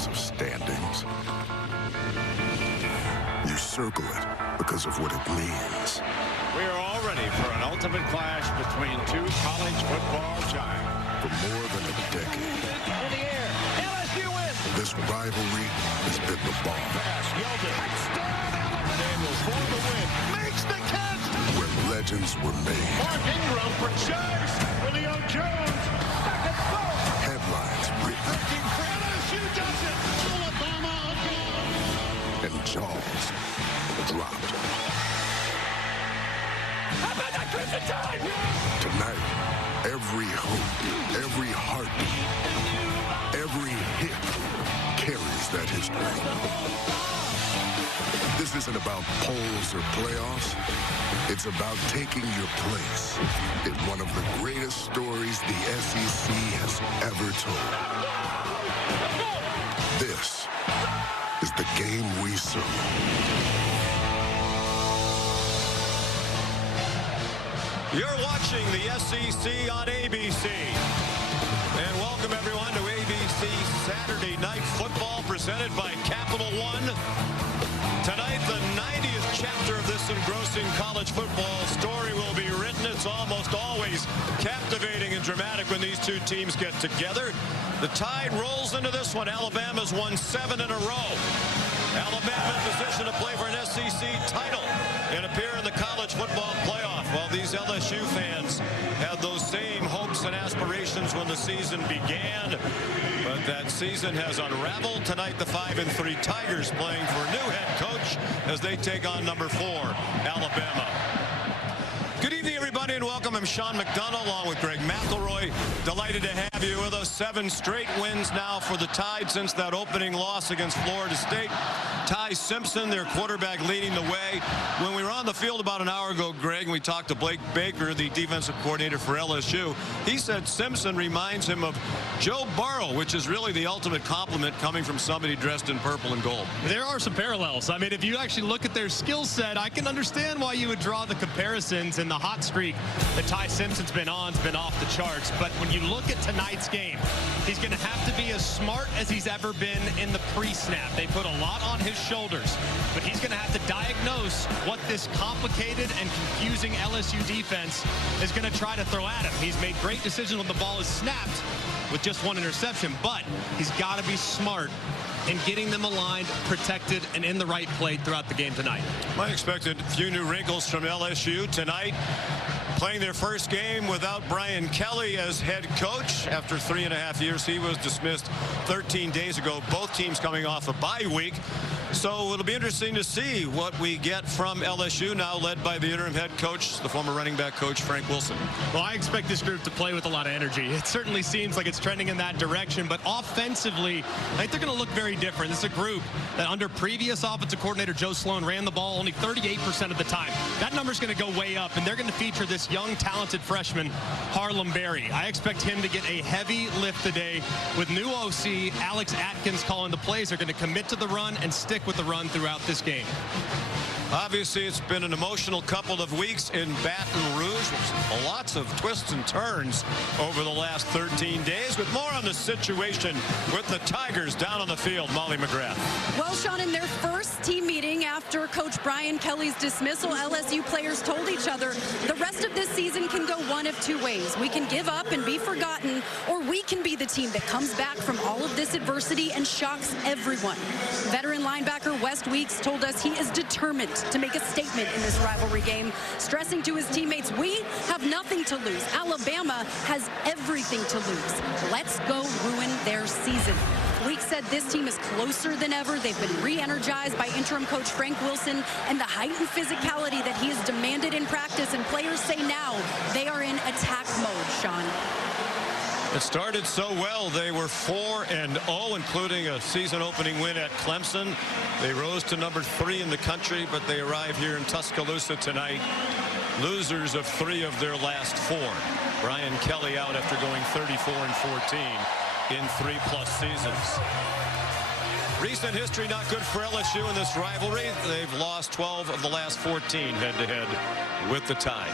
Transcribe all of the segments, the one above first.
because of standings. You circle it because of what it means. We are all ready for an ultimate clash between two college football giants. For more than a decade, In the air, LSU wins. this rivalry has been the bond Pass, Yeldon. Touchdown, Alabama. Daniels for the win. Makes the catch. where legends were made. Mark Ingram for Chase. Julio Jones. Back and forth. Headlines written Looking for LSU does it. Alabama again. and jaws dropped. How about that Crimson Tide? Tonight, every hope, every heartbeat, every hit carries that history. This isn't about polls or playoffs. It's about taking your place in one of the greatest stories the SEC has ever told. This is the game we saw. You're watching the SEC on ABC. And welcome everyone to ABC Saturday Night Football presented by Capital One. Tonight, the 90th chapter of this engrossing college football story will be written. It's almost always captivating and dramatic when these two teams get together. The Tide rolls into this one. Alabama's won 7 in a row. Alabama in position to play for an SEC title and appear in the college football playoff. Well, these LSU fans had those same hopes and aspirations when the season began, but that season has unraveled. Tonight, the 5-3 Tigers playing for a new head coach as they take on number 4, Alabama. Good evening, everybody, and welcome. I'm Sean McDonough along with Greg McElroy. Delighted to have you with us. 7 straight wins now for the Tide since that opening loss against Florida State. Ty Simpson, their quarterback, leading the way. When we were on the field about an hour ago, Greg, and we talked to Blake Baker, the defensive coordinator for LSU, he said Simpson reminds him of Joe Burrow, which is really the ultimate compliment coming from somebody dressed in purple and gold. There are some parallels. I mean, if you actually look at their skill set, I can understand why you would draw the comparisons, and the hot streak that Ty Simpson's been on has been off the charts. But when you look at tonight's game, he's going to have to be as smart as he's ever been in the pre-snap. They put a lot on his shoulders, but he's going to have to diagnose what this complicated and confusing LSU defense is going to try to throw at him. He's made great decisions when the ball is snapped with just 1 interception, but he's got to be smart in getting them aligned, protected, and in the right play throughout the game tonight. I expected a few new wrinkles from LSU tonight. Playing their first game without Brian Kelly as head coach. After 3.5 years, he was dismissed 13 days ago. Both teams coming off a bye week. So it'll be interesting to see what we get from LSU, now led by the interim head coach, the former running back coach, Frank Wilson. Well, I expect this group to play with a lot of energy. It certainly seems like it's trending in that direction, but offensively, I think they're going to look very different. This is a group that under previous offensive coordinator Joe Sloan ran the ball only 38% of the time. That number's going to go way up, and they're going to feature this young, talented freshman, Harlem Berry. I expect him to get a heavy lift today with new OC, Alex Atkins, calling the plays. They're going to commit to the run and stick with the run throughout this game. Obviously, it's been an emotional couple of weeks in Baton Rouge. With lots of twists and turns over the last 13 days. With more on the situation with the Tigers down on the field, Molly McGrath. Well, Sean, in their first team meeting after Coach Brian Kelly's dismissal, LSU players told each other the rest of this season can go one of 2 ways. We can give up and be forgotten, or we can be the team that comes back from all of this adversity and shocks everyone. Veteran linebacker West Weeks told us he is determined to make a statement in this rivalry game, stressing to his teammates, we have nothing to lose. Alabama has everything to lose. Let's go ruin their season. Weeks said this team is closer than ever. They've been re-energized by interim coach Frank Wilson and the heightened physicality that he has demanded in practice, and players say now they are in attack mode, Sean. It started so well. They were 4-0, including a season-opening win at Clemson. They rose to number 3 in the country, but they arrive here in Tuscaloosa tonight. Losers of 3 of their last 4. Brian Kelly out after going 34-14 in 3+ seasons. Recent history not good for LSU in this rivalry. They've lost 12 of the last 14 head-to-head with the Tide.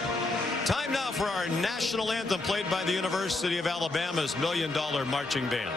Time now for our national anthem played by the University of Alabama's $1 Million Marching Band.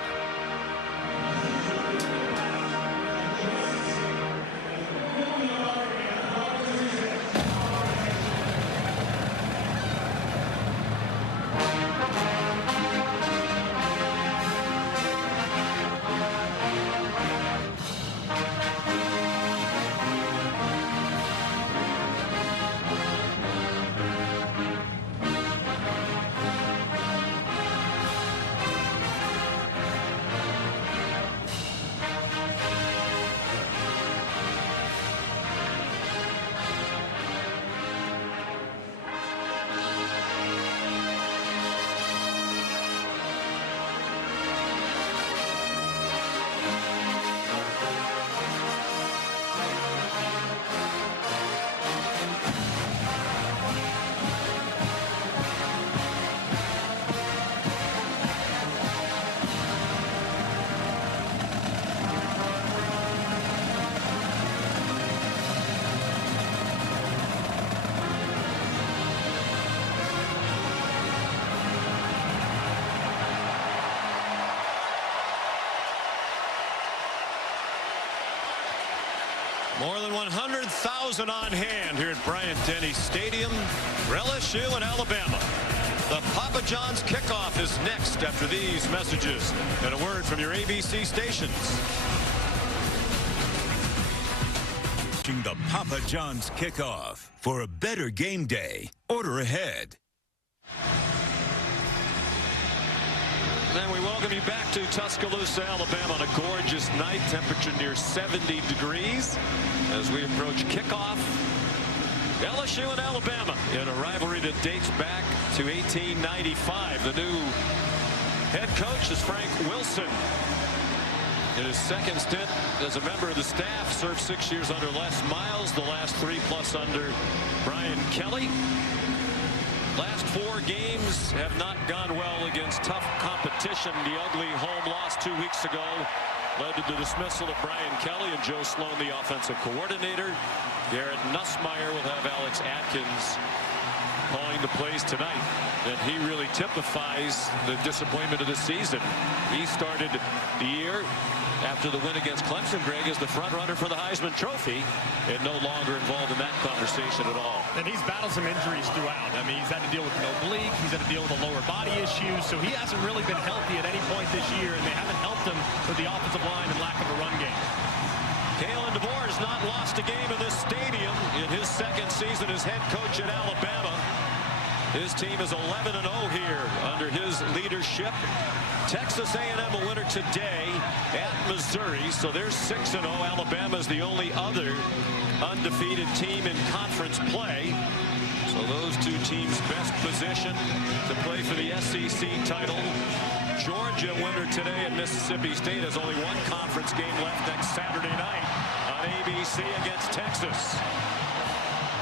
More than 100,000 on hand here at Bryant-Denny Stadium for LSU and Alabama. The Papa John's kickoff is next after these messages and a word from your ABC stations. The Papa John's kickoff. For a better game day, order ahead. And we welcome you back to Tuscaloosa, Alabama on a gorgeous night. Temperature near 70 degrees as we approach kickoff. LSU and Alabama in a rivalry that dates back to 1895. The new head coach is Frank Wilson. In his second stint as a member of the staff, served 6 years under Les Miles, the last 3+ under Brian Kelly. Last 4 games have not gone well against tough competition. The ugly home loss 2 weeks ago led to the dismissal of Brian Kelly and Joe Sloan, the offensive coordinator. Garrett Nussmeier will have Alex Atkins calling the plays tonight. And he really typifies the disappointment of the season. He started the year after the win against Clemson, Greg, as the front runner for the Heisman Trophy and no longer involved in that conversation at all. And he's battled some injuries throughout. I mean, he's had to deal with an oblique. He's had to deal with a lower body issue. So he hasn't really been healthy at any point this year, and they haven't helped him with the offensive line and lack of a run game. Kalen DeBoer has not lost a game in this stadium in his second season as head coach at Alabama. His team is 11-0 here under his leadership. Texas A&M a winner today at Missouri, so they're 6-0. Alabama is the only other undefeated team in conference play. So those two teams best positioned to play for the SEC title. Georgia winner today at Mississippi State has only one conference game left next Saturday night on ABC against Texas.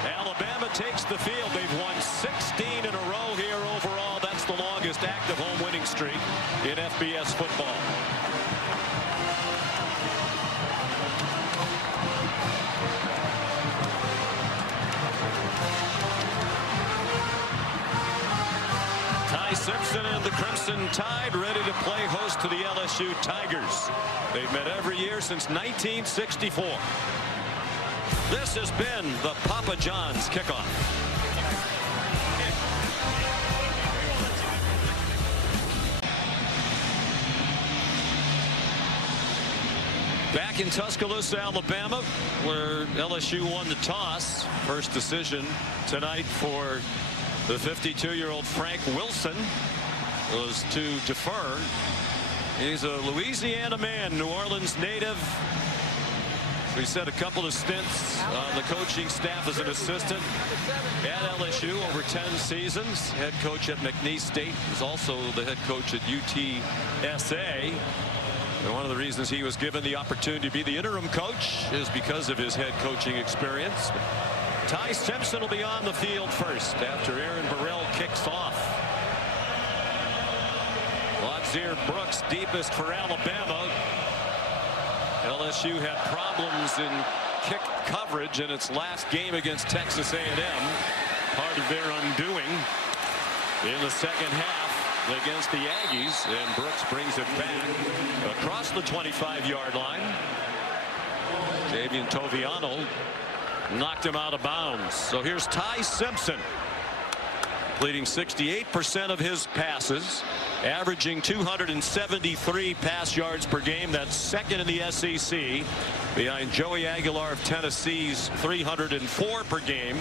Alabama takes the field. They've won 16 in a row here overall. That's the longest active home winning streak in FBS football. Ty Simpson and the Crimson Tide ready to play host to the LSU Tigers. They've met every year since 1964. This has been the Papa John's kickoff. Back in Tuscaloosa, Alabama, where LSU won the toss. First decision tonight for the 52-year-old Frank Wilson was to defer. He's a Louisiana man, New Orleans native. We said a couple of stints on the coaching staff as an assistant at LSU over 10 seasons. Head coach at McNeese State. He's also the head coach at UTSA. And one of the reasons he was given the opportunity to be the interim coach is because of his head coaching experience. Ty Simpson will be on the field first after Aaron Burrell kicks off. Ladzier Brooks deepest for Alabama. LSU had problems in kick coverage in its last game against Texas A&M. Part of their undoing in the second half against the Aggies, and Brooks brings it back across the 25-yard line. Javian Toviano knocked him out of bounds. So here's Ty Simpson, completing 68% of his passes, averaging 273 pass yards per game. That's second in the SEC, behind Joey Aguilar of Tennessee's 304 per game.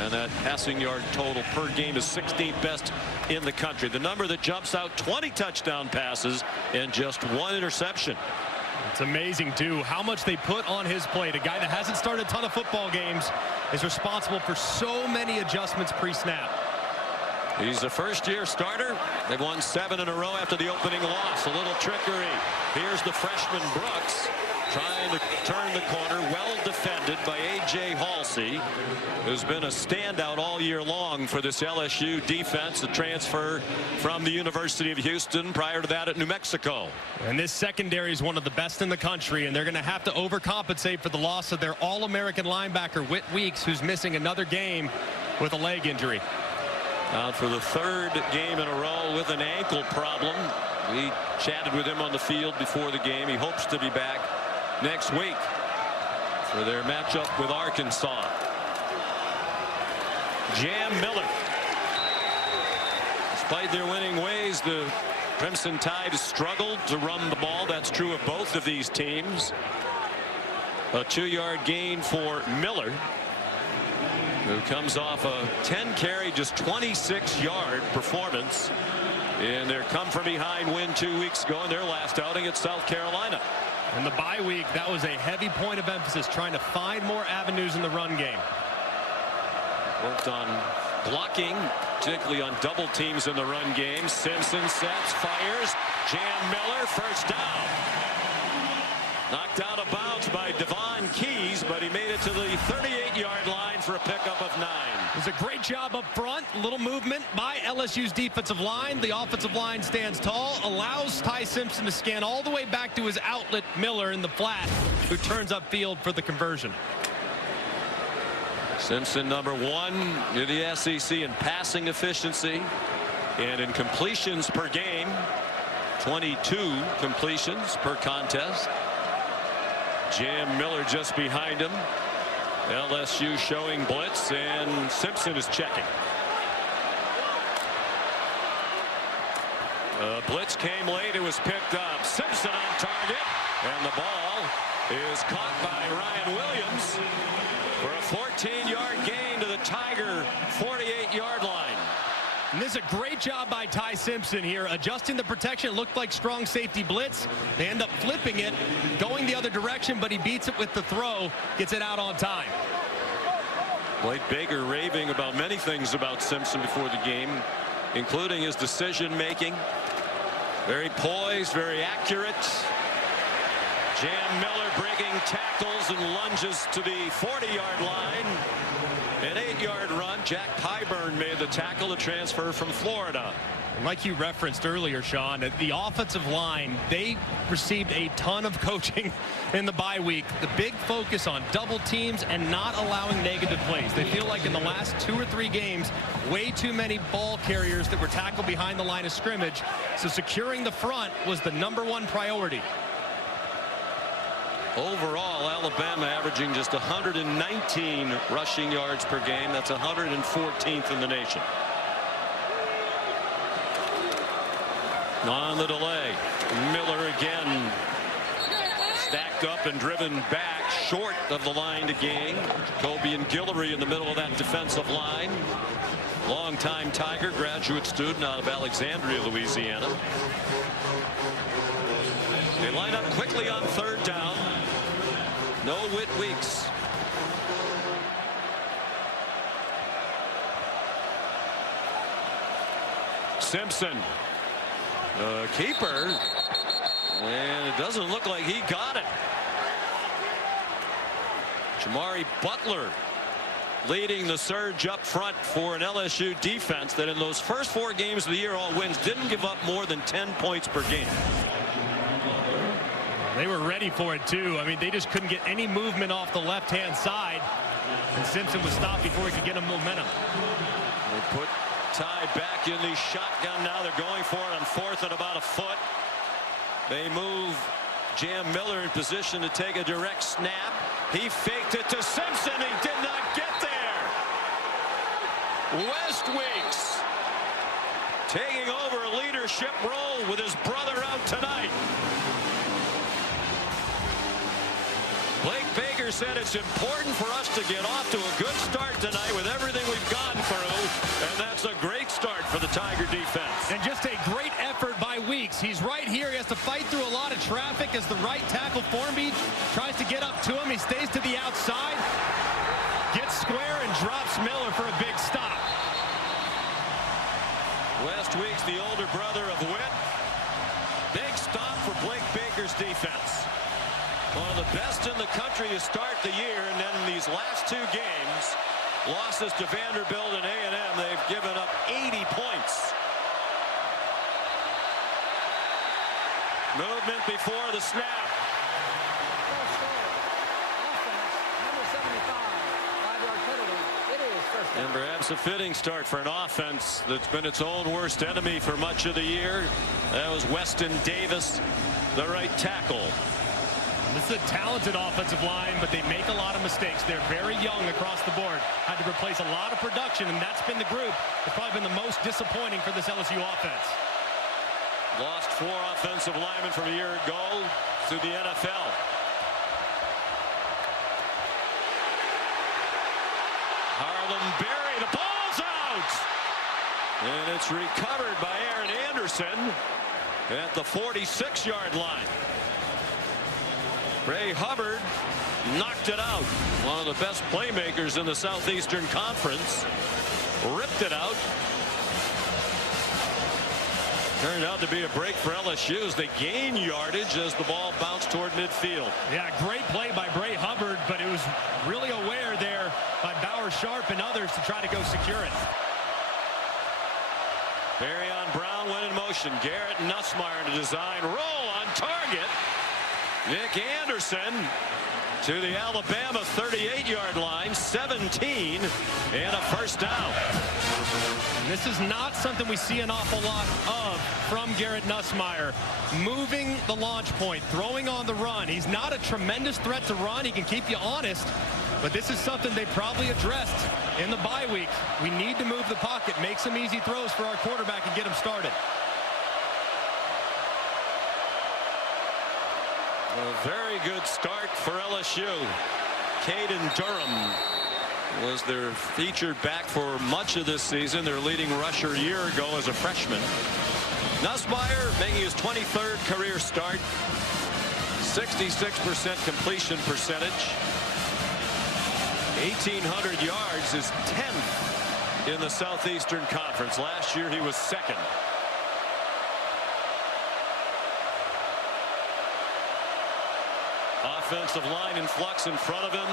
And that passing yard total per game is 16th best in the country. The number that jumps out, 20 touchdown passes and just 1 interception. It's amazing, too, how much they put on his plate. A guy that hasn't started a ton of football games is responsible for so many adjustments pre-snap. He's a first-year starter. They've won 7 in a row after the opening loss. A little trickery. Here's the freshman Brooks trying to turn the corner. Well defended by A.J. Halsey, who's been a standout all year long for this LSU defense. A transfer from the University of Houston, prior to that at New Mexico. And this secondary is one of the best in the country, and they're going to have to overcompensate for the loss of their All-American linebacker, Whit Weeks, who's missing another game with a leg injury. Out for the 3rd game in a row with an ankle problem. We chatted with him on the field before the game. He hopes to be back next week. for their matchup with Arkansas. Jam Miller. Despite their winning ways, the Crimson Tide has struggled to run the ball. That's true of both of these teams. A 2-yard gain for Miller, who comes off a 10-carry, just 26-yard performance in their come-from-behind win 2 weeks ago in their last outing at South Carolina. In the bye week, that was a heavy point of emphasis, trying to find more avenues in the run game. Worked on blocking, particularly on double teams in the run game. Simpson sets, fires. Jam Miller, first down. Knocked out of bounds by Devon Keys, but he made it to the 38-yard line for a pickup of 9. It was a great job up front. A little movement by LSU's defensive line. The offensive line stands tall, allows Ty Simpson to scan all the way back to his outlet, Miller, in the flat, who turns upfield for the conversion. Simpson, number 1 in the SEC in passing efficiency and in completions per game. 22 completions per contest. Jam Miller just behind him. LSU showing blitz, and Simpson is checking. Blitz came late. It was picked up. Simpson on target, and the ball is caught by Ryan Williams for a 14-yard gain to the Tiger 48-yard line. And this is a great job by Ty Simpson here, adjusting the protection. It looked like strong safety blitz. They end up flipping it, going the other direction, but he beats it with the throw, gets it out on time. Blake Baker raving about many things about Simpson before the game, including his decision making. Very poised, very accurate. Jam Miller breaking tackles and lunges to the 40-yard line. An 8-yard run. Jack Pyburn made the tackle, to transfer from Florida. And like you referenced earlier, Sean, the offensive line, they received a ton of coaching in the bye week. The big focus on double teams and not allowing negative plays. They feel like in the last 2 or 3 games, way too many ball carriers that were tackled behind the line of scrimmage. So securing the front was the #1 priority. Overall, Alabama averaging just 119 rushing yards per game. That's 114th in the nation. On the delay, Miller again stacked up and driven back short of the line to gain. Jacoby and Guillory in the middle of that defensive line. Longtime Tiger, graduate student out of Alexandria, Louisiana. They line up quickly on 3rd down. No Whit Weeks. Simpson, keeper, and it doesn't look like he got it. Jamari Butler leading the surge up front for an LSU defense that in those first 4 games of the year, all wins, didn't give up more than 10 points per game. They were ready for it, too. I mean, they just couldn't get any movement off the left-hand side. And Simpson was stopped before he could get a momentum. They put Ty back in the shotgun now. They're going for it on 4th and about a foot. They move Jam Miller in position to take a direct snap. He faked it to Simpson. He did not get there. West Weeks taking over a leadership role with his brother out tonight. Blake Baker said it's important for us to get off to a good start tonight with everything we've gone through, and that's a great start for the Tiger defense. And just a great effort by Weeks. He's right here. He has to fight through a lot of traffic as the right tackle Formby tries to get up to him. He stays to the outside, gets square, and drops Miller for a big stop. West Weeks, the older brother of Whit. Big stop for Blake Baker's defense. One of the best in the country to start the year, and then in these last 2 games, losses to Vanderbilt and A&M, they've given up 80 points. Movement before the snap. And perhaps a fitting start for an offense that's been its own worst enemy for much of the year. That was Weston Davis, the right tackle. This is a talented offensive line, but they make a lot of mistakes. They're very young across the board. Had to replace a lot of production, and that's been the group that's probably been the most disappointing for this LSU offense. Lost 4 offensive linemen from a year ago to the NFL. Harlem Berry, the ball's out! And it's recovered by Aaron Anderson at the 46-yard line. Ray Hubbard knocked it out. One of the best playmakers in the Southeastern Conference. Ripped it out. Turned out to be a break for LSU as they gain yardage as the ball bounced toward midfield. Yeah, great play by Bray Hubbard, but it was really aware there by Bauer Sharp and others to try to go secure it. Barry on Brown went in motion. Garrett Nussmeier to design roll on target. Nick Anderson to the Alabama 38-yard line, 17, and a first down. And this is not something we see an awful lot of from Garrett Nussmeier. Moving the launch point, throwing on the run. He's not a tremendous threat to run. He can keep you honest, but this is something they probably addressed in the bye week. We need to move the pocket, make some easy throws for our quarterback and get him started. A very good start for LSU. Caden Durham was their featured back for much of this season. Their leading rusher a year ago as a freshman. Nussmeier making his 23rd career start. 66% completion percentage. 1,800 yards is 10th in the Southeastern Conference. Last year he was 2nd. Offensive line in flux in front of him.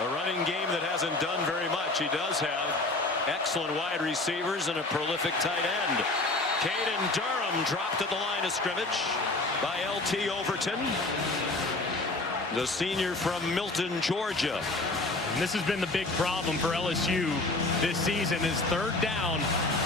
A running game that hasn't done very much. He does have excellent wide receivers and a prolific tight end. Caden Durham dropped at the line of scrimmage by L.T. Overton, the senior from Milton, Georgia. And this has been the big problem for LSU this season is 3rd down.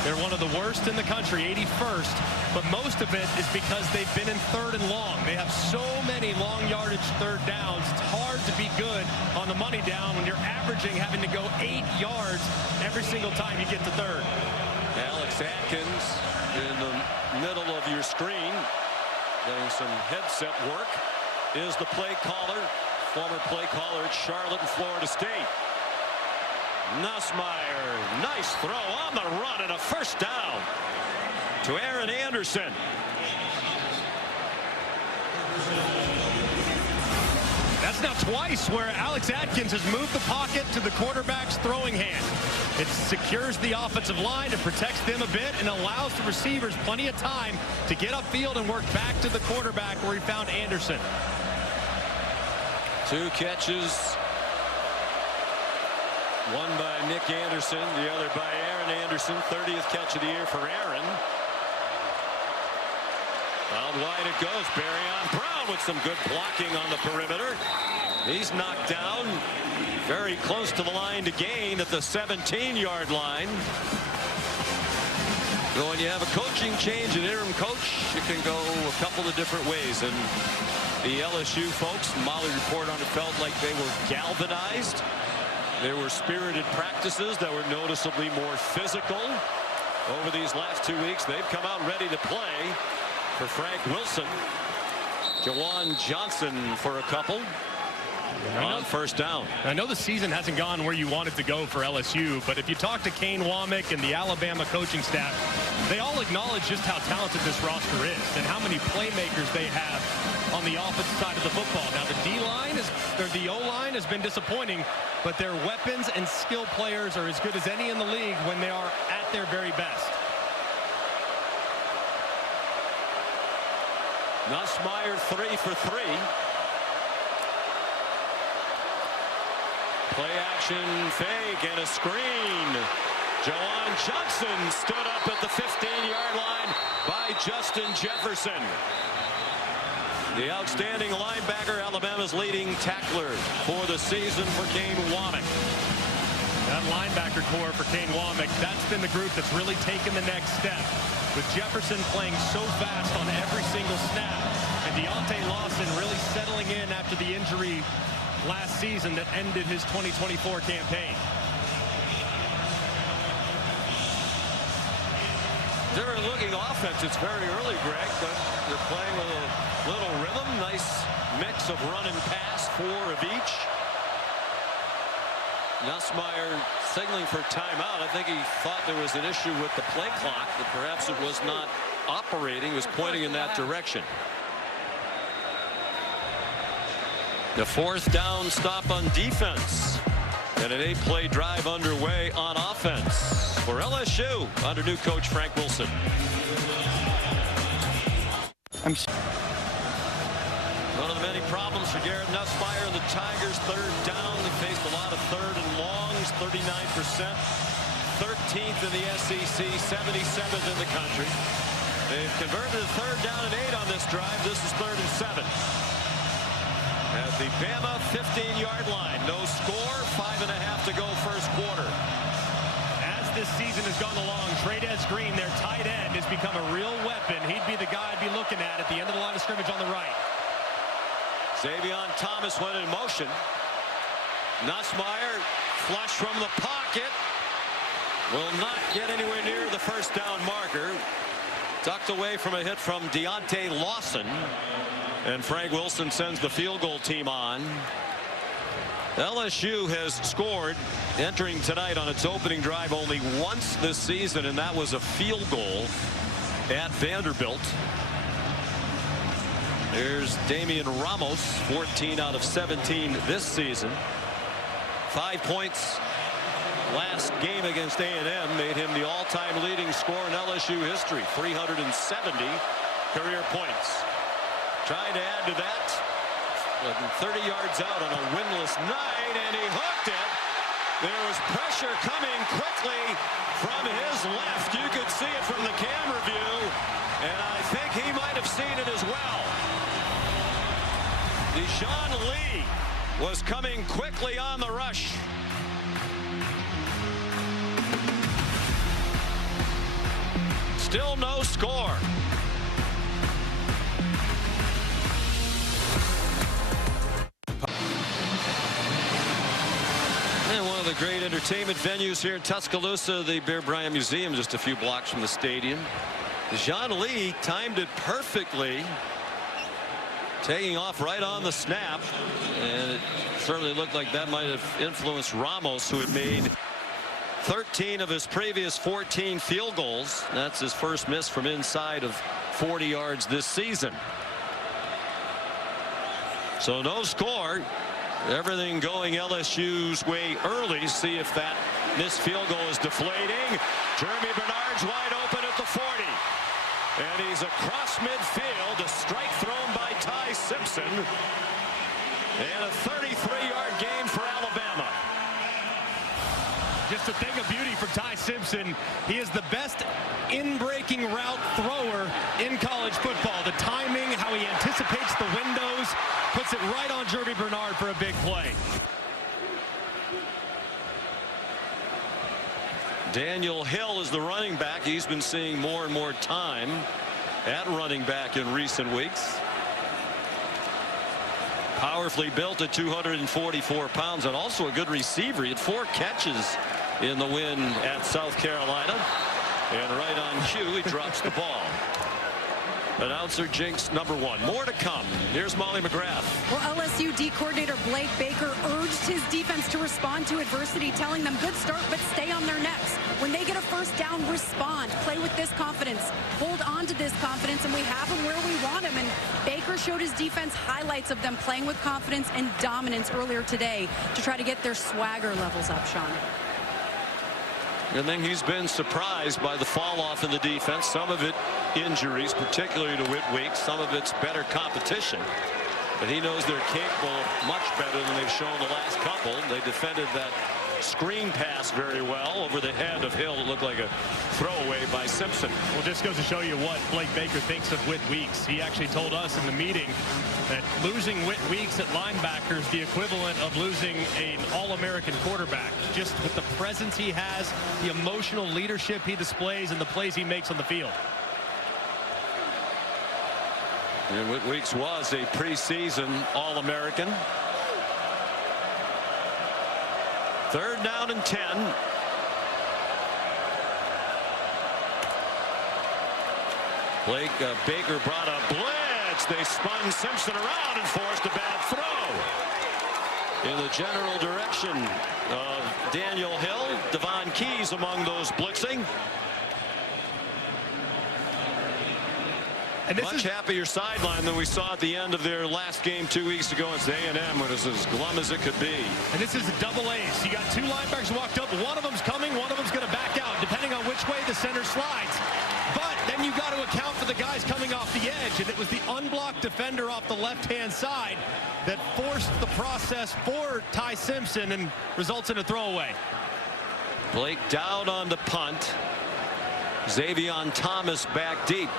They're one of the worst in the country, 81st, but most of it is because they've been in 3rd and long. They have so many long yardage 3rd downs. It's hard to be good on the money down when you're averaging having to go 8 yards every single time you get to 3rd. Alex Atkins in the middle of your screen, getting some headset work, is the play caller, former play caller at Charlotte and Florida State. Nussmeier, nice throw on the run and a first down to Aaron Anderson. That's now twice where Alex Atkins has moved the pocket to the quarterback's throwing hand. It secures the offensive line and protects them a bit and allows the receivers plenty of time to get upfield and work back to the quarterback where he found Anderson. 2 catches. One by Nick Anderson, the other by Aaron Anderson. 30th catch of the year for Aaron. Out wide it goes. Barry on Brown with some good blocking on the perimeter. He's knocked down very close to the line to gain at the 17-yard line. So when you have a coaching change, an interim coach, it can go a couple of different ways. And the LSU folks, Molly report on it, felt like they were galvanized. There were spirited practices that were noticeably more physical over these last 2 weeks. They've come out ready to play for Frank Wilson. Jawan Johnson for a couple on first down. I know the season hasn't gone where you want it to go for LSU, but if you talk to Kane Womack and the Alabama coaching staff, they all acknowledge just how talented this roster is and how many playmakers they have on the offensive side of the football. Now the D-line or the O-line has been disappointing, but their weapons and skill players are as good as any in the league when they are at their very best. Nussmeier 3 for 3. Play action fake and a screen. Jawan Johnson stood up at the 15-yard line by Justin Jefferson. The outstanding linebacker, Alabama's leading tackler for the season for Kane Womack. that linebacker core for Kane Womack, that's been the group that's really taken the next step. With Jefferson playing so fast on every single snap, and Deontay Lawson really settling in after the injury last season that ended his 2024 campaign. Different looking offense. It's very early, Greg, but they're playing with a little rhythm. Nice mix of run and pass, 4 of each. Nussmeier signaling for timeout. I think he thought there was an issue with the play clock, that perhaps it was not operating. It was pointing in that direction. The 4th down stop on defense, and an 8-play drive underway on offense for LSU under new coach Frank Wilson. One of the many problems for Garrett Nussmeier and the Tigers. 3rd down. They faced a lot of 3rd and longs. 39%. 13th in the SEC. 77th in the country. They've converted a 3rd down and 8 on this drive. This is 3rd and 7. At the Bama 15-yard line. No score. 5.5 to go first quarter. As this season has gone along, Trey'Dez Green, their tight end, has become a real weapon. He'd be the guy I'd be looking at the end of the line of scrimmage on the right. Xavion Thomas went in motion. Nussmeier flush from the pocket. Will not get anywhere near the first down marker. Tucked away from a hit from Deontay Lawson. And Frank Wilson sends the field goal team on. LSU has scored entering tonight on its opening drive only once this season, and that was a field goal at Vanderbilt. There's Damian Ramos, 14 out of 17 this season. 5 points last game against A&M made him the all-time leading scorer in LSU history. 370 career points. Trying to add to that. 30 yards out on a winless night, and he hooked it. There was pressure coming quickly from his left. You could see it from the camera view, and I think he might have seen it as well. Deshaun Lee was coming quickly on the rush. Still no score. And one of the great entertainment venues here in Tuscaloosa, the Bear Bryant Museum, just a few blocks from the stadium. Deshaun Lee timed it perfectly, taking off right on the snap, and it certainly looked like that might have influenced Ramos, who had made 13 of his previous 14 field goals. That's his first miss from inside of 40 yards this season. So no score. Everything going LSU's way early. See if that missed field goal is deflating. Jeremy Bernard's wide open at the 40. And he's across midfield. A strike thrown by Ty Simpson. And a 33-yard gain for Alabama. Just a thing of beauty for Ty Simpson. He is the best in-breaking route thrower in college football. The timing, how he anticipates the windows, puts it right on Jeremy Bernard for a big play. Daniel Hill is the running back. He's been seeing more and more time at running back in recent weeks. Powerfully built at 244 pounds, and also a good receiver. He had 4 catches in the win at South Carolina. And right on cue, he drops the ball. Announcer jinx number 1. More to come. Here's Molly McGrath. Well, LSU D coordinator Blake Baker urged his defense to respond to adversity, telling them good start, but stay on their necks. When they get a first down, respond. Play with this confidence. Hold on to this confidence, and we have them where we want them. And Baker showed his defense highlights of them playing with confidence and dominance earlier today to try to get their swagger levels up, Sean. And then he's been surprised by the fall off in the defense. Some of it injuries, particularly to Whit Weeks. Some of it's better competition. But he knows they're capable of much better than they've shown the last couple. They defended that screen pass very well over the head of Hill. It looked like a throwaway by Simpson. Well, just goes to show you what Blake Baker thinks of Whit Weeks. He actually told us in the meeting that losing Whit Weeks at linebacker is the equivalent of losing an All-American quarterback. Just with the presence he has, the emotional leadership he displays, and the plays he makes on the field. And Whit Weeks was a preseason All-American. 3rd down and 10. Blake Baker brought a blitz. They spun Simpson around and forced a bad throw in the general direction of Daniel Hill. Devon Keys among those blitzing. And Much happier sideline than we saw at the end of their last game 2 weeks ago against A&M, when it was as glum as it could be. And this is a double ace. You got 2 linebackers walked up. One of them's coming. One of them's going to back out, depending on which way the center slides. But then you got to account for the guys coming off the edge. And it was the unblocked defender off the left-hand side that forced the process for Ty Simpson and results in a throwaway. Blake down on the punt. Xavion Thomas back deep.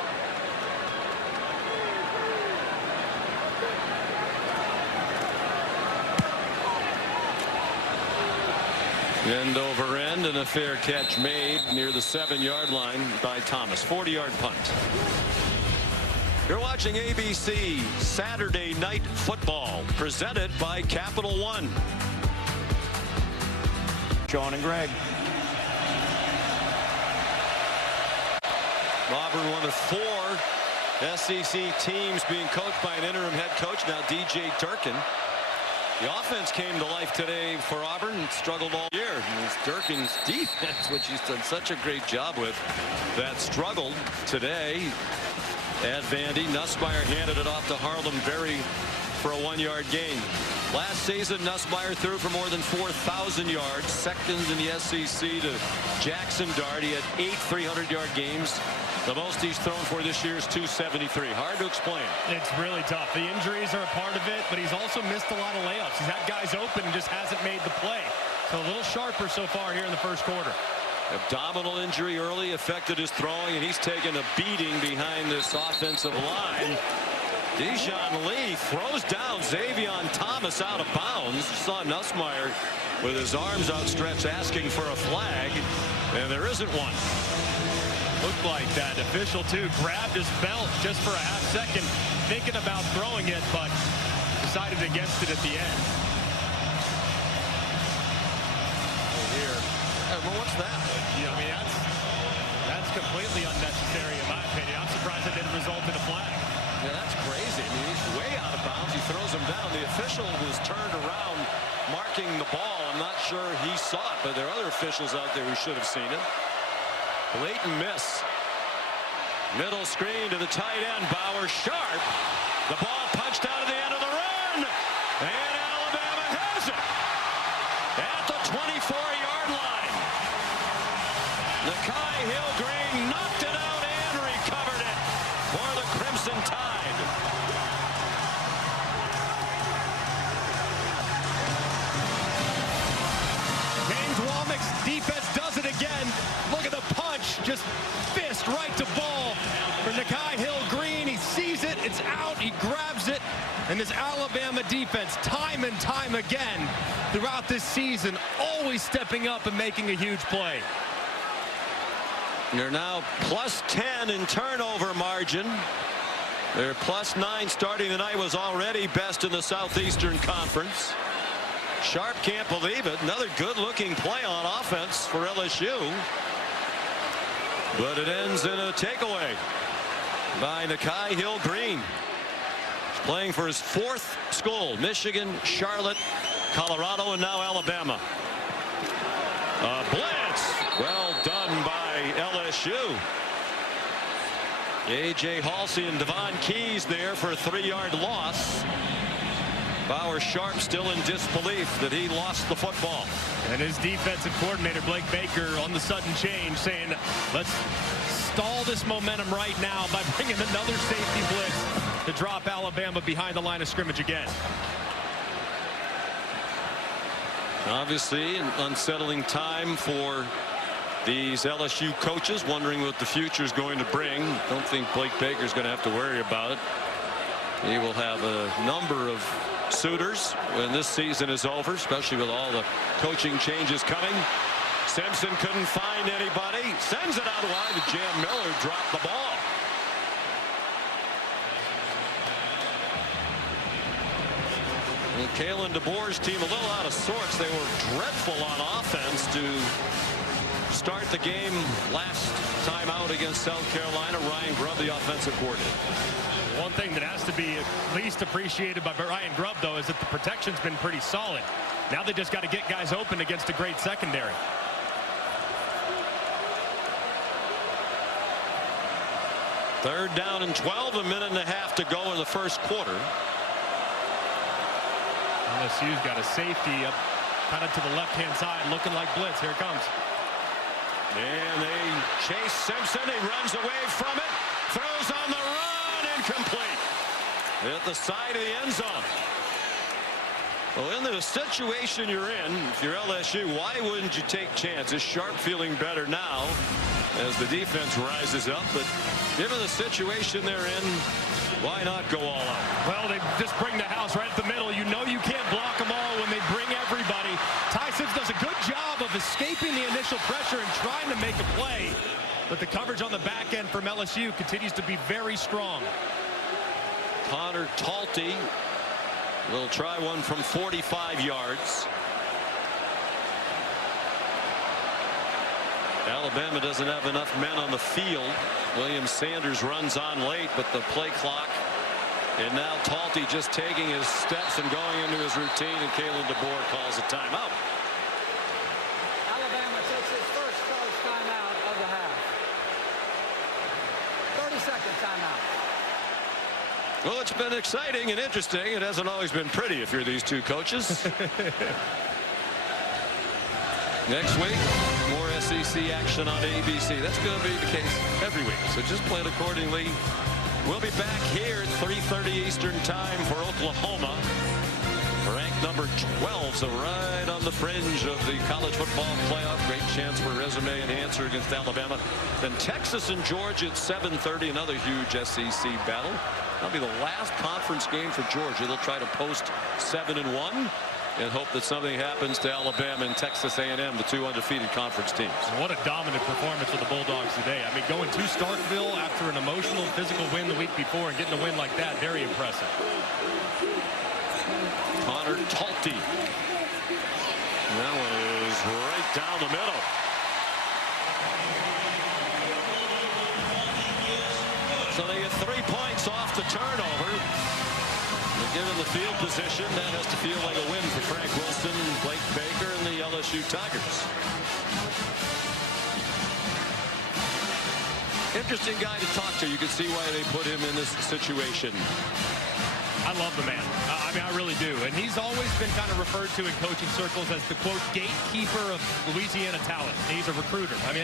End over end, and a fair catch made near the 7-yard line by Thomas. 40-yard punt. You're watching ABC Saturday Night Football, presented by Capital One. Sean and Greg. Auburn, one of 4 SEC teams being coached by an interim head coach, now DJ Durkin. The offense came to life today for Auburn and struggled all year. And it's Durkin's defense, which he's done such a great job with, that struggled today at Vandy. Nussmeier handed it off to Harlem Berry for a 1-yard gain. Last season, Nussmeier threw for more than 4,000 yards, second in the SEC to Jackson Dart. He had 8 300-yard games. The most he's thrown for this year is 273. Hard to explain. It's really tough. The injuries are a part of it, but he's also missed a lot of layups. He's had guys open and just hasn't made the play. So a little sharper so far here in the first quarter. Abdominal injury early affected his throwing, and he's taken a beating behind this offensive line. Dijon Lee throws down Xavion Thomas out of bounds. You saw Nussmeier with his arms outstretched asking for a flag, and there isn't one. Looked like that official, too, grabbed his belt just for a half second, thinking about throwing it, but decided against it at the end. Here. Well, what's that? Yeah, I mean, that's completely unnecessary, in my opinion. I'm surprised it didn't result in a flag. Yeah, that's crazy. I mean, he's way out of bounds. He throws him down. The official was turned around marking the ball. I'm not sure he saw it, but there are other officials out there who should have seen it. Blatant miss. Middle screen to the tight end, Bauer sharp. The ball punched out of the end of the run. And Alabama has it at the 24-yard line. Nakai Hill-Green knocked it out and recovered it for the Crimson Tide. James Womack's defense does it again. Look at the punch, just fist right to ball for Nakai Hill-Green. He sees it, it's out, he grabs it, and this Alabama defense, time and time again throughout this season, always stepping up and making a huge play. They're now plus 10 in turnover margin. Their plus 9 starting the night was already best in the Southeastern Conference. Sharp can't believe it. Another good-looking play on offense for LSU. But it ends in a takeaway by Nakai Hill-Green. He's playing for his 4th school, Michigan, Charlotte, Colorado, and now Alabama. A blitz. Well done by LSU. A.J. Halsey and Devon Keys there for a 3-yard loss. Bauer Sharp still in disbelief that he lost the football. And his defensive coordinator, Blake Baker, on the sudden change, saying, let's stall this momentum right now by bringing another safety blitz to drop Alabama behind the line of scrimmage again. Obviously an unsettling time for these LSU coaches, wondering what the future is going to bring. Don't think Blake Baker's going to have to worry about it. He will have a number of suitors when this season is over, especially with all the coaching changes coming. Simpson couldn't find anybody. Sends it out wide to Jam Miller. Dropped the ball. And Kalen DeBoer's team a little out of sorts. They were dreadful on offense to start the game last time out against South Carolina. Ryan Grubb, the offensive coordinator. One thing that has to be at least appreciated by Ryan Grubb, though, is that the protection's been pretty solid. Now they just got to get guys open against a great secondary. Third down and 12, a minute and a half to go in the first quarter. LSU's got a safety up kind of to the left-hand side, looking like blitz. Here it comes. And they chase Simpson. He runs away from it. Throws on the run. Incomplete. At the side of the end zone. Well, in the situation you're in, if you're LSU, why wouldn't you take chances? Sharp feeling better now as the defense rises up. But given the situation they're in, why not go all out? Well, they just bring the house right at the middle. You know you can't block them all when they bring everybody. Ty Simpson does a good job of escaping the initial pressure and trying to make a play. But the coverage on the back end from LSU continues to be very strong. Connor Talty will try one from 45 yards. Alabama doesn't have enough men on the field. William Sanders runs on late, but the play clock. And now Talty just taking his steps and going into his routine, and Kalen DeBoer calls a timeout. Alabama takes its first college timeout of the half. 30-second timeout. Well, it's been exciting and interesting. It hasn't always been pretty if you're these two coaches. Next week, more SEC action on ABC. That's going to be the case every week, so just plan accordingly. We'll be back here at 3:30 Eastern time for Oklahoma. Ranked number 12, so right on the fringe of the college football playoff. Great chance for a resume enhancer against Alabama. Then Texas and Georgia at 7:30, another huge SEC battle. That'll be the last conference game for Georgia. They'll try to post 7-1 and hope that something happens to Alabama and Texas A&M, the two undefeated conference teams. What a dominant performance of the Bulldogs today. I mean, going to Starkville after an emotional, physical win the week before and getting a win like that, very impressive. Connor Talty. That one is right down the middle. So they get 3 points off the turnover. Given the field position, that has to feel like a win for Frank Wilson, Blake Baker, and the LSU Tigers. Interesting guy to talk to. You can see why they put him in this situation. I love the man. I mean, I really do. And he's always been kind of referred to in coaching circles as the, quote, gatekeeper of Louisiana talent. He's a recruiter. I mean,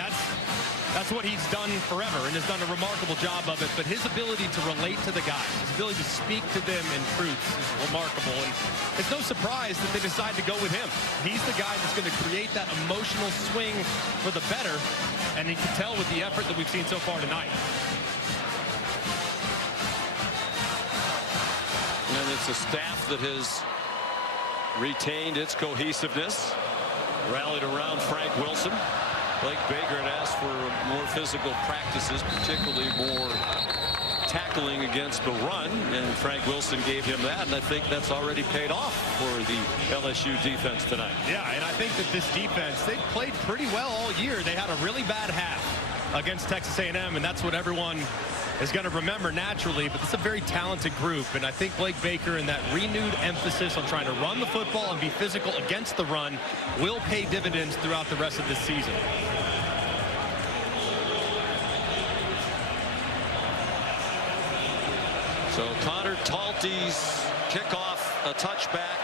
that's what he's done forever and has done a remarkable job of it. But his ability to relate to the guys, his ability to speak to them in truths is remarkable. And it's no surprise that they decide to go with him. He's the guy that's going to create that emotional swing for the better. And you can tell with the effort that we've seen so far tonight. And it's a staff that has retained its cohesiveness, rallied around Frank Wilson. Blake Baker had asked for more physical practices, particularly more tackling against the run, and Frank Wilson gave him that, and I think that's already paid off for the LSU defense tonight. Yeah, and I think that this defense, they played pretty well all year. They had a really bad half against Texas A&M, and that's what everyone is going to remember naturally, but it's a very talented group, and I think Blake Baker and that renewed emphasis on trying to run the football and be physical against the run will pay dividends throughout the rest of this season. So Connor Talty's kickoff, a touchback.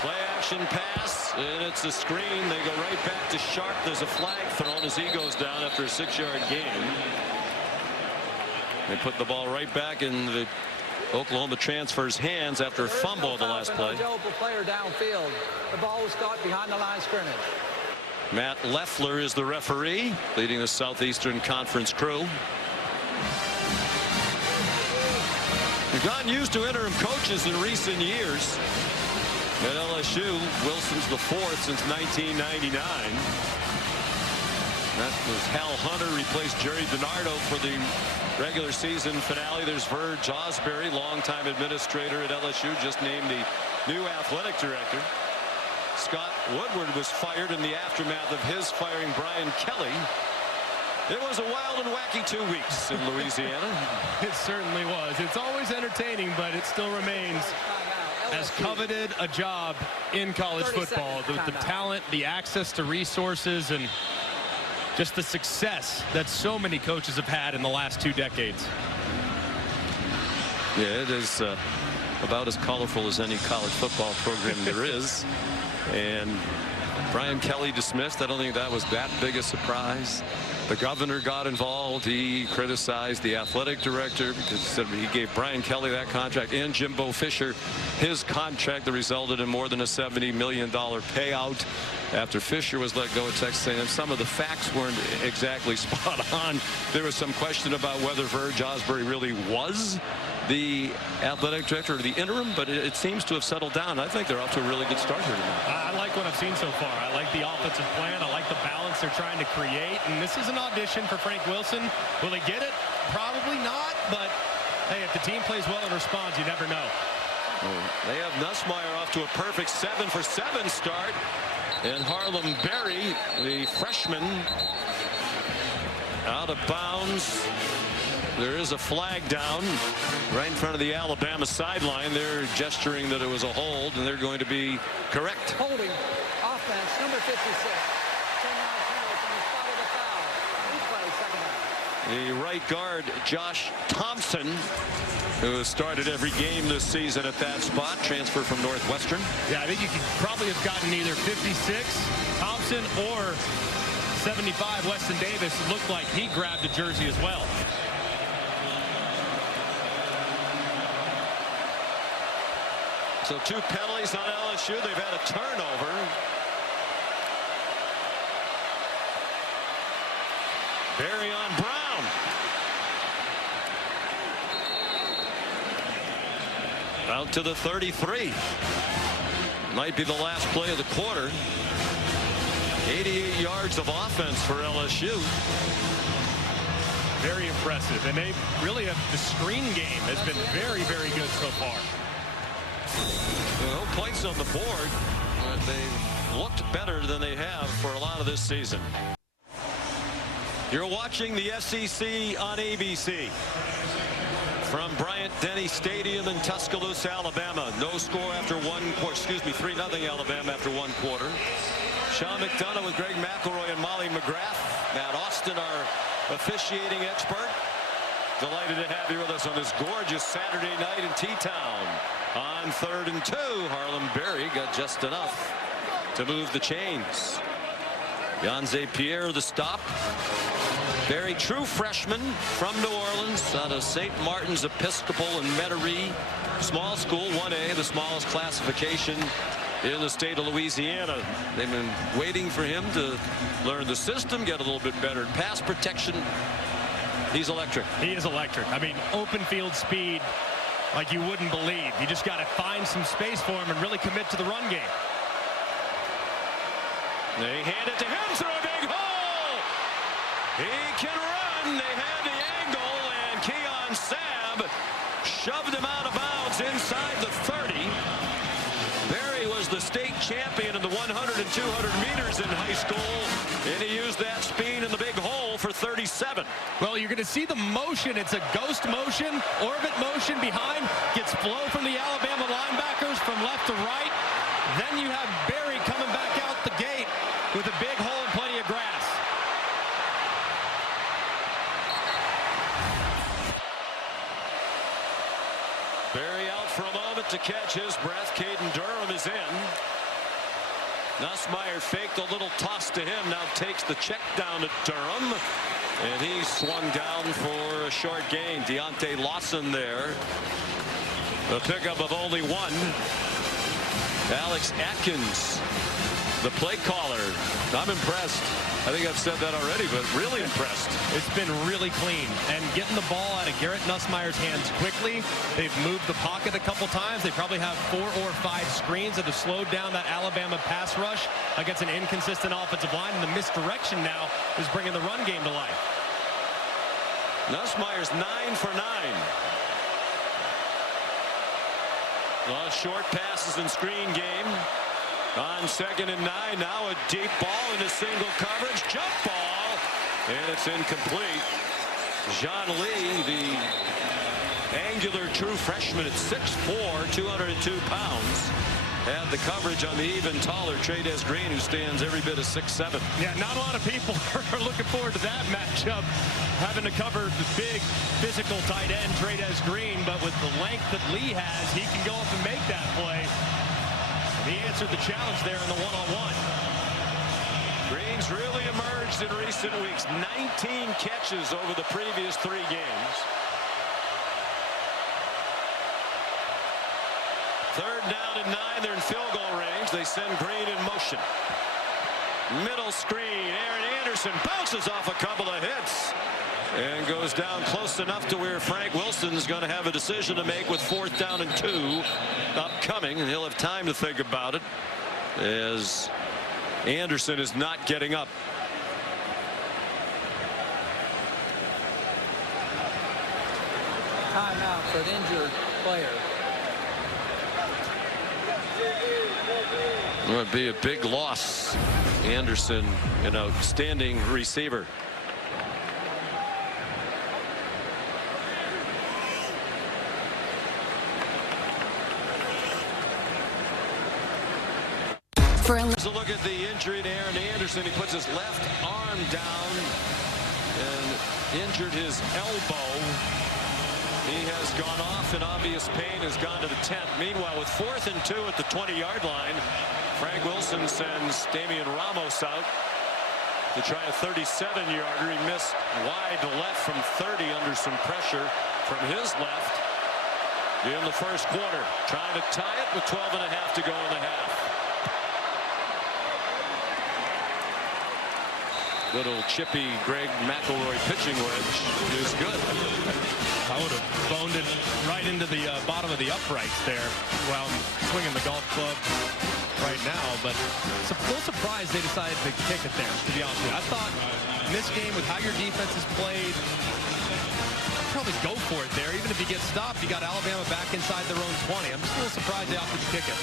Play action pass, and it's a screen. They go right back to Sharp. There's a flag thrown as he goes down after a 6-yard gain. They put the ball right back in the Oklahoma transfers hands after a fumble the last play. Player downfield. The ball was caught behind the line of scrimmage. Matt Leffler is the referee, leading the Southeastern Conference crew. We've gotten used to interim coaches in recent years. At LSU, Wilson's the fourth since 1999. That was Hal Hunter, replaced Jerry DiNardo for the regular season finale. There's Verge Osbury, longtime administrator at LSU, just named the new athletic director. Scott Woodward was fired in the aftermath of his firing Brian Kelly. It was a wild and wacky 2 weeks in Louisiana. It certainly was. It's always entertaining, but it still remains as coveted a job in college football. The talent, the access to resources, and just the success that so many coaches have had in the last 2 decades. Yeah, it is about as colorful as any college football program there is. And Brian Kelly dismissed. I don't think that was that big a surprise. The governor got involved. He criticized the athletic director because he said he gave Brian Kelly that contract and Jimbo Fisher his contract that resulted in more than a $70 million payout after Fisher was let go at Texas A&M. Some of the facts weren't exactly spot on. There was some question about whether Verge Osbury really was the athletic director or the interim, but it seems to have settled down. I think they're off to a really good start here tonight. I like what I've seen so far. I like the offensive plan. I like the balance they're trying to create. And this is an audition for Frank Wilson. Will he get it? Probably not. But, hey, if the team plays well and responds, you never know. They have Nussmeier off to a perfect 7-for-7 start. And Harlem Berry, the freshman, out of bounds. There is a flag down right in front of the Alabama sideline. They're gesturing that it was a hold, and they're going to be correct. Holding offense, number 56. 10-yard penalty from the spot of the foul. Replay, second half. The right guard, Josh Thompson, who has started every game this season at that spot, transfer from Northwestern. Yeah, I think you could probably have gotten either 56, Thompson, or 75, Weston Davis. It looked like he grabbed a jersey as well. So 2 penalties on LSU. They've had a turnover. Barry on Brown. Out to the 33. Might be the last play of the quarter. 88 yards of offense for LSU. Very impressive. And they really have, the screen game has been very, very good so far. No points on the board, but they've looked better than they have for a lot of this season. You're watching the SEC on ABC from Bryant-Denny Stadium in Tuscaloosa, Alabama. No score after 1 quarter. Excuse me, 3-0 Alabama after 1 quarter. Sean McDonough with Greg McElroy and Molly McGrath. Matt Austin, our officiating expert. Delighted to have you with us on this gorgeous Saturday night in T-Town. On 3rd and 2, Harlem Berry got just enough to move the chains. Yanze Pierre the stop. Berry, true freshman from New Orleans, out of St. Martin's Episcopal in Metairie. Small school, 1A, the smallest classification in the state of Louisiana. They've been waiting for him to learn the system, get a little bit better at pass protection. He's electric. He is electric. I mean, open field speed like you wouldn't believe. You just got to find some space for him and really commit to the run game. They hand it to him through a big hole. He can run. They had the angle, and Keon Sabb shoved him out of bounds inside the 30. Berry was the state champion in the 100 and 200 meters in high school, and he used that speed in the big hole for 37. Well, you're going to see the motion. It's a ghost motion, orbit motion behind. Gets flow from the Alabama linebackers from left to right. Then you have Berry coming back out the gate with a big hole and plenty of grass. Berry out for a moment to catch his breath. Caden Durham is in. Nussmeier faked a little toss to him. Now takes the check down to Durham. And he swung down for a short gain. Deontay Lawson there. A pickup of only one. Alex Atkins, the play caller. I'm impressed. I think I've said that already, but really impressed. It's been really clean, and getting the ball out of Garrett Nussmeier's hands quickly. They've moved the pocket a couple times. They probably have 4 or 5 screens that have slowed down that Alabama pass rush against an inconsistent offensive line, and the misdirection now is bringing the run game to life. Nussmeier's 9 for 9. Short passes and screen game. On 2nd and 9, now a deep ball into single coverage. Jump ball, and it's incomplete. John Lee, the angular true freshman at 6'4", 202 pounds, had the coverage on the even taller Trey'Dez Green, who stands every bit of 6'7". Yeah, not a lot of people are looking forward to that matchup, having to cover the big physical tight end Trey'Dez Green, but with the length that Lee has, he can go up and make that play. He answered the challenge there in the one-on-one. Green's really emerged in recent weeks. 19 catches over the previous 3 games. 3rd down and 9. They're in field goal range. They send Green in motion. Middle screen. Aaron Anderson bounces off a couple of hits and goes down close enough to where Frank Wilson's going to have a decision to make with 4th down and 2 upcoming, and he'll have time to think about it as Anderson is not getting up. Timeout for an injured player. It would be a big loss. Anderson, an outstanding receiver. Here's a look at the injury to Aaron Anderson. He puts his left arm down and injured his elbow. He has gone off in obvious pain, has gone to the tent. Meanwhile, with 4th and 2 at the 20-yard line, Frank Wilson sends Damian Ramos out to try a 37-yarder. He missed wide to left from 30 under some pressure from his left in the first quarter. Trying to tie it with 12 and a half to go in the half. Little chippy Greg McElroy pitching wedge is good. I would have boned it right into the bottom of the uprights there while I'm swinging the golf club right now. But it's a little surprised they decided to kick it there, to be honest with you. I thought in this game, with how your defense has played, I'd probably go for it there. Even if you get stopped, you got Alabama back inside their own 20. I'm just a little surprised they opted to kick it.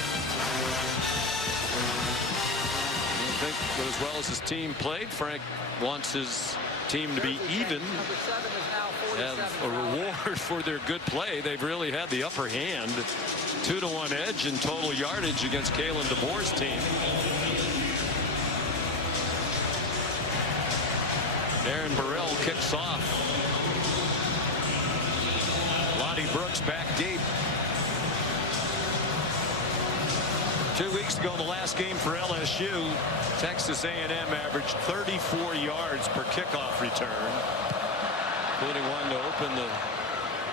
I think as well as his team played, Frank wants his team to be even, have a reward for their good play. They've really had the upper hand. 2-to-1 edge in total yardage against Kalen DeBoer's team. Aaron Burrell kicks off. Lonnie Brooks back deep. 2 weeks ago in the last game for LSU, Texas A&M averaged 34 yards per kickoff return, including one to open the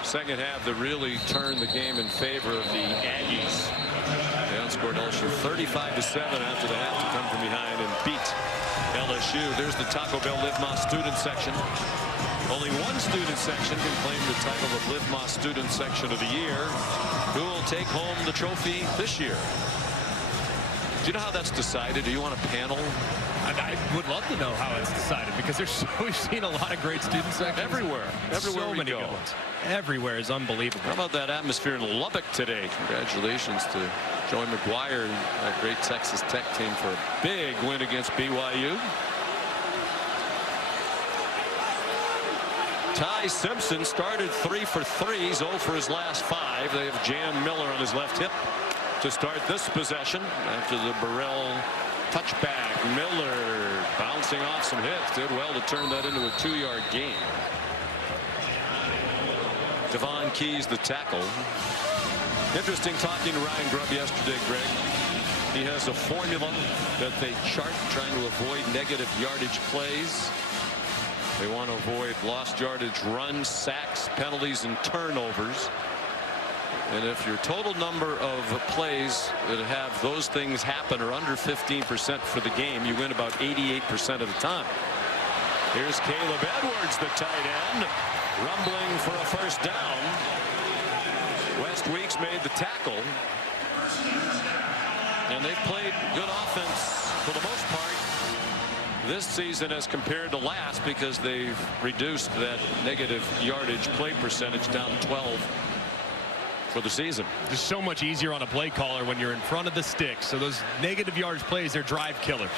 second half that really turned the game in favor of the Aggies. They outscored LSU 35-7 after the half to come from behind and beat LSU. There's the Taco Bell Live Más student section. Only one student section can claim the title of Live Más student section of the year. Who will take home the trophy this year? Do you know how that's decided? Do you want a panel? I would love to know how it's decided, because we've seen a lot of great student sections. Everywhere So many good ones. Everywhere is unbelievable. How about that atmosphere in Lubbock today? Congratulations to Joey McGuire and that great Texas Tech team for a big win against BYU. Ty Simpson started 3 for 3. He's 0 for his last 5. They have Jan Miller on his left hip to start this possession after the Burrell touchback. Miller bouncing off some hits. Did well to turn that into a 2-yard gain. Devon Keys the tackle. Interesting talking to Ryan Grubb yesterday, Greg. He has a formula that they chart trying to avoid negative yardage plays. They want to avoid lost yardage runs, sacks, penalties, and turnovers. And if your total number of plays that have those things happen are under 15% for the game, you win about 88% of the time. Here's Caleb Edwards, the tight end, rumbling for a first down. West Weeks made the tackle. And they've played good offense for the most part this season as compared to last, because they've reduced that negative yardage play percentage down to 12 for the season. Just so much easier on a play caller when you're in front of the sticks. So those negative yardage plays, they're drive killers.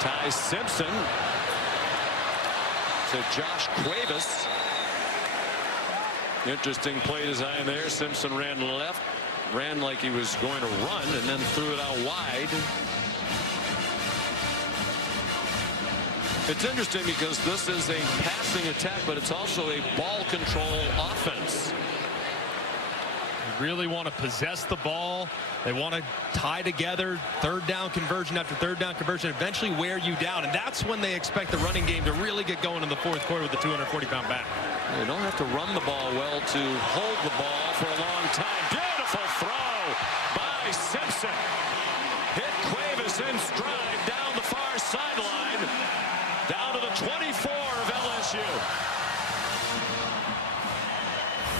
Ty Simpson to Josh Cuevas. Interesting play design there. Simpson ran left, ran like he was going to run, and then threw it out wide. It's interesting because this is a passing attack, but it's also a ball control offense. They really want to possess the ball. They want to tie together third down conversion after third down conversion, eventually wear you down. And that's when they expect the running game to really get going in the fourth quarter with the 240-pound back. They don't have to run the ball well to hold the ball for a long time. Beautiful throw by Simpson. Hit Cuevas in stride down the far sideline, down to the 24 of LSU.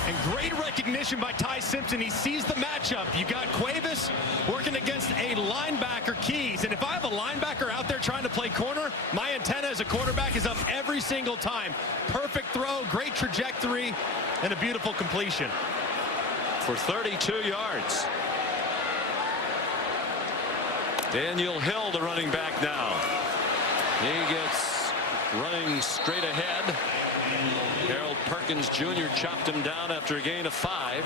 And great recognition by Ty Simpson. He sees the matchup. You got Cuevas working against a linebacker, Keys. And if I have a linebacker out there trying to play corner, my antenna as a quarterback is up every single time. Perfect throw, great trajectory, and a beautiful completion. For 32 yards. Daniel Hill, the running back now. He gets running straight ahead. Harold Perkins Jr. chopped him down after a gain of 5.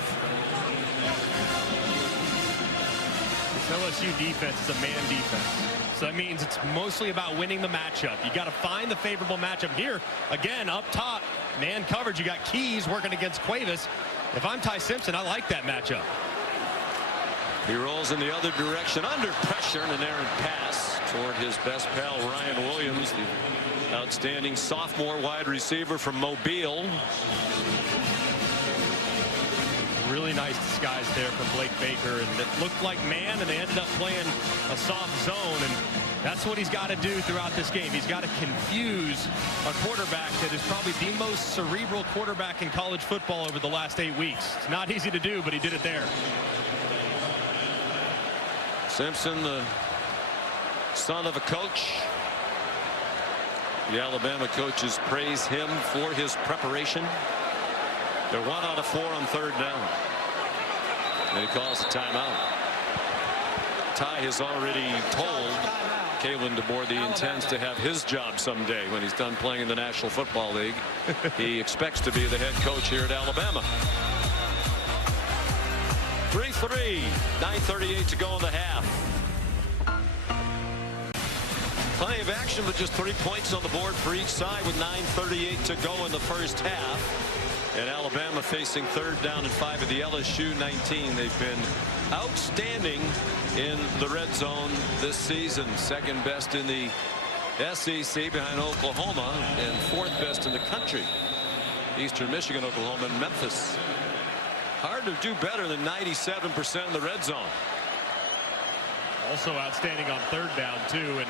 This LSU defense is a man defense. So that means it's mostly about winning the matchup. You got to find the favorable matchup here. Again, up top, man coverage. You got Keys working against Cuevas. If I'm Ty Simpson, I like that matchup. He rolls in the other direction under pressure, and an errant pass toward his best pal Ryan Williams, the outstanding sophomore wide receiver from Mobile. Really nice disguise there from Blake Baker, and it looked like man, and they ended up playing a soft zone, and that's what he's got to do throughout this game. He's got to confuse a quarterback that is probably the most cerebral quarterback in college football over the last 8 weeks. It's not easy to do, but he did it there. Simpson, the son of a coach. The Alabama coaches praise him for his preparation. They're 1 out of 4 on third down. And he calls a timeout. Ty has already told Kalen DeBoer he intends to have his job someday when he's done playing in the National Football League. He expects to be the head coach here at Alabama. 3-3, 9:38 to go in the half. Plenty of action, but just 3 points on the board for each side with 9:38 to go in the first half. And Alabama facing third down and 5 at the LSU 19. They've been outstanding in the red zone this season. Second best in the SEC behind Oklahoma, and 4th best in the country. Eastern Michigan, Oklahoma, and Memphis. Hard to do better than 97% in the red zone. Also outstanding on third down, too. And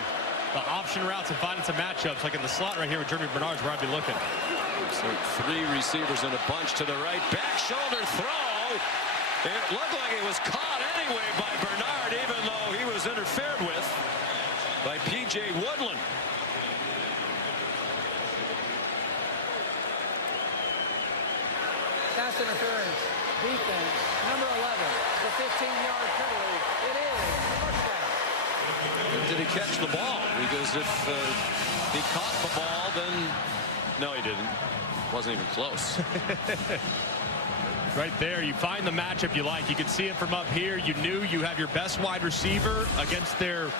the option routes and finding some matchups, like in the slot right here with Jeremy Bernard's where I'd be looking. So 3 receivers in a bunch to the right. Back shoulder throw. It looked like it was caught anyway by Bernard, even though he was interfered with by P.J. Woodland. Pass interference. Defense. Number 11. The 15-yard penalty. It is first down. Did he catch the ball? Because if he caught the ball, then no, he didn't. Wasn't even close. Right there, you find the matchup you like. You can see it from up here. You knew you have your best wide receiver against their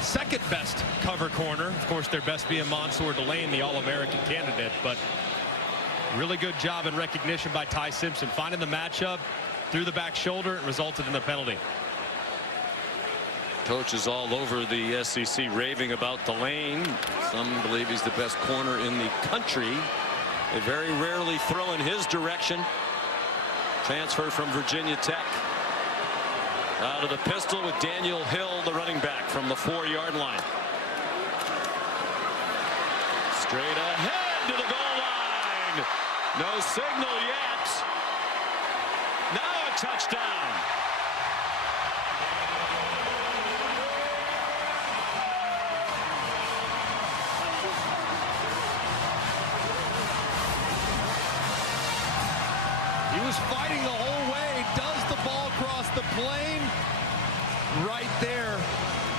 second best cover corner. Of course, their best being Mansour Delane, the All-American candidate. But really good job in recognition by Ty Simpson. Finding the matchup, through the back shoulder, it resulted in the penalty. Coaches all over the SEC raving about Delane. Some believe he's the best corner in the country. They very rarely throw in his direction. Transfer from Virginia Tech. Out of the pistol with Daniel Hill, the running back, from the 4-yard line. Straight ahead to the goal line. No signal yet. Now a touchdown. He was fighting the whole way. Does the ball cross the plane? Right there.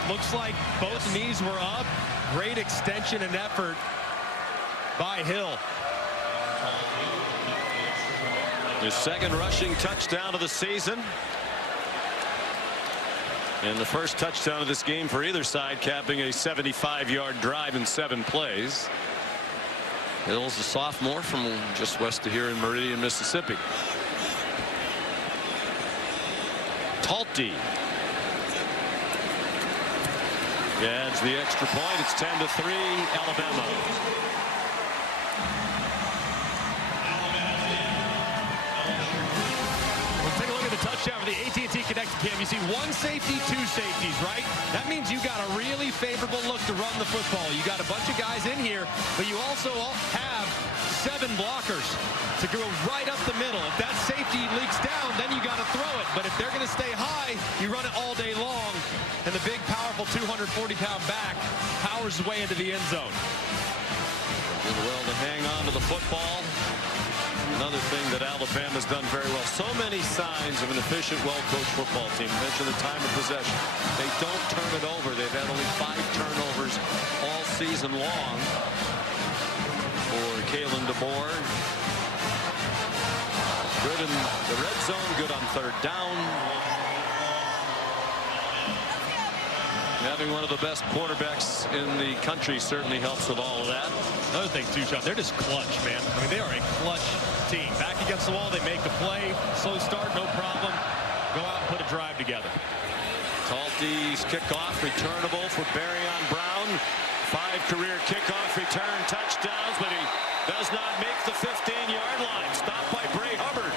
Looks like both knees were up. Great extension and effort by Hill. His second rushing touchdown of the season. And the first touchdown of this game for either side, capping a 75-yard drive in 7 plays. Hill's a sophomore from just west of here in Meridian, Mississippi. Talty adds the extra point. It's 10-3, Alabama. We'll take a look at the touchdown for the AT&T Connected Cam. You see 1 safety, 2 safeties, right? That means you got a really favorable look to run the football. You got a bunch of guys in here, but you also have 7 blockers to go right up the middle. If that safety leaks down, then you got to throw it. But if they're going to stay high, you run it all day long. And the big, powerful 240-pound back powers his way into the end zone. Did well to hang on to the football. Another thing that Alabama's done very well. So many signs of an efficient, well-coached football team. Mention the time of possession. They don't turn it over. They've had only 5 turnovers all season long for Kalen DeBoer. Good in the red zone, good on 3rd down. Having one of the best quarterbacks in the country certainly helps with all of that. Another thing, too, Sean, they're just clutch, man. I mean, they are a clutch team. Back against the wall, they make a play. Slow start, no problem. Go out and put a drive together. Talty's kickoff returnable for Barryon Brown. 5 career kickoff return touchdowns, but he does not make the 15-yard line. Stopped by Bray Hubbard.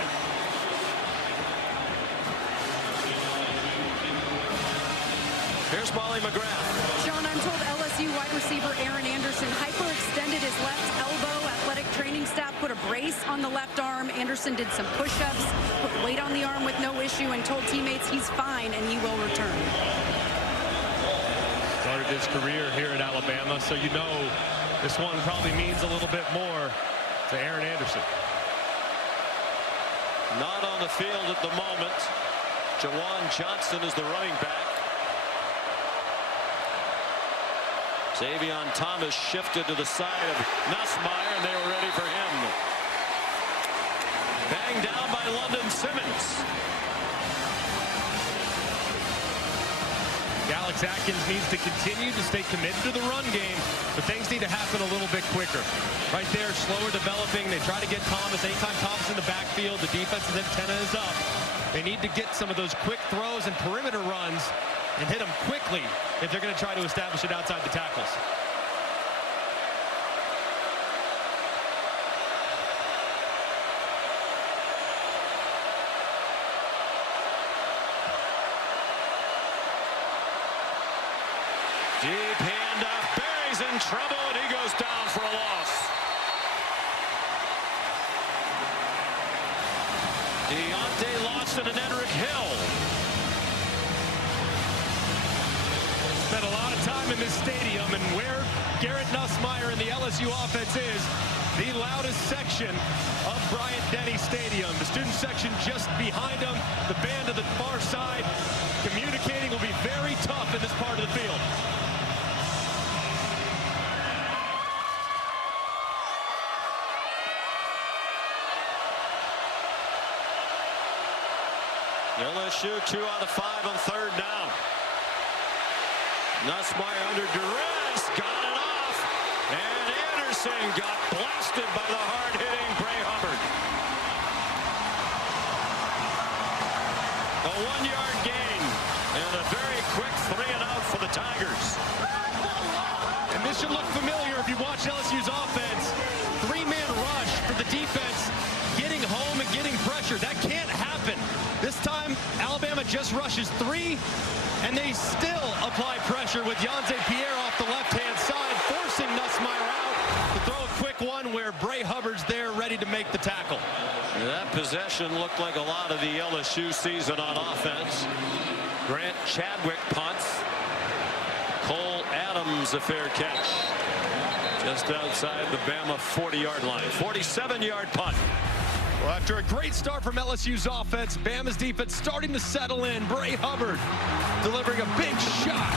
Here's Molly McGrath. Sean, I'm told LSU wide receiver Aaron Anderson hyperextended his left elbow. Athletic training staff put a brace on the left arm. Anderson did some push-ups, put weight on the arm with no issue, and told teammates he's fine and he will return. Started his career here at Alabama, so you know this one probably means a little bit more to Aaron Anderson. Not on the field at the moment. Jawan Johnson is the running back. Xavion Thomas shifted to the side of Nussmeier, and they were ready for him. Banged down by London Simmons. Alex Atkins needs to continue to stay committed to the run game, but things need to happen a little bit quicker. Right there, slower developing. They try to get Thomas. Anytime Thomas in the backfield, the defense's antenna is up. They need to get some of those quick throws and perimeter runs and hit them quickly if they're going to try to establish it outside the tackles. Deep handoff. Barry's in trouble, and he goes down for a loss. Deontay Lawson and Edric Hill. Spent a lot of time in this stadium, and where Garrett Nussmeier and the LSU offense is, the loudest section of Bryant-Denny Stadium. The student section just behind them, the band to the far side. Communicating will be very tough in this part of the field. LSU 2 out of 5 on 3rd down. Nussmeier under duress, got it off, and Anderson got blasted by the hard-hitting Bray Hubbard. A 1-yard gain and a very quick 3-and-out for the Tigers. And this should look familiar if you watch LSU's offense. 3-man rush for the defense, getting home and getting pressure. That can't happen Bama just rushes 3, and they still apply pressure with Yonze Pierre off the left-hand side, forcing Nussmeier out to throw a quick one where Bray Hubbard's there ready to make the tackle. That possession looked like a lot of the LSU season on offense. Grant Chadwick punts. Cole Adams a fair catch. Just outside the Bama 40-yard line. 47-yard punt. Well, after a great start from LSU's offense, Bama's defense starting to settle in. Bray Hubbard delivering a big shot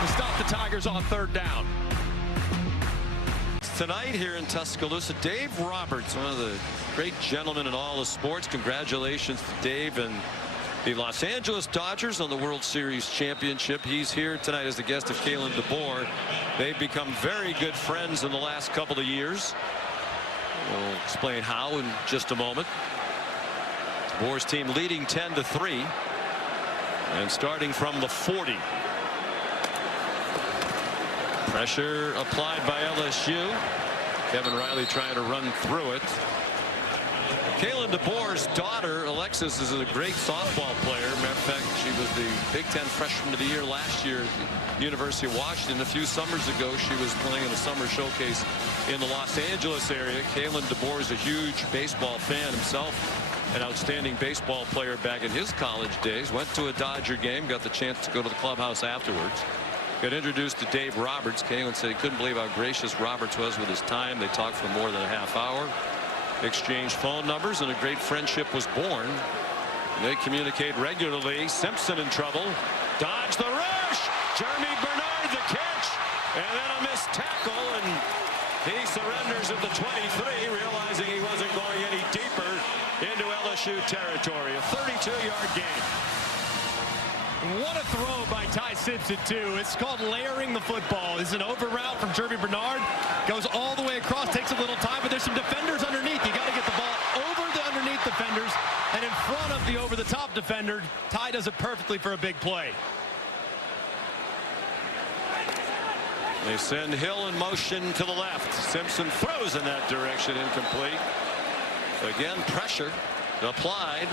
to stop the Tigers on 3rd down. Tonight here in Tuscaloosa, Dave Roberts, one of the great gentlemen in all of sports. Congratulations to Dave and the Los Angeles Dodgers on the World Series championship. He's here tonight as the guest of Kalen DeBoer. They've become very good friends in the last couple of years. We'll explain how in just a moment. DeBoer's team leading 10-3 and starting from the 40. Pressure applied by LSU. Kevin Riley trying to run through it. Kalen DeBoer's daughter, Alexis, is a great softball player. Matter of fact, she was the Big Ten Freshman of the Year last year at the University of Washington. A few summers ago, she was playing in a summer showcase in the Los Angeles area. Kalen DeBoer is a huge baseball fan himself. An outstanding baseball player back in his college days. Went to a Dodger game, got the chance to go to the clubhouse afterwards. Got introduced to Dave Roberts. Kalen said he couldn't believe how gracious Roberts was with his time. They talked for more than a half hour. Exchanged phone numbers, and a great friendship was born. They communicate regularly. Simpson in trouble. Dodge the rush. Jeremy Bernard the catch. And then a missed tackle, and he surrenders at the 23, realizing he wasn't going any deeper into LSU territory. A 32-yard gain. What a throw by Ty Simpson, too. It's called layering the football. It's an over route from Jeremy Bernard. Goes all the way across, takes a little time, but there's some defenders underneath. You got to get the ball over the underneath defenders and in front of the over-the-top defender. Ty does it perfectly for a big play. They send Hill in motion to the left. Simpson throws in that direction, incomplete. Again, pressure applied.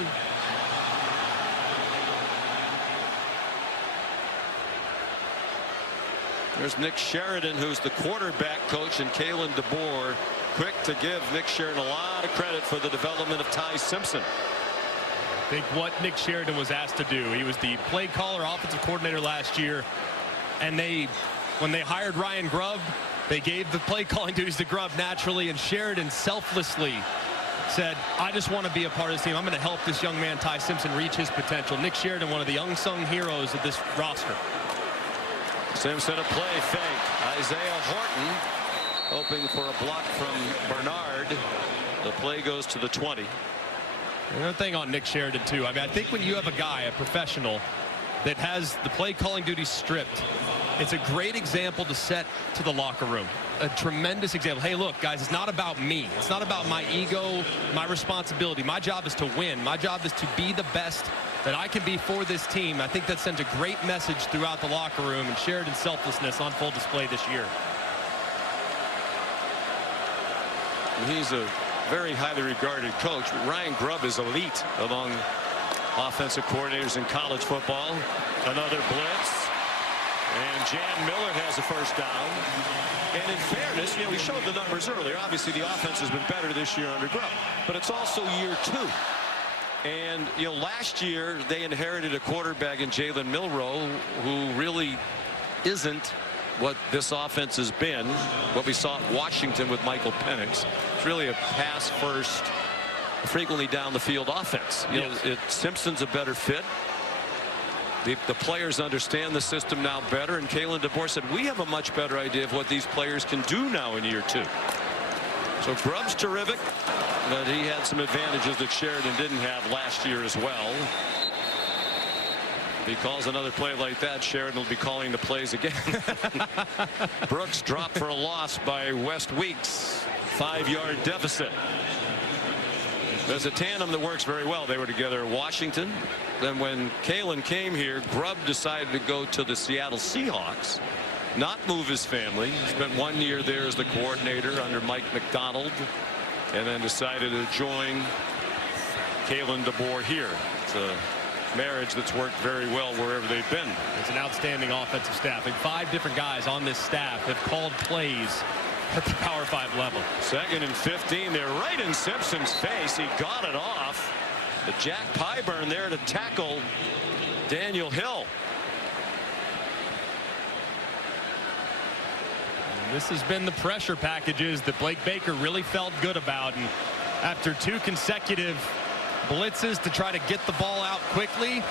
There's Nick Sheridan, who's the quarterback coach, and Kalen DeBoer quick to give Nick Sheridan a lot of credit for the development of Ty Simpson. I think what Nick Sheridan was asked to do, he was the play caller, offensive coordinator last year, and when they hired Ryan Grubb, they gave the play calling duties to Grubb naturally, and Sheridan selflessly said, I just want to be a part of this team. I'm going to help this young man, Ty Simpson, reach his potential. Nick Sheridan, one of the unsung heroes of this roster. Simpson a play fake. Isaiah Horton hoping for a block from Bernard. The play goes to the 20. Another thing on Nick Sheridan, too. I mean, I think when you have a guy, a professional, that has the play calling duties stripped, it's a great example to set to the locker room. A tremendous example. Hey, look, guys, it's not about me. It's not about my ego, my responsibility. My job is to win. My job is to be the best that I can be for this team. I think that sends a great message throughout the locker room, and Sheridan's selflessness on full display this year. He's a very highly regarded coach. Ryan Grubb is elite among offensive coordinators in college football. Another blitz, and Jan Miller has a first down. And in fairness, we showed the numbers earlier. Obviously, the offense has been better this year under Grubb, but it's also year 2. And, last year they inherited a quarterback in Jalen Milroe who really isn't what this offense has been. What we saw at Washington with Michael Penix. It's really a pass first, frequently down the field offense. Simpson's a better fit. The players understand the system now better, and Kalen DeBoer said we have a much better idea of what these players can do now in year 2. So Grubb's terrific, but he had some advantages that Sheridan didn't have last year as well. If he calls another play like that, Sheridan will be calling the plays again. Brooks dropped for a loss by West Weeks. 5-yard deficit. There's a tandem that works very well. They were together at Washington. Then when Kalen came here, Grubb decided to go to the Seattle Seahawks, not move his family. Spent 1 year there as the coordinator under Mike McDonald, and then decided to join Kalen DeBoer here. It's a marriage that's worked very well wherever they've been. It's an outstanding offensive staff. And 5 different guys on this staff have called plays at the Power 5 level. 2nd and 15. They're right in Simpson's face. He got it off. But Jack Pyburn there to tackle Daniel Hill. And this has been the pressure packages that Blake Baker really felt good about. And after 2 consecutive blitzes to try to get the ball out quickly,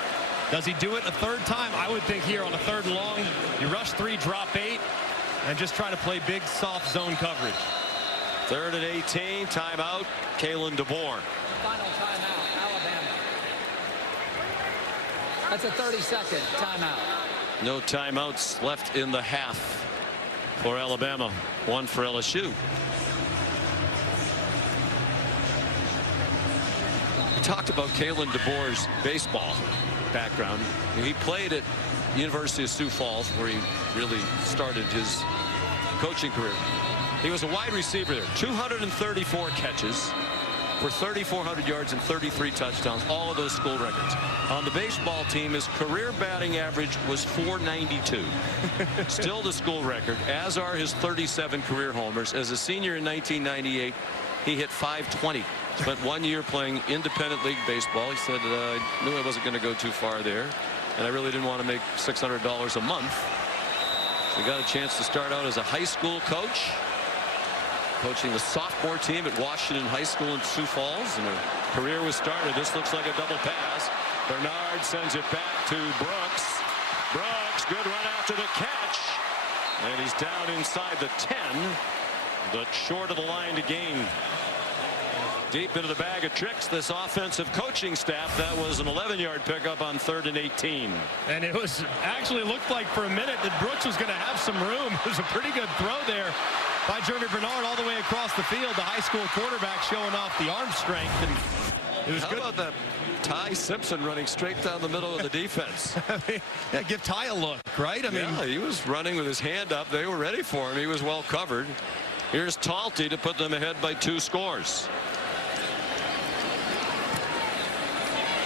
does he do it a 3rd time? I would think here on a 3rd and long, you rush 3, drop 8, and just try to play big, soft zone coverage. 3rd and 18. Timeout. Kalen DeBoer. Final timeout, Alabama. That's a 30-second timeout. No timeouts left in the half for Alabama. 1 for LSU. We talked about Kalen DeBoer's baseball background. He played at University of Sioux Falls, where he really started his coaching career. He was a wide receiver there. 234 catches for 3,400 yards and 33 touchdowns, all of those school records. On the baseball team, his career batting average was .492. Still the school record, as are his 37 career homers. As a senior in 1998, he hit .520. Spent 1 year playing independent league baseball. He said, I knew I wasn't going to go too far there, and I really didn't want to make $600 a month. So he got a chance to start out as a high school coach, coaching the sophomore team at Washington High School in Sioux Falls, and a career was started. This looks like a double pass. Bernard sends it back to Brooks. Brooks, good run after the catch, and he's down inside the 10, but short of the line to gain. Deep into the bag of tricks, this offensive coaching staff. That was an 11-yard pickup on 3rd and 18. And it was actually looked like for a minute that Brooks was going to have some room. It was a pretty good throw there by Jeremy Bernard all the way across the field. The high school quarterback showing off the arm strength. And it was How good. about that Ty Simpson running straight down the middle of the defense? I mean, yeah, give Ty a look, right? I mean, yeah, he was running with his hand up. They were ready for him. He was well covered. Here's Talty to put them ahead by 2 scores.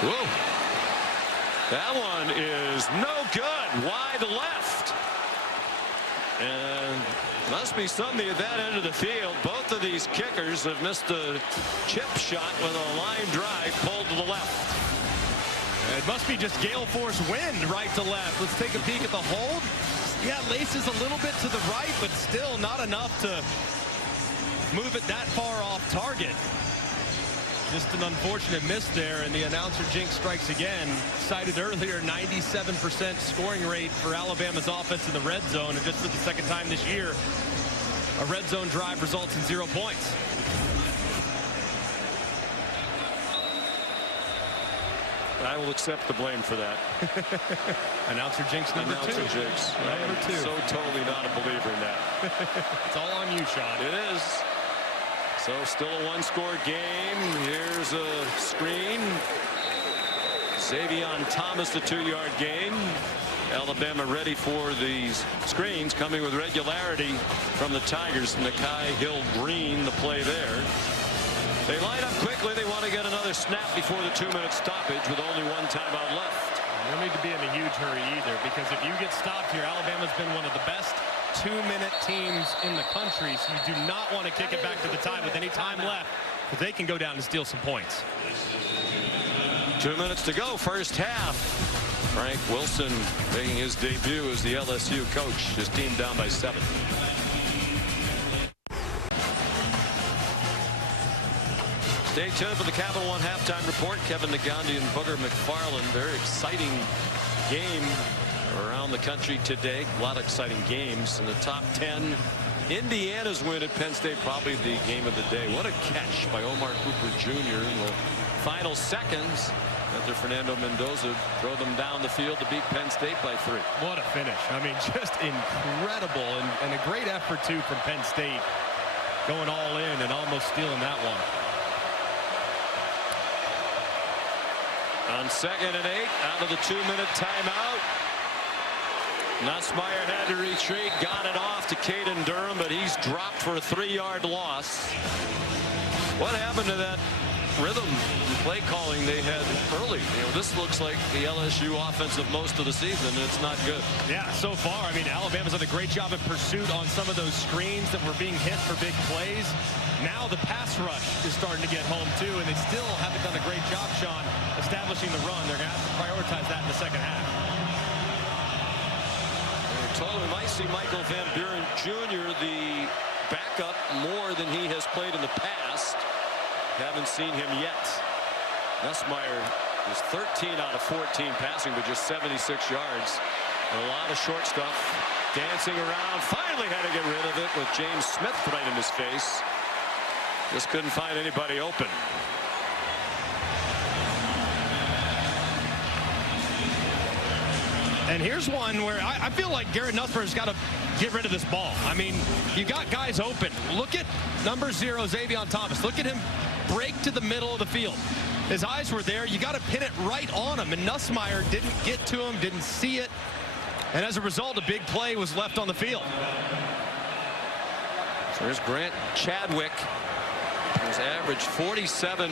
Whoa. That one is no good. Wide left. And must be somebody at that end of the field. Both of these kickers have missed a chip shot with a line drive pulled to the left. It must be just gale force wind right to left. Let's take a peek at the hold. Yeah, laces a little bit to the right, but still not enough to move it that far off target. Just an unfortunate miss there, and the announcer jinx strikes again. Cited earlier, 97% scoring rate for Alabama's offense in the red zone, and just for the 2nd time this year, a red zone drive results in 0 points. I will accept the blame for that. Announcer jinx number 2. Announcer jinx. Number 2. So totally not a believer in that. It's all on you, Sean. It is. So still a 1-score game. Here's a screen. Xavion Thomas, the 2-yard gain. Alabama ready for these screens, coming with regularity from the Tigers. Nakai Hill-Green, the play there. They line up quickly. They want to get another snap before the 2-minute stoppage with only 1 timeout left. You don't need to be in a huge hurry either, because if you get stopped here, Alabama's been one of the best 2-minute teams in the country, so you do not want to kick it back to the tie with any time left, because they can go down and steal some points. 2 minutes to go, first half. Frank Wilson making his debut as the LSU coach. His team down by 7. Stay tuned for the Capital One halftime report. Kevin Negandhi and Booger McFarland. Very exciting game around the country today. A lot of exciting games in the top 10. Indiana's win at Penn State, probably the game of the day. What a catch by Omar Cooper Jr. in the final seconds after Fernando Mendoza throw them down the field to beat Penn State by 3. What a finish. I mean, just incredible, and a great effort too from Penn State, going all in and almost stealing that one. On 2nd and 8, out of the 2-minute timeout. Nussmeier had to retreat, got it off to Caden Durham, but he's dropped for a 3-yard loss. What happened to that rhythm play calling they had early. This looks like the LSU offense of most of the season, and it's not good. Yeah, so far, I mean, Alabama's done a great job in pursuit on some of those screens that were being hit for big plays. Now the pass rush is starting to get home, too, and they still haven't done a great job, Sean, establishing the run. They're going to have to prioritize that in the second half. We're told we might see Michael Van Buren Jr., the backup, more than he has played in the past. Haven't seen him yet. Nussmeier is 13 out of 14 passing, but just 76 yards. A lot of short stuff. Dancing around. Finally had to get rid of it with James Smith right in his face. Just couldn't find anybody open. And here's one where I feel like Garrett Nussmeyer's got to get rid of this ball. I mean, you got guys open. Look at number 0, Xavion Thomas. Look at him break to the middle of the field. His eyes were there. You got to pin it right on him. And Nussmeier didn't get to him, didn't see it. And as a result, a big play was left on the field. So there's Grant Chadwick. He's averaged 47.4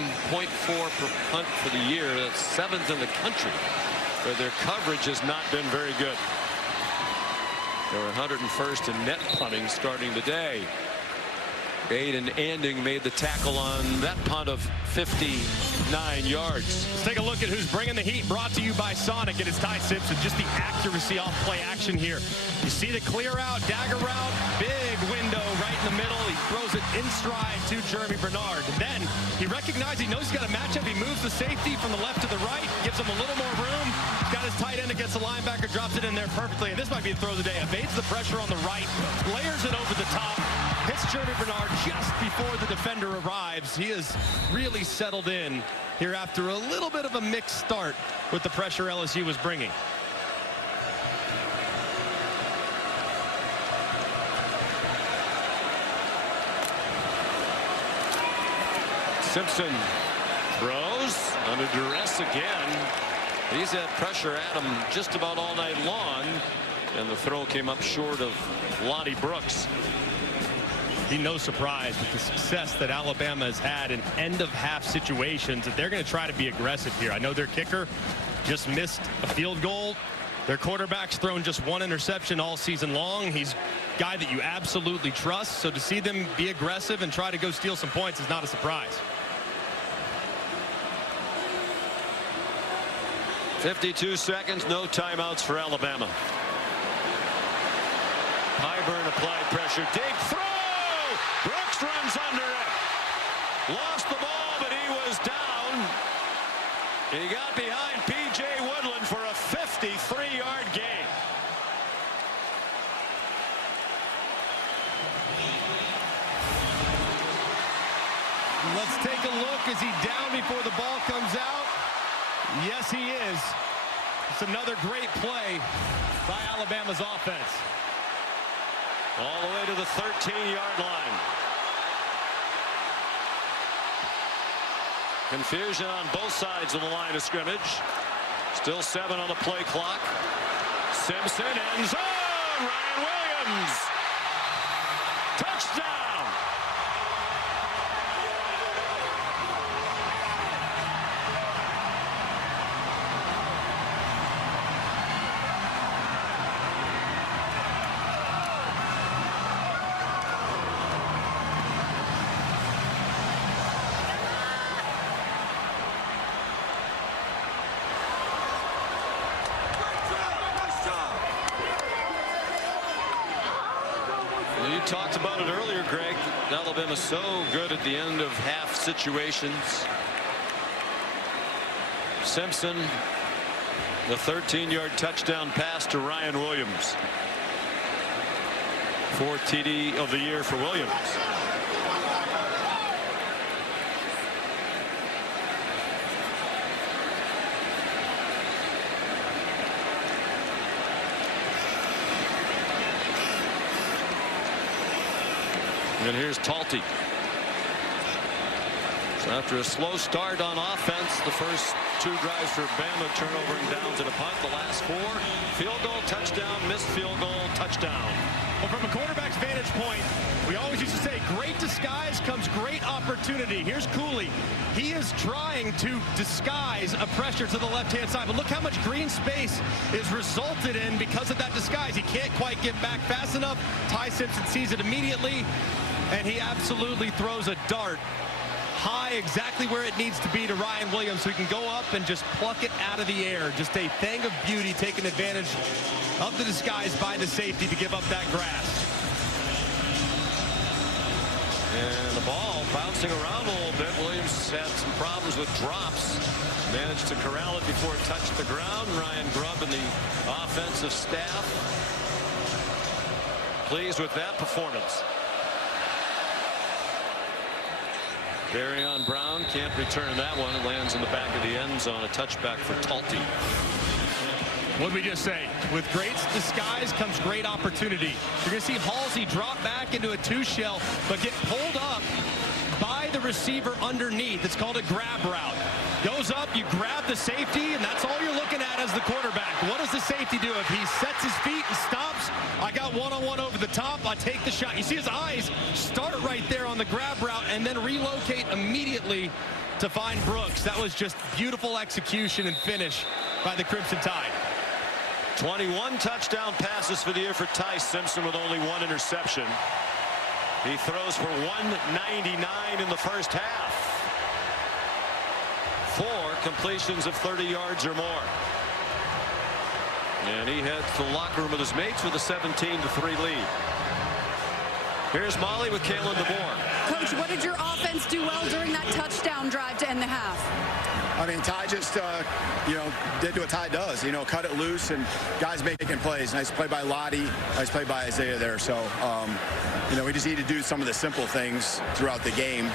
per punt for the year. That's 7th in the country. But their coverage has not been very good. They're 101st in net punting starting the day. Aiden Anding made the tackle on that punt of 59 yards. Let's take a look at who's bringing the heat. Brought to you by Sonic, and it's Ty Simpson. Just the accuracy off play action here. You see the clear out, dagger route, big window right in the middle. He throws it in stride to Jeremy Bernard. And then he recognizes, he knows he's got a matchup. He moves the safety from the left to the right, gives him a little more room. He's got his tight end against the linebacker, drops it in there perfectly. And this might be a throw of the day. Evades the pressure on the right, layers it over the top. Hits Jeremy Bernard just before the defender arrives. He is really settled in here after a little bit of a mixed start with the pressure LSU was bringing. Simpson throws under duress again. He's had pressure at him just about all night long, and the throw came up short of Lonnie Brooks. Be no surprise with the success that Alabama has had in end-of-half situations that they're going to try to be aggressive here. I know their kicker just missed a field goal. Their quarterback's thrown just one interception all season long. He's a guy that you absolutely trust. So to see them be aggressive and try to go steal some points is not a surprise. 52 seconds, no timeouts for Alabama. Pyburn applied pressure. Dig throw! Brooks runs under it. Lost the ball, but he was down. He got behind P.J. Woodland for a 53-yard gain. Let's take a look. Is he down before the ball comes out? Yes, he is. It's another great play by Alabama's offense. All the way to the 13-yard line. Confusion on both sides of the line of scrimmage. Still 7 on the play clock. Simpson end zone. Ryan Williams. Touchdown. You talked about it earlier, Greg. Alabama's so good at the end of half situations. Simpson, the 13-yard touchdown pass to Ryan Williams. 4th TD of the year for Williams. And here's Talty. So after a slow start on offense, the first 2 drives for Bama, turnover and downs and a punt. The last 4, field goal, touchdown, missed field goal, touchdown. Well, from a quarterback's vantage point, we always used to say great disguise comes great opportunity. Here's Cooley. He is trying to disguise a pressure to the left-hand side, but look how much green space is resulted in because of that disguise. He can't quite get back fast enough. Ty Simpson sees it immediately, and he absolutely throws a dart high, exactly where it needs to be to Ryan Williams, so he can go up and just pluck it out of the air. Just a thing of beauty, taking advantage of the disguise by the safety to give up that grass. And the ball bouncing around a little bit. Williams had some problems with drops. Managed to corral it before it touched the ground. Ryan Grubb and the offensive staff pleased with that performance. Barryon Brown can't return that one. It lands in the back of the end zone. A touchback for Talty. What did we just say? With great disguise comes great opportunity. You're going to see Halsey drop back into a two-shell, but get pulled up by the receiver underneath. It's called a grab route. Goes up, you grab the safety, and that's all you're looking at as the quarterback. What does the safety do? If he sets his feet and stops, I got one-on-one over the top, I take the shot. You see his eyes start right there on the grab route and then relocate immediately to find Brooks. That was just beautiful execution and finish by the Crimson Tide. 21 touchdown passes for the year for Ty Simpson with only one interception. He throws for 199 in the first half. 4 completions of 30 yards or more. And he heads to the locker room with his mates with a 17-3 lead. Here's Molly with Kalen DeBoer. Coach, what did your offense do well during that touchdown drive to end the half? I mean, Ty just, did what Ty does, cut it loose, and guys making plays. Nice play by Lottie, nice play by Isaiah there. So, we just need to do some of the simple things throughout the game.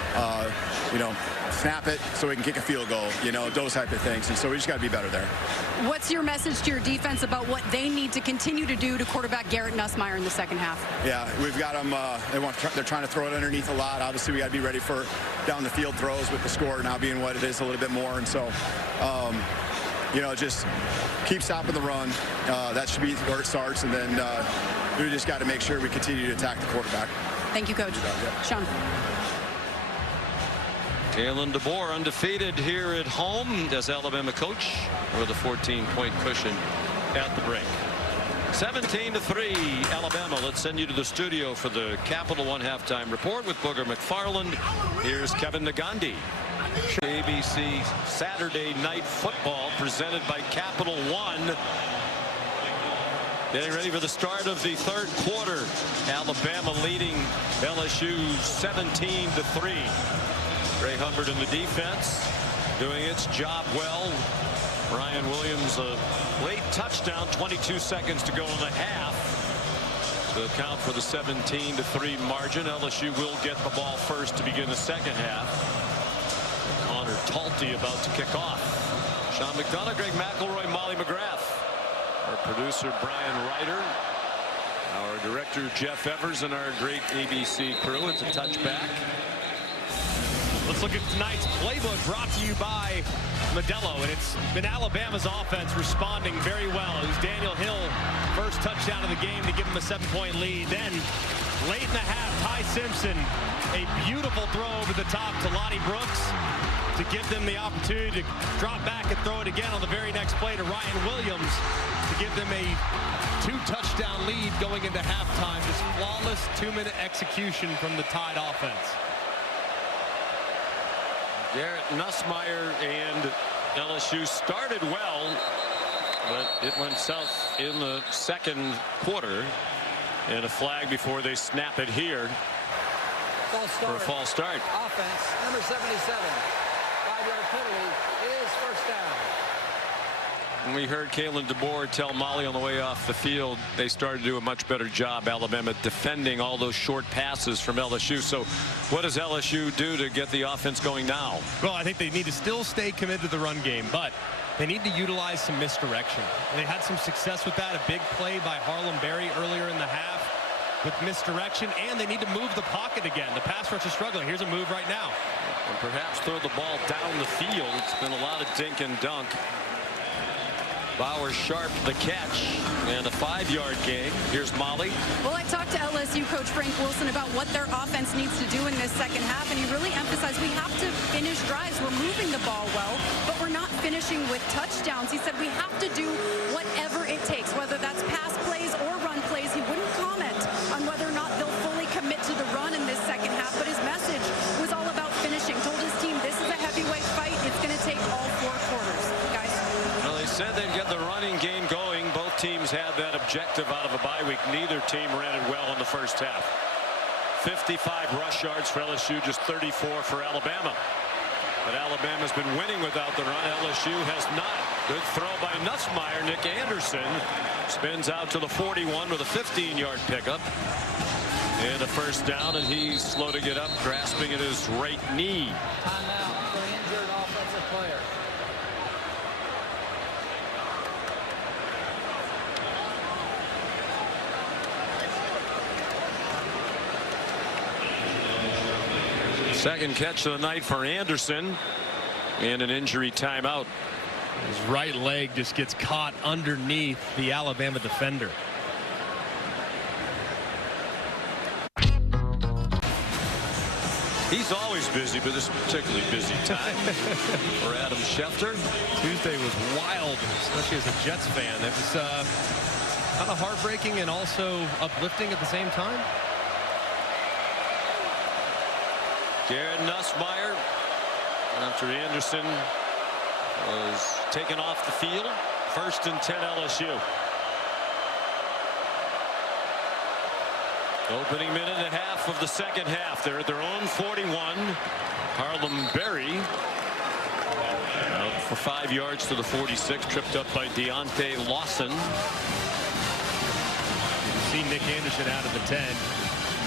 Snap it so we can kick a field goal, those type of things. And so we just got to be better there. What's your message to your defense about what they need to continue to do to quarterback Garrett Nussmeier in the second half? Yeah, we've got them. They're trying to throw it underneath a lot. Obviously, we got to be ready for down the field throws with the score now being what it is a little bit more. And so, just keep stopping the run. That should be where it starts. And then we just got to make sure we continue to attack the quarterback. Thank you, Coach. Sean. Kalen DeBoer undefeated here at home as Alabama coach with a 14-point cushion at the break. 17-3 Alabama. Let's send you to the studio for the Capital One halftime report with Booger McFarland. Here's Kevin Nagandi. ABC Saturday Night Football presented by Capital One. Getting ready for the start of the third quarter. Alabama leading LSU 17-3. Ray Hubbard in the defense doing its job well. Ryan Williams, a late touchdown, 22 seconds to go in the half to account for the 17-3 margin. LSU will get the ball first to begin the second half. Connor Talty about to kick off. Sean McDonough, Greg McElroy, Molly McGrath. Our producer Brian Ryder, our director Jeff Evers, and our great ABC crew. It's a touchback. Let's look at tonight's playbook brought to you by Modelo, and it's been Alabama's offense responding very well. It was Daniel Hill, first touchdown of the game to give him a 7-point lead. Then late in the half, Ty Simpson, a beautiful throw over the top to Lonnie Brooks to give them the opportunity to drop back and throw it again on the very next play to Ryan Williams to give them a 2-touchdown lead going into halftime. Just flawless 2-minute execution from the Tide offense. Garrett Nussmeier and LSU started well, but it went south in the second quarter. And a flag before they snap it here for a false start. Offense, number 77. 5-yard penalty. It is first down. And we heard Kalen DeBoer tell Molly on the way off the field they started to do a much better job, Alabama, defending all those short passes from LSU. So what does LSU do to get the offense going now? Well, I think they need to still stay committed to the run game, but they need to utilize some misdirection. They had some success with that. A big play by Harlem Berry earlier in the half with misdirection, and they need to move the pocket again. The pass rush is struggling. Here's a move right now. And perhaps throw the ball down the field. It's been a lot of dink and dunk. Bauer Sharp the catch and a 5-yard gain. Here's Molly. Well, I talked to LSU coach Frank Wilson about what their offense needs to do in this second half, and he really emphasized we have to finish drives. We're moving the ball well, but we're not finishing with touchdowns. He said we have to do whatever it takes, whether that's pass plays or run plays. He wouldn't comment on whether or not they'll fully commit to the run in this second half, but his message was all about finishing. Told his team this is a heavyweight fight. It's going to take all 4 quarters, guys. Well, they said they'd get the running game going. Both teams had that objective out of a bye week. Neither team ran it well in the first half. 55 rush yards for LSU, just 34 for Alabama. But Alabama's been winning without the run. LSU has not. Good throw by Nussmeier. Nick Anderson spins out to the 41 with a 15-yard pickup. And a first down, and he's slow to get up, grasping at his right knee. Timeout for the injured offensive player. Second catch of the night for Anderson, and an injury timeout. His right leg just gets caught underneath the Alabama defender. He's always busy, but this is a particularly busy time for Adam Schefter. Tuesday was wild, especially as a Jets fan. It was kind of heartbreaking and also uplifting at the same time. Garrett Nussmeier, after Anderson was taken off the field. 1st and 10 LSU. Opening minute and a half of the second half. They're at their own 41. Harlem Berry out for 5 yards to the 46, tripped up by Deontay Lawson. You can see Nick Anderson out of the 10,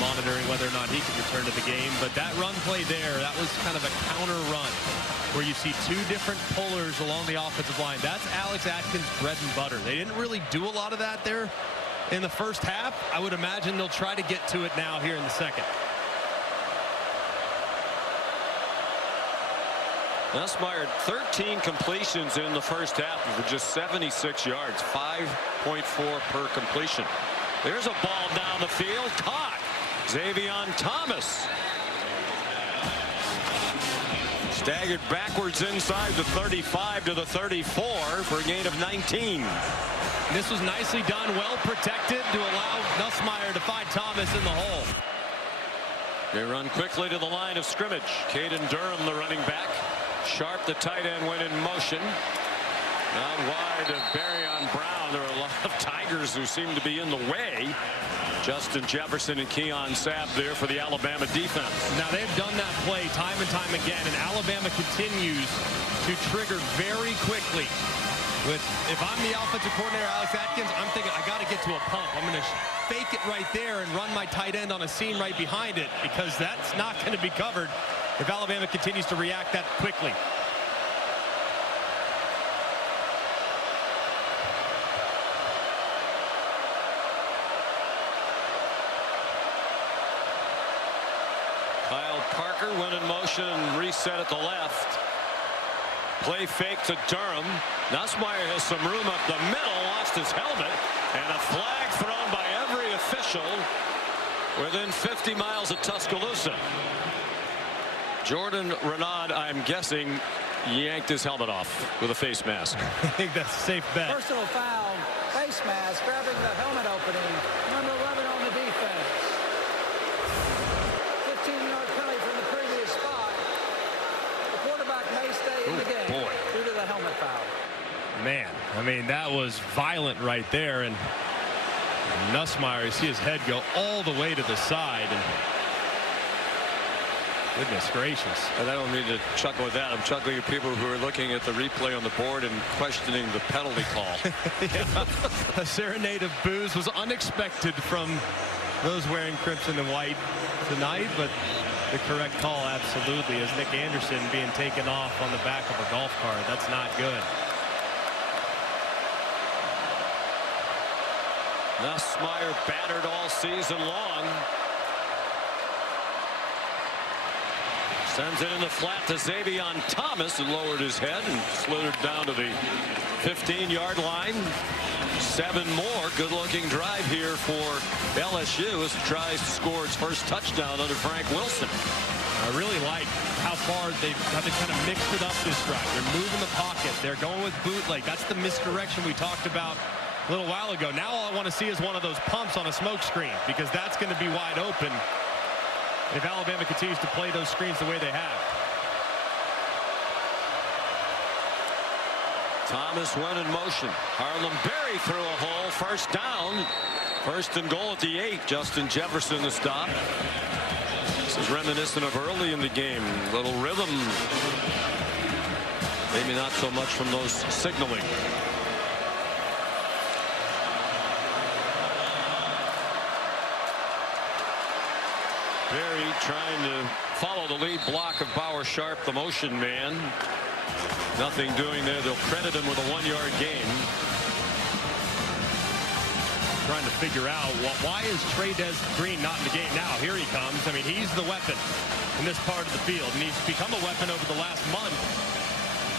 monitoring whether or not he can return to the game. But that run play there, that was kind of a counter run where you see 2 different pullers along the offensive line. That's Alex Atkins' bread and butter. They didn't really do a lot of that there in the first half. I would imagine they'll try to get to it now here in the second. Nussmeier 13 completions in the first half for just 76 yards, 5.4 per completion. There's a ball down the field, caught. Xavion Thomas staggered backwards inside the 35 to the 34 for a gain of 19. This was nicely done, well protected to allow Nussmeier to find Thomas in the hole. They run quickly to the line of scrimmage. Caden Durham, the running back. Sharp, the tight end, went in motion. Out wide of Barry-on Brown. There are a lot of Tigers who seem to be in the way. Justin Jefferson and Keon Sapp there for the Alabama defense. Now they've done that play time and time again, and Alabama continues to trigger very quickly. If I'm the offensive coordinator, Alex Atkins, I'm thinking I got to get to a pump. I'm going to fake it right there and run my tight end on a seam right behind it, because that's not going to be covered if Alabama continues to react that quickly. Kyle Parker went in motion and reset at the left. Play fake to Durham. Nussmeier has some room up the middle, lost his helmet, and a flag thrown by every official within 50 miles of Tuscaloosa. Jordan Renaud, I'm guessing, yanked his helmet off with a face mask. I think that's a safe bet. Personal foul, face mask, grabbing the helmet opening. Number 11 on the defense. 15-yard penalty from the previous spot. The quarterback may stay in the game due to the helmet foul. Man, I mean, that was violent right there. And Nussmeier, you see his head go all the way to the side. And goodness gracious. And I don't mean to chuckle at that. I'm chuckling at people who are looking at the replay on the board and questioning the penalty call. Yeah. A serenade of boos was unexpected from those wearing crimson and white tonight, but the correct call absolutely is Nick Anderson being taken off on the back of a golf cart. That's not good. Nussmeier battered all season long. Sends it in the flat to Xavion Thomas, who lowered his head and slithered down to the 15-yard line. 7 more. Good-looking drive here for LSU as it tries to score its first touchdown under Frank Wilson. I really like how far they've kind of mixed it up this drive. They're moving the pocket. They're going with bootleg. That's the misdirection we talked about a little while ago. Now all I want to see is one of those pumps on a smoke screen, because that's going to be wide open if Alabama continues to play those screens the way they have. Thomas went in motion. Harlem Berry threw a hole. First down. First and goal at the 8. Justin Jefferson the stop. This is reminiscent of early in the game. Little rhythm. Maybe not so much from those signaling. Berry trying to follow the lead block of Bauer Sharp, the motion man. Nothing doing there. They'll credit him with a 1-yard gain. Trying to figure out why is Trey-Des Green not in the game now? Here he comes. I mean, he's the weapon in this part of the field, and he's become a weapon over the last month.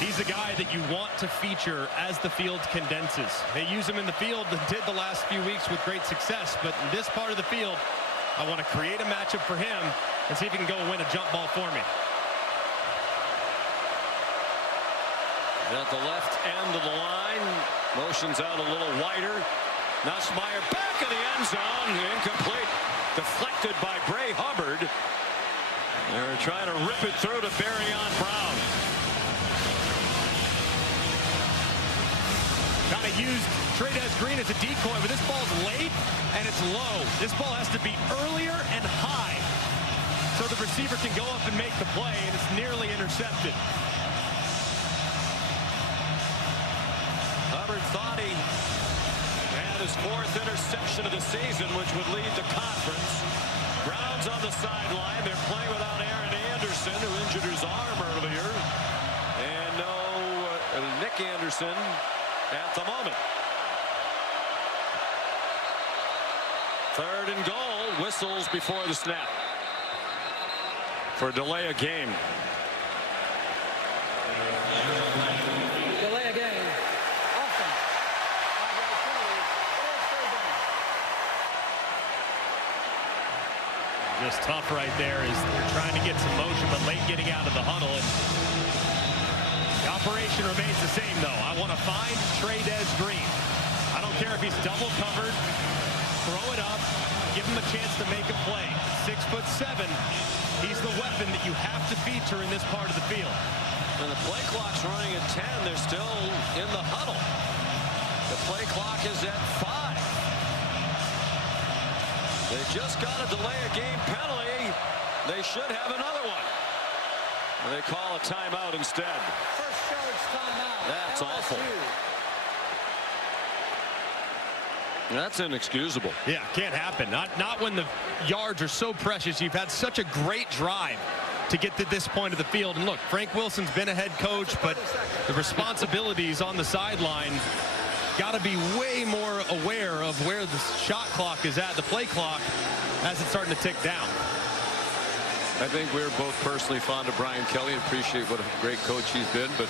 He's the guy that you want to feature as the field condenses. They use him in the field and did the last few weeks with great success, but in this part of the field, I want to create a matchup for him and see if he can go and win a jump ball for me. At the left end of the line, motions out a little wider. Nussmeier back in the end zone, incomplete, deflected by Bray Hubbard. They're trying to rip it through to Barryon Brown. Kind of used Trey-Des Green as a decoy, but this ball's late and it's low. This ball has to be earlier and high so the receiver can go up and make the play, and it's nearly intercepted. Hubbard thought he had his 4th interception of the season, which would lead to conference. Brown's on the sideline. They're playing without Aaron Anderson, who injured his arm earlier. And no Nick Anderson at the moment. 3rd and goal. Whistles before the snap for delay of game. Delay a game. Offense. Just tough right there as they're trying to get some motion, but late getting out of the huddle. And the operation remains the same, though. I want to find Trey-Des Green. I don't care if he's double covered. Throw it up. Give him a chance to make a play. 6'7". He's the weapon that you have to feature in this part of the field. And the play clock's running at 10. They're still in the huddle. The play clock is at 5. They just got a delay a game penalty. They should have another one. And they call a timeout instead. First charge timeout. That's LSU. awful. That's inexcusable. Yeah, can't happen. Not when the yards are so precious. You've had such a great drive to get to this point of the field. And look, Frank Wilson's been a head coach, but the responsibilities on the sideline got to be way more aware of where the shot clock is at, the play clock, as it's starting to tick down. I think we're both personally fond of Brian Kelly and appreciate what a great coach he's been, but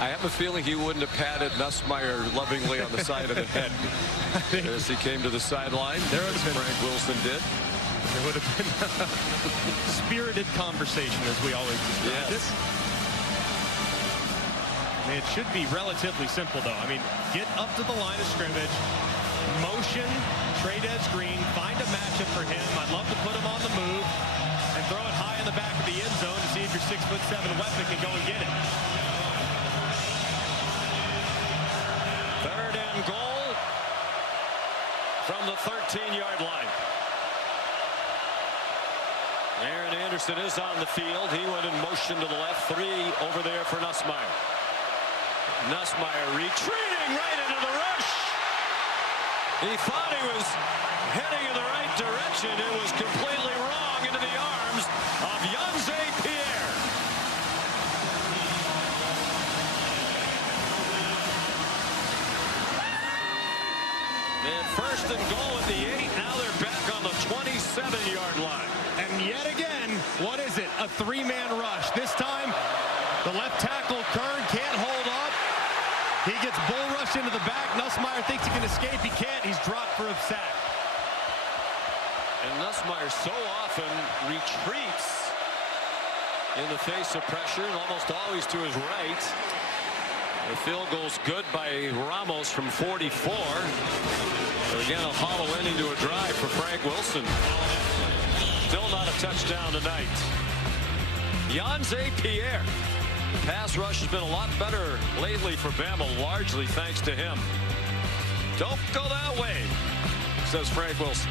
I have a feeling he wouldn't have patted Nussmeier lovingly on the side of the head as he came to the sideline. There would have been, Frank Wilson did. There would have been a spirited conversation, as we always describe it. I mean, it should be relatively simple, though. I mean, get up to the line of scrimmage, motion Trey-Des Green, find a matchup for him. I'd love to put him on the move and throw it high in the back of the end zone to see if your 6'7" weapon can go and get it. 3rd and goal from the 13-yard line. Aaron Anderson is on the field. He went in motion to the left. 3 over there for Nussmeier. Nussmeier retreating right into the rush. He thought he was heading in the right direction. It was completely wrong into the arms of Yanze Pierre. And 1st and goal at the 8. Now they're back on the 27-yard line. And yet again, what is it? A three-man rush. This time, the left tackle, Kern, can't hold up. He gets bull rushed into the back. Nussmeier thinks he can escape. He can't. He's dropped for a sack. And Nussmeier so often retreats in the face of pressure, and almost always to his right. The field goal's good by Ramos from 44. But again, a hollow ending to a drive for Frank Wilson. Still not a touchdown tonight. Yanze Pierre. The pass rush has been a lot better lately for Bama, largely thanks to him. Don't go that way, says Frank Wilson.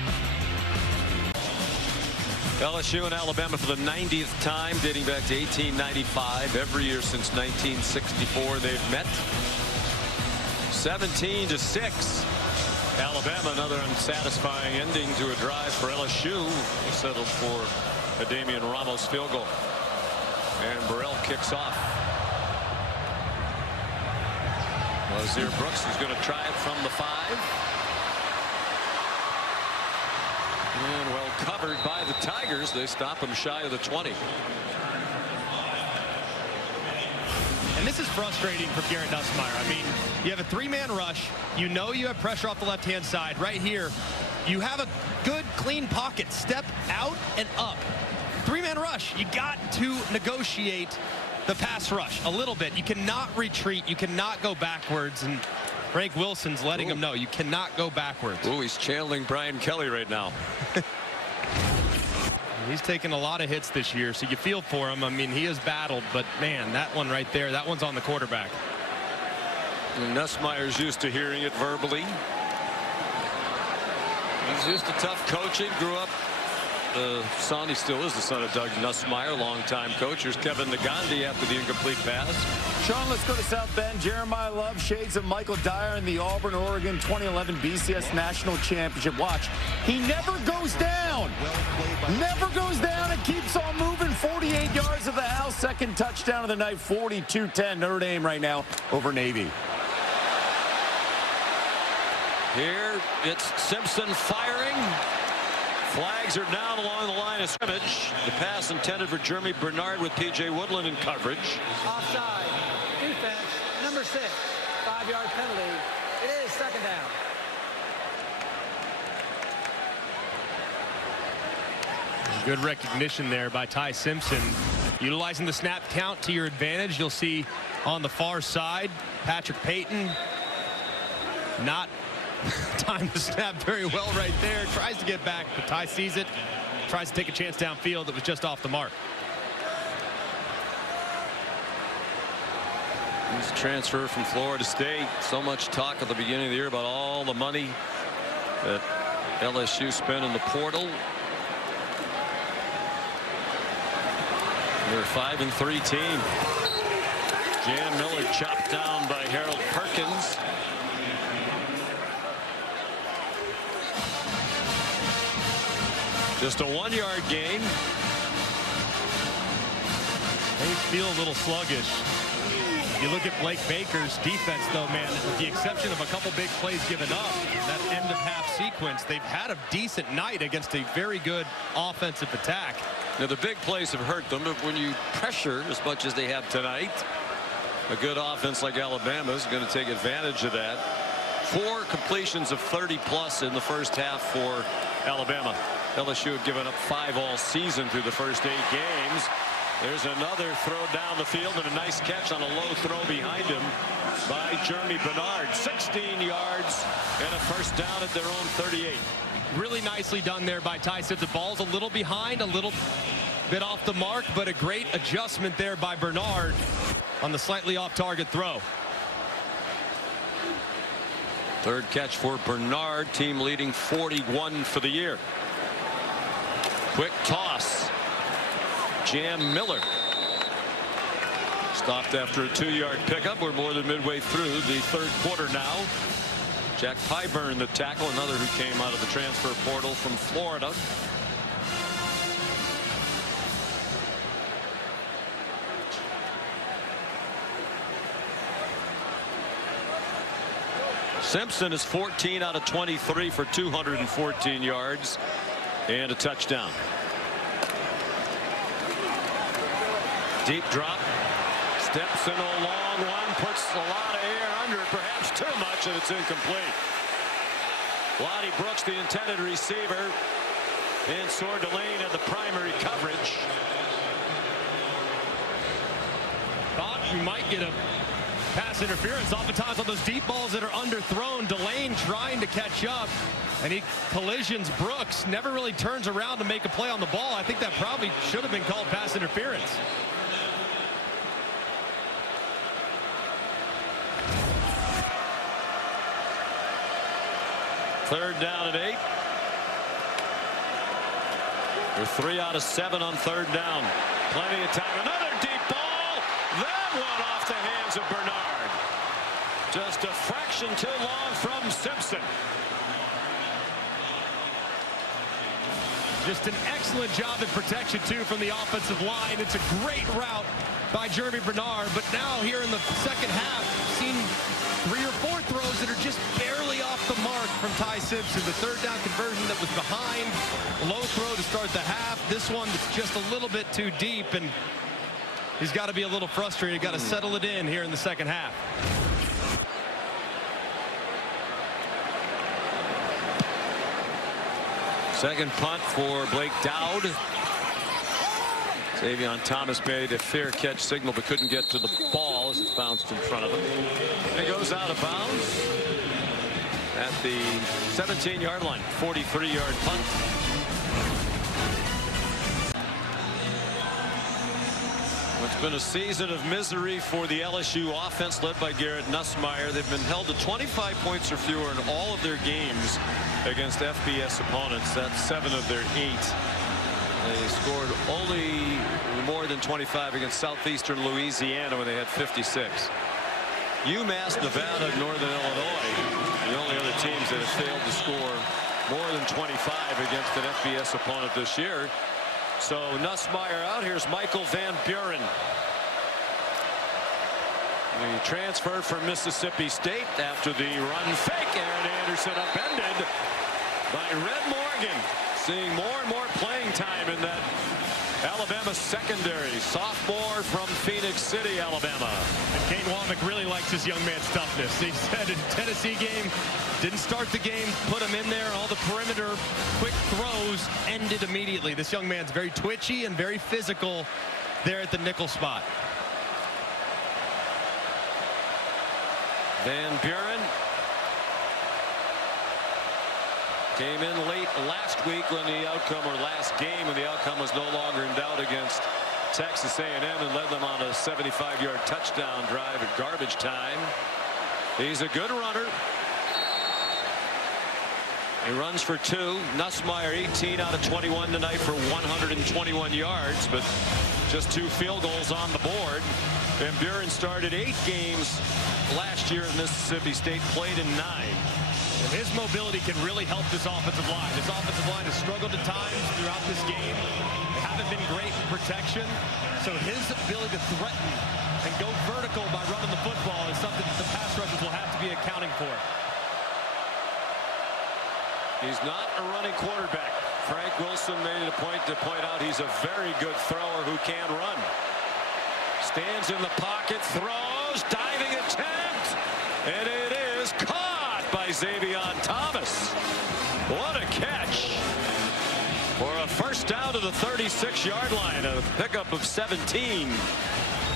LSU and Alabama for the 90th time, dating back to 1895. Every year since 1964 they've met. 17-6. Alabama, another unsatisfying ending to a drive for LSU. They settled for a Damian Ramos field goal. And Burrell kicks off. Lazir Brooks is going to try it from the 5. And well covered by the Tigers. They stop him shy of the 20. And this is frustrating for Garrett Nussmeier. I mean, you have a three-man rush. You know you have pressure off the left-hand side. Right here, you have a good, clean pocket. Step out and up. Three-man rush. You got to negotiate the pass rush a little bit. You cannot retreat. You cannot go backwards. And Frank Wilson's letting him know you cannot go backwards. Ooh, he's channeling Brian Kelly right now. He's taken a lot of hits this year, so you feel for him. I mean, he has battled, but man, that one right there, that one's on the quarterback. And Nussmeier's used to hearing it verbally. He's used to tough coaching. Grew up son, he still is the son of Doug Nussmeier, longtime coach. Here's Kevin Nagandi after the incomplete pass. Sean, let's go to South Bend. Jeremiah Love, shades of Michael Dyer in the Auburn, Oregon 2011 BCS National Championship. Watch. He never goes down. Never goes down and keeps on moving. 48 yards of the house. Second touchdown of the night. 42-10 Notre Dame right now over Navy. Here it's Simpson firing. Flags are down along the line of scrimmage. The pass intended for Jeremy Bernard with P.J. Woodland in coverage. Offside. Defense, number 6. 5-yard penalty. It is second down. Good recognition there by Ty Simpson. Utilizing the snap count to your advantage. You'll see on the far side, Patrick Payton not timed the snap very well right there. Tries to get back, but Ty sees it. Tries to take a chance downfield that was just off the mark. He's a transfer from Florida State. So much talk at the beginning of the year about all the money that LSU spent in the portal. They're a 5-3 team. Jan Miller chopped down by Harold Perkins. Just a 1-yard gain. They feel a little sluggish. You look at Blake Baker's defense, though, man, with the exception of a couple big plays given up, that end of half sequence, they've had a decent night against a very good offensive attack. Now, the big plays have hurt them, but when you pressure as much as they have tonight, a good offense like Alabama is going to take advantage of that. 4 completions of 30+ in the first half for Alabama. LSU had given up 5 all season through the first 8 games. There's another throw down the field and a nice catch on a low throw behind him by Jeremy Bernard. 16 yards and a first down at their own 38. Really nicely done there by Ty Simpson. The ball's a little behind, a little bit off the mark, but a great adjustment there by Bernard on the slightly off-target throw. Third catch for Bernard, team leading 41 for the year. Quick toss. Jam Miller stopped after a 2-yard pickup. We're more than midway through the third quarter now. Jack Pyburn, the tackle, another who came out of the transfer portal from Florida. Simpson is 14 out of 23 for 214 yards and a touchdown. Deep drop. Steps in a long one. Puts a lot of air under it. Perhaps too much, and it's incomplete. Lonnie Brooks, the intended receiver. And Sor Delane had the primary coverage. Thought you might get a pass interference. Oftentimes on those deep balls that are underthrown, Delane trying to catch up, and he collisions Brooks. Never really turns around to make a play on the ball. I think that probably should have been called pass interference. Third down and 8. They're 3 out of 7 on third down. Plenty of time. Another deep ball. That one off the hands of Bernard. Just a fraction too long from Simpson. Just an excellent job in protection, too, from the offensive line. It's a great route by Jeremy Bernard. But now here in the second half, seen 3 or 4 throws that are just barely off the mark from Ty Simpson. The third down conversion that was behind. Low throw to start the half. This one that's just a little bit too deep, and he's got to be a little frustrated. Got to settle it in here in the second half. Second punt for Blake Dowd. Xavier Thomas made a fair catch signal but couldn't get to the ball as it bounced in front of him. It goes out of bounds at the 17-yard line. 43-yard punt. It's been a season of misery for the LSU offense led by Garrett Nussmeier. They've been held to 25 points or fewer in all of their games against FBS opponents. That's 7 of their 8. They scored only more than 25 against Southeastern Louisiana when they had 56. UMass, Nevada, and Northern Illinois, the only other teams that have failed to score more than 25 against an FBS opponent this year. So Nussmeier out. Here's Michael Van Buren. He transferred from Mississippi State after the run fake. Aaron Anderson upended by Red Morgan. Seeing more and more playing time in that Alabama secondary. Sophomore from Phoenix City, Alabama. And Kane Womack really likes this young man's toughness. He said in the Tennessee game, didn't start the game, put him in there. All the perimeter quick throws ended immediately. This young man's very twitchy and very physical there at the nickel spot. Van Buren came in late last week when the outcome, or last game when the outcome was no longer in doubt against Texas A&M, and led them on a 75-yard touchdown drive at garbage time. He's a good runner. He runs for 2. Nussmeier 18 out of 21 tonight for 121 yards, but just 2 field goals on the board. Van Buren started 8 games last year at Mississippi State, played in 9. And his mobility can really help this offensive line. This offensive line has struggled at times throughout this game. They haven't been great in protection. So his ability to threaten and go vertical by running the football is something that the pass rushers will have to be accounting for. He's not a running quarterback. Frank Wilson made it a point to point out he's a very good thrower who can run. Stands in the pocket, throws, diving attempt, and it is caught by Xavier Thomas. What a catch for a first down to the 36-yard line, a pickup of 17.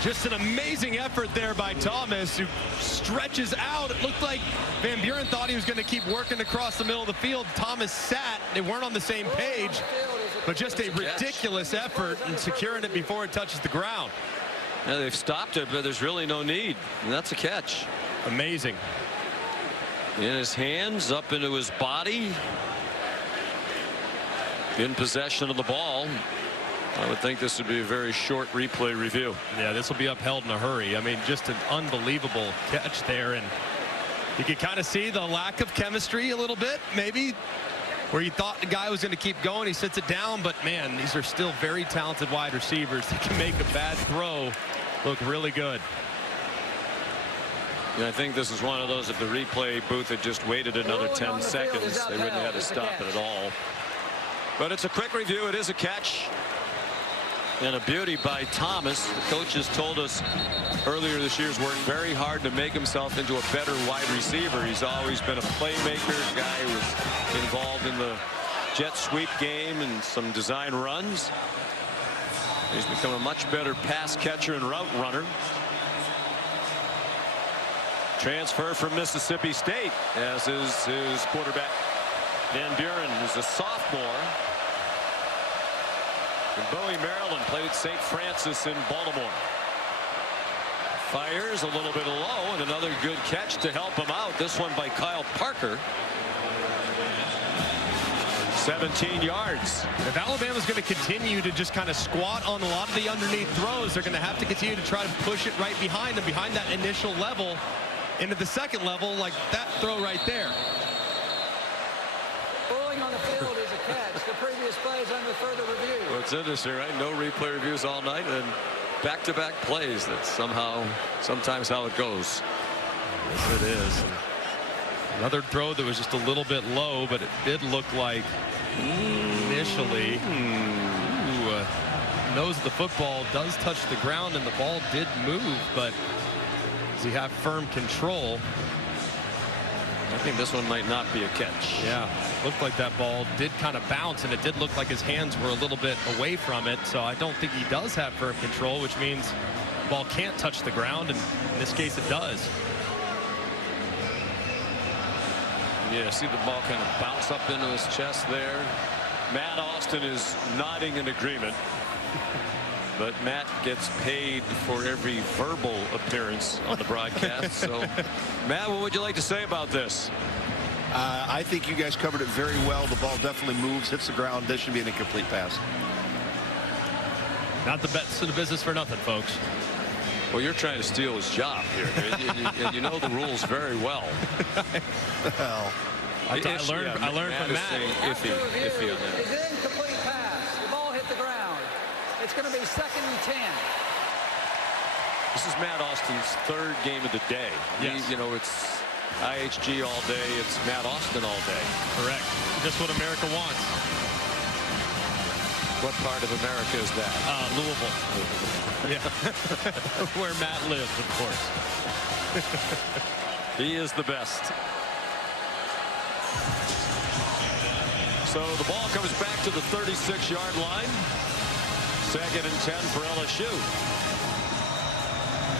Just an amazing effort there by Thomas, who stretches out. It looked like Van Buren thought he was going to keep working across the middle of the field. Thomas sat. They weren't on the same page, but just a ridiculous effort in securing it before it touches the ground. Yeah, they've stopped it, but there's really no need. And that's a catch. Amazing. In his hands, up into his body. In possession of the ball. I would think this would be a very short replay review. Yeah, this will be upheld in a hurry. I mean, just an unbelievable catch there. And you can kind of see the lack of chemistry a little bit, maybe, where you thought the guy was going to keep going. He sits it down, but man, these are still very talented wide receivers. They can make a bad throw look really good. Yeah, I think this is one of those, if the replay booth had just waited another 10 seconds, they wouldn't have had to stop it at all. But it's a quick review. It is a catch. And a beauty by Thomas. The coaches told us earlier this year's worked very hard to make himself into a better wide receiver. He's always been a playmaker, guy who was involved in the jet sweep game and some design runs. He's become a much better pass catcher and route runner. Transfer from Mississippi State, as is his quarterback Van Buren, who's a sophomore. In Bowie, Maryland, played at St. Francis in Baltimore. Fires a little bit low, and another good catch to help him out. This one by Kyle Parker. 17 yards. If Alabama's going to continue to just kind of squat on a lot of the underneath throws, they're going to have to continue to try to push it right behind them, behind that initial level, into the second level, like that throw right there. Falling on the field is a catch. The previous play is under further review. Well, it's interesting, right? No replay reviews all night, and back-to-back plays. That's sometimes how it goes. Yes, it is. Another throw that was just a little bit low, but it did look like initially. Nose of the football does touch the ground, and the ball did move, but does he have firm control? I think this one might not be a catch. Yeah, looked like that ball did kind of bounce, and it did look like his hands were a little bit away from it. So I don't think he does have firm control, which means the ball can't touch the ground, and in this case it does. Yeah, see the ball kind of bounce up into his chest there. Matt Austin is nodding in agreement. But Matt gets paid for every verbal appearance on the broadcast. So, Matt, what would you like to say about this? I think you guys covered it very well. The ball definitely moves, hits the ground. This should be an incomplete pass. Not the best of the business for nothing, folks. Well, you're trying to steal his job here. You know the rules very well. Well, I learned from Matt. Iffy on that. It's an incomplete pass. The ball hit the ground. It's going to be 2nd and 10. This is Matt Austin's 3rd game of the day. Yes. It's IHG all day. It's Matt Austin all day. Correct. Just what America wants. What part of America is that? Louisville. Yeah. Where Matt lives, of course. He is the best. So the ball comes back to the 36-yard line. 2nd and 10 for LSU.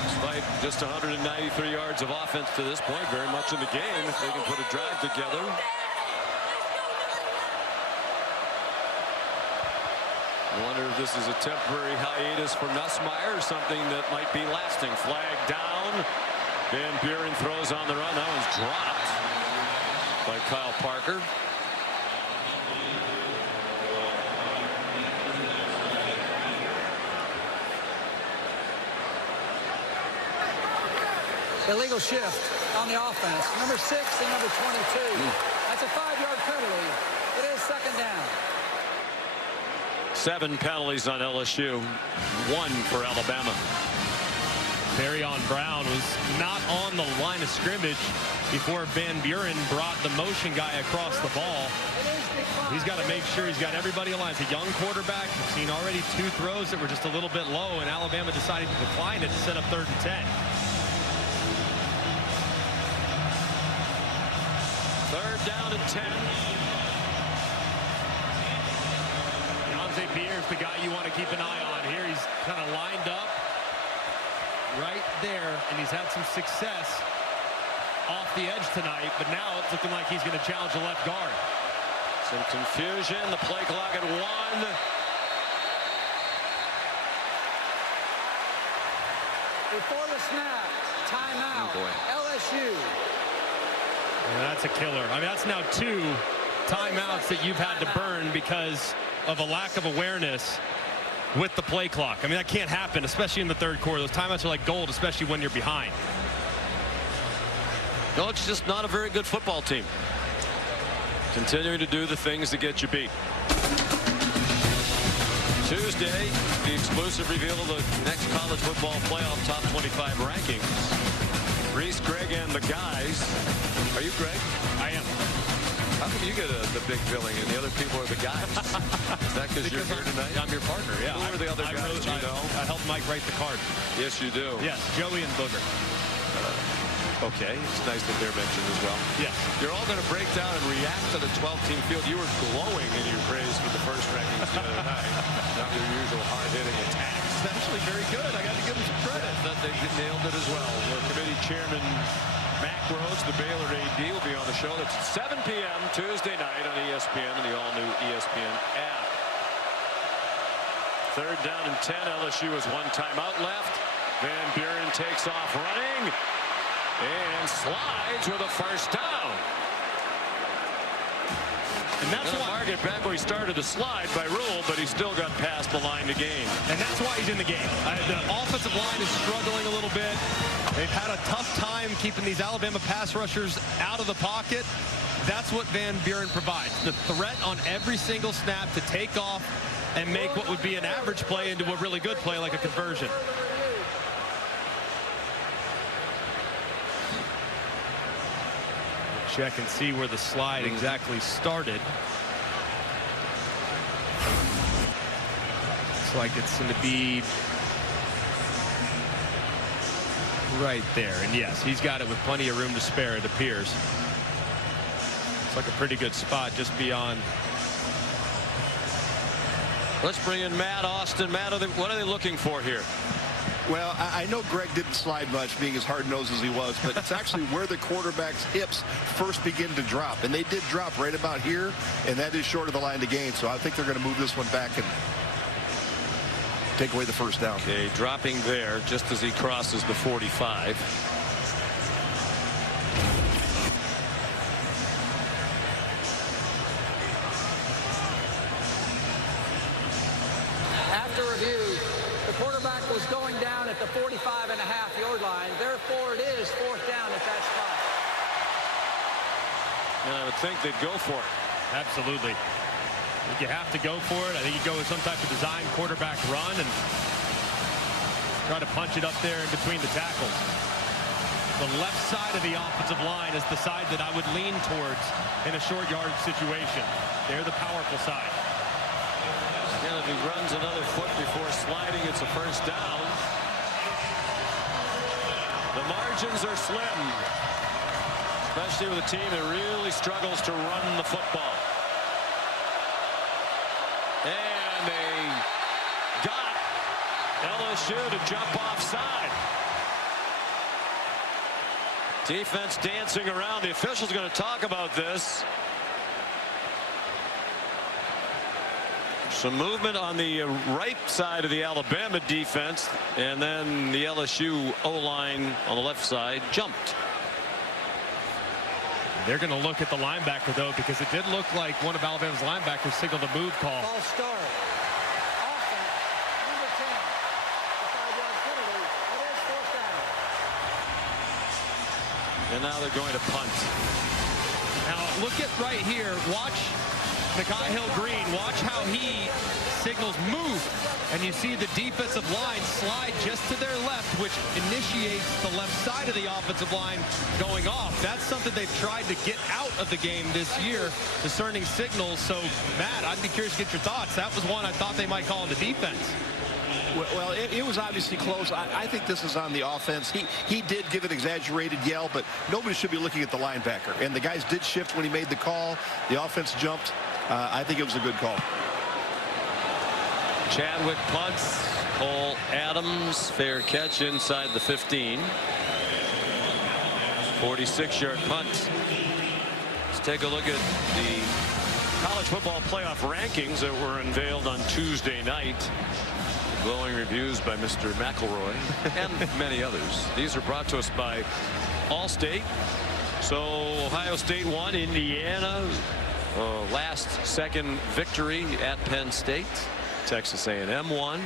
Despite just 193 yards of offense to this point, very much in the game, if they can put a drive together. I wonder if this is a temporary hiatus for Nussmeier or something that might be lasting. Flag down. Van Buren throws on the run. That one's dropped by Kyle Parker. Illegal shift on the offense. Number 6 and number 22. That's a 5-yard penalty. It is 2nd down. 7 penalties on LSU. 1 for Alabama. Barryon Brown was not on the line of scrimmage before Van Buren brought the motion guy across the ball. He's got to make sure he's got everybody aligned. It's a young quarterback. We've seen already 2 throws that were just a little bit low, and Alabama decided to decline it to set up 3rd and 10. 3rd down and 10. Deontay Pierre's the guy you want to keep an eye on here. He's kind of lined up right there, and he's had some success off the edge tonight, but now it's looking like he's going to challenge the left guard. Some confusion. The play clock at 1. Before the snap, timeout. LSU. And that's a killer. I mean, that's now 2 timeouts that you've had to burn because of a lack of awareness with the play clock. I mean, that can't happen, especially in the 3rd quarter. Those timeouts are like gold, especially when you're behind. No, it's just not a very good football team. Continuing to do the things that get you beat. Tuesday, the exclusive reveal of the next college football playoff top 25 rankings. Reese, Greg, and the guys. Are you Greg? I am. How come you get the big billing and the other people are the guys? Is that because you're here tonight? I'm your partner, yeah. Who are the other guys you know? I helped Mike write the card. Yes, you do. Yes, Joey and Booger. Okay, it's nice that they're mentioned as well. Yes. You're all going to break down and react to the 12-team field. You were glowing in your praise for the first rankings the other night. Not your usual hard-hitting attacks. It's actually very good. I got to give them some credit. That they nailed it as well. The committee chairman Mac Rhodes, the Baylor AD, will be on the show. That's at 7 p.m. Tuesday night on ESPN and the all-new ESPN app. 3rd down and 10. LSU has 1 timeout left. Van Buren takes off running and slides with a first down. And that's why Mark it back where he started the slide by rule, but he still got past the line to gain. And that's why he's in the game. The offensive line is struggling a little bit. They've had a tough time keeping these Alabama pass rushers out of the pocket. That's what Van Buren provides. The threat on every single snap to take off and make what would be an average play into a really good play like a conversion. Check and see where the slide exactly started. Looks like it's going to be right there. And yes, he's got it with plenty of room to spare, it appears. It's like a pretty good spot just beyond. Let's bring in Matt Austin. Matt, what are they looking for here? Well, I know Greg didn't slide much, being as hard-nosed as he was, but it's actually where the quarterback's hips first begin to drop. And they did drop right about here, and that is short of the line to gain. So I think they're going to move this one back and take away the first down. Okay, dropping there just as he crosses the 45. After review, the quarterback was going down at the 45.5-yard line. Therefore, it is 4th down at that spot. And I would think they'd go for it. Absolutely. I think you have to go for it. I think you go with some type of design quarterback run and try to punch it up there in between the tackles. The left side of the offensive line is the side that I would lean towards in a short yardage situation. They're the powerful side. Again, if he runs another foot before sliding, it's a first down. The margins are slim, especially with a team that really struggles to run the football. And they got LSU to jump offside. Defense dancing around. The official's going to talk about this. Some movement on the right side of the Alabama defense, and then the LSU O-line on the left side jumped. They're going to look at the linebacker, though, because it did look like one of Alabama's linebackers signaled a move call. False start. Offense, number 10. The 5-yard penalty. It is 4th down. And now they're going to punt. Now, look at right here. Watch Mekhi Hill-Green. Watch how he signals move. And you see the defensive line slide just to their left, which initiates the left side of the offensive line going off. That's something they've tried to get out of the game this year, discerning signals. So, Matt, I'd be curious to get your thoughts. That was one I thought they might call on the defense. Well, it was obviously close. I think this is on the offense. He did give an exaggerated yell, but nobody should be looking at the linebacker. And the guys did shift when he made the call. The offense jumped. I think it was a good call. Chadwick punts. Cole Adams, fair catch inside the 15. 46-yard punt. Let's take a look at the college football playoff rankings that were unveiled on Tuesday night. Glowing reviews by Mr. McElroy and many others. These are brought to us by Allstate. So Ohio State won. Indiana last second victory at Penn State. Texas A&M won.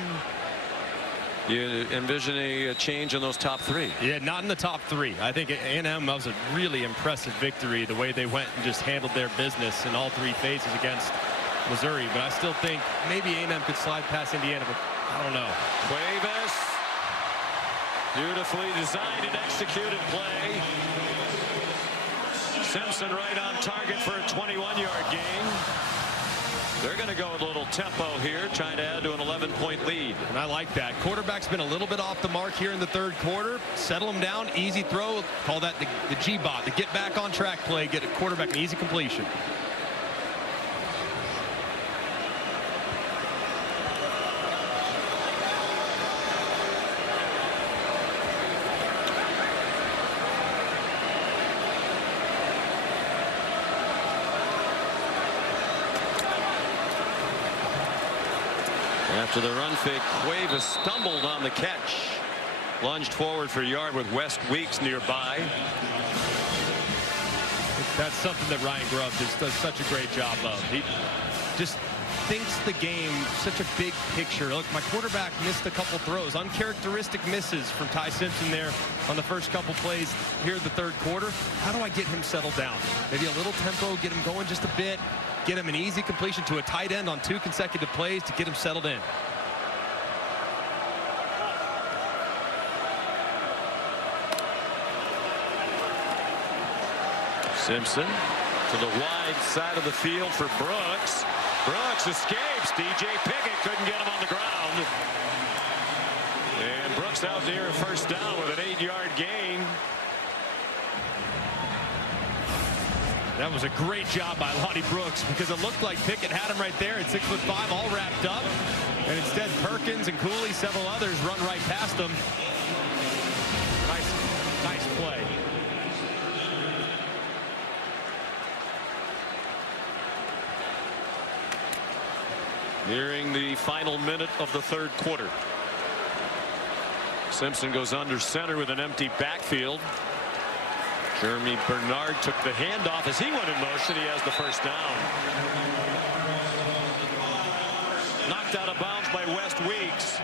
You envision a change in those top 3? Yeah, not in the top 3. I think A&M was a really impressive victory, the way they went and just handled their business in all 3 phases against Missouri. But I still think maybe A&M could slide past Indiana, but I don't know. Cuevas, beautifully designed and executed play. Simpson right on target for a 21-yard gain. They're going to go with a little tempo here, trying to add to an 11-point lead. And I like that. Quarterback's been a little bit off the mark here in the third quarter. Settle him down, easy throw. Call that the G-bot, the get back on track play, get a quarterback an easy completion. After the run fake, Cuevas stumbled on the catch. Lunged forward for a yard with West Weeks nearby. That's something that Ryan Grubb just does such a great job of. He just thinks the game such a big picture. Look, my quarterback missed a couple throws. Uncharacteristic misses from Ty Simpson there on the first couple plays here in the third quarter. How do I get him settled down? Maybe a little tempo, get him going just a bit. Get him an easy completion to a tight end on 2 consecutive plays to get him settled in. Simpson to the wide side of the field for Brooks. Brooks escapes. DJ Pickett couldn't get him on the ground. And Brooks out near a first down with an 8-yard gain. That was a great job by Lonnie Brooks because it looked like Pickett had him right there at 6'5", all wrapped up. And instead, Perkins and Cooley, several others, run right past him. Nice play. Nearing the final minute of the third quarter. Simpson goes under center with an empty backfield. Jeremy Bernard took the handoff as he went in motion. He has the first down. Knocked out of bounds by West Weeks.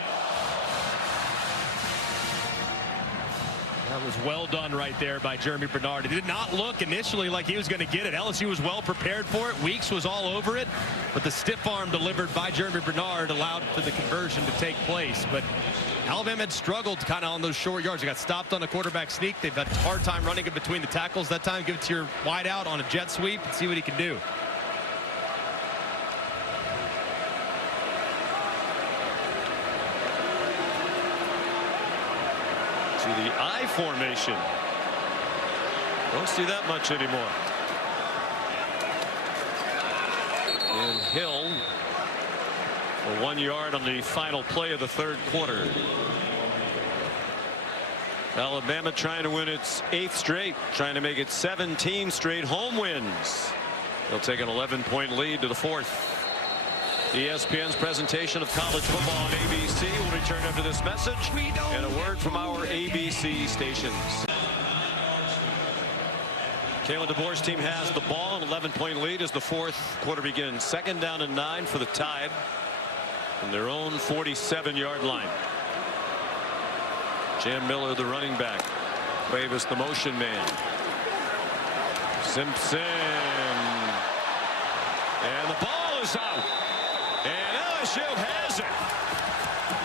That was well done right there by Jeremy Bernard. It did not look initially like he was going to get it. LSU was well prepared for it. Weeks was all over it. But the stiff arm delivered by Jeremy Bernard allowed for the conversion to take place. But Alabama had struggled kind of on those short yards. They got stopped on a quarterback sneak. They've had a hard time running it between the tackles that time. Give it to your wide out on a jet sweep and see what he can do. To the I formation. Don't see that much anymore. And Hill for 1 yard on the final play of the third quarter. Alabama trying to win its 8th straight, trying to make it 17 straight home wins. They'll take an 11-point lead to the 4th. ESPN's presentation of college football on ABC will return after this message and a word from our ABC stations. Kalen DeBoer's team has the ball, an 11-point lead as the fourth quarter begins. 2nd down and 9 for the Tide from their own 47-yard line. Jam Miller, the running back. Cuevas, the motion man. Simpson. And the ball is out. And LSU has it.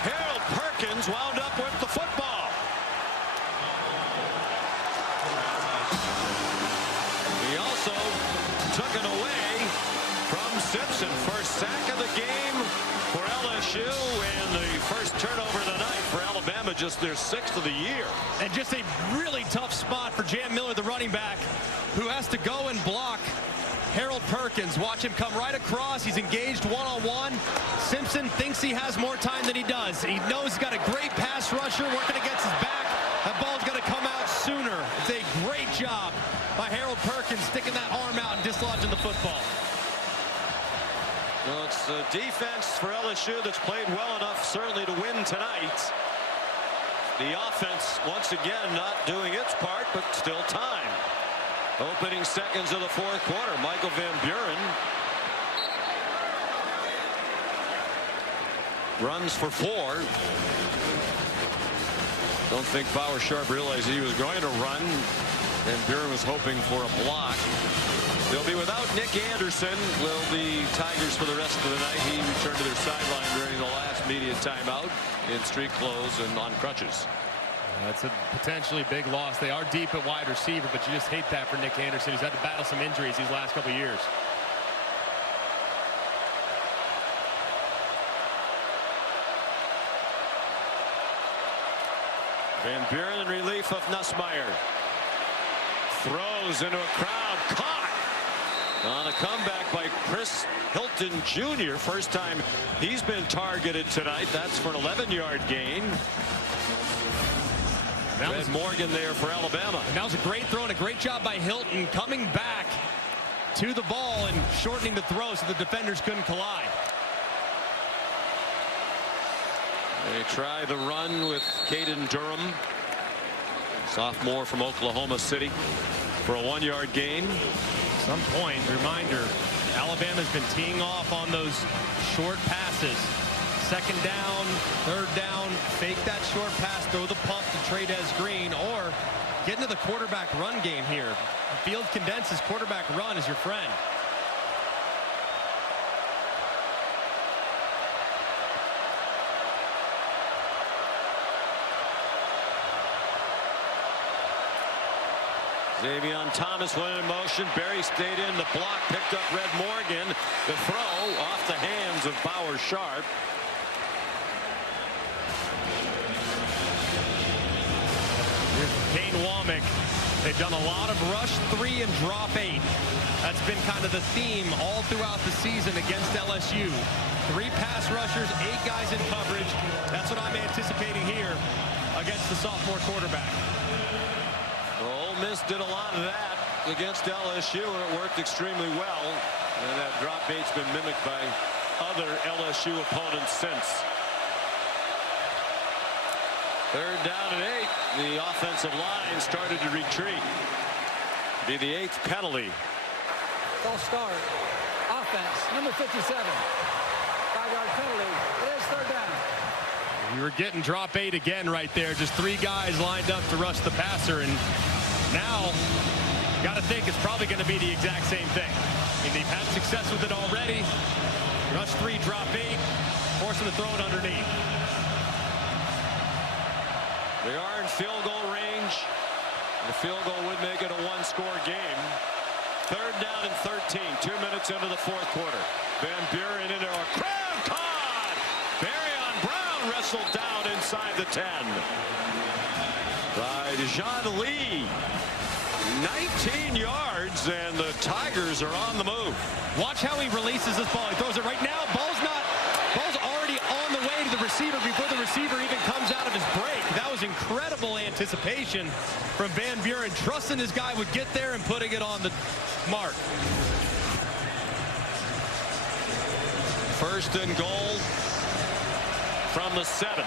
Harold Perkins wound up with the football. He also took it away from Simpson. First sack of the game for LSU and the first turnover of the night for Alabama, just their 6th of the year. And just a really tough spot for Jam Miller, the running back, who has to go and block Harold Perkins. Watch him come right across. He's engaged one-on-one. Simpson thinks he has more time than he does. He knows he's got a great pass rusher working against his back. That ball's going to come out sooner. It's a great job by Harold Perkins sticking that arm out and dislodging the football. Well, it's a defense for LSU that's played well enough certainly to win tonight. The offense once again not doing its part, but still time. Opening seconds of the fourth quarter. Michael Van Buren runs for 4. Don't think Bauer Sharp realized he was going to run. Van Buren was hoping for a block. They'll be without Nick Anderson. Will the Tigers for the rest of the night. He returned to their sideline during the last media timeout in street clothes and on crutches. That's a potentially big loss. They are deep at wide receiver, but you just hate that for Nick Anderson. He's had to battle some injuries these last couple of years. Van Buren in relief of Nussmeier. Throws into a crowd. Caught on a comeback by Chris Hilton Jr. First time he's been targeted tonight. That's for an 11-yard gain. Red Morgan there for Alabama. And that was a great throw and a great job by Hilton coming back to the ball and shortening the throw so the defenders couldn't collide. They try the run with Caden Durham, sophomore from Oklahoma City, for a 1-yard gain. At some point, reminder, Alabama's been teeing off on those short passes. Second down, third down, fake that short pass, throw the pump to Trey'Dez Green, or get into the quarterback run game here. The field condenses, quarterback run is your friend. Xavion Thomas went in motion. Barry stayed in. The block picked up Red Morgan. The throw off the hands of Bauer Sharp. Kane Womack. They've done a lot of rush 3 and drop 8. That's been kind of the theme all throughout the season against LSU. 3 pass rushers, 8 guys in coverage. That's what I'm anticipating here against the sophomore quarterback. Ole Miss did a lot of that against LSU, and it worked extremely well. And that drop 8's been mimicked by other LSU opponents since. Third down and 8. The offensive line started to retreat. Be the 8th penalty. False start. Offense, number 57. 5-yard penalty. It is third down. You were getting drop 8 again right there. Just 3 guys lined up to rush the passer, and now you got to think it's probably going to be the exact same thing. I mean, they've had success with it already. Rush 3, drop 8, force them to throw it underneath. They are in field goal range. The field goal would make it a 1-score game. Third down and 13. 2 minutes into the fourth quarter. Van Buren into a crowd caught. Barry Brown wrestled down inside the 10 by Dejon Lee. 19 yards, and the Tigers are on the move. Watch how he releases this ball. He throws it right now. Ball's already on the way to the receiver before the receiver even comes out of his break. That was incredible anticipation from Van Buren, trusting his guy would get there and putting it on the mark. First and goal from the 7.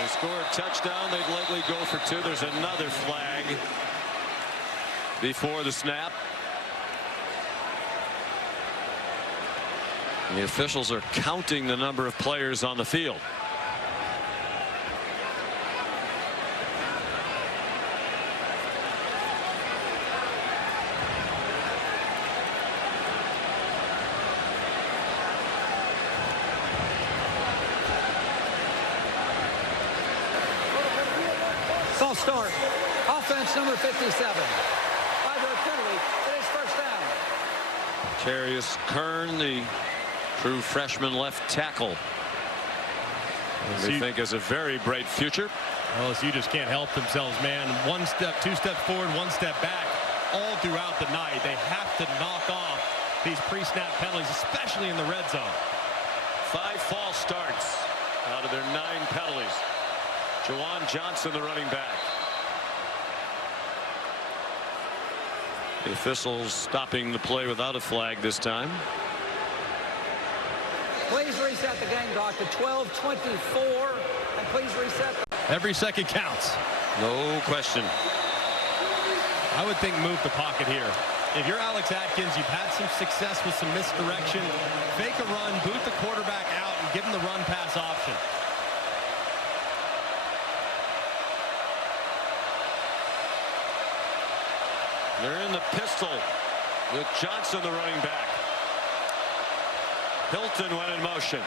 They score a touchdown, they'd likely go for 2. There's another flag before the snap. The officials are counting the number of players on the field. False start. Offense, number 57. 5-yard penalty. It is first down. Carius Kern, the true freshman left tackle, they think has a very bright future. LSU just can't help themselves, man. 1 step, 2 steps forward, 1 step back all throughout the night. They have to knock off these pre-snap penalties, especially in the red zone. 5 false starts out of their 9 penalties. Jawan Johnson, the running back. The officials stopping the play without a flag this time. Please reset the game clock to 12:24, and please reset. Every second counts. No question. I would think move the pocket here. If you're Alex Atkins, you've had some success with some misdirection. Fake a run, boot the quarterback out, and give him the run pass option. They're in the pistol with Johnson, the running back. Hilton went in motion.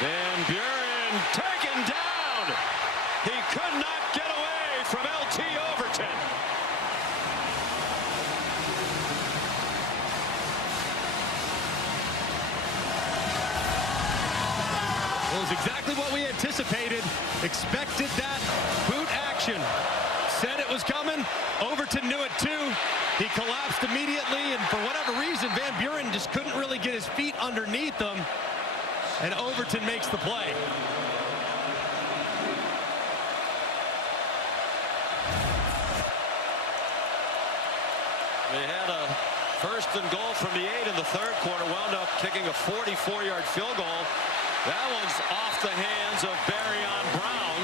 Van Buren taken down. He could not get away from LT Overton. It was exactly what we anticipated. Expected that boot action. Said it was coming. Overton knew it too. He collapsed immediately, and for whatever reason, Van Buren just couldn't really get his feet underneath him. And Overton makes the play. They had a first and goal from the 8 in the third quarter. Wound up kicking a 44-yard field goal. That one's off the hands of Barryon Brown.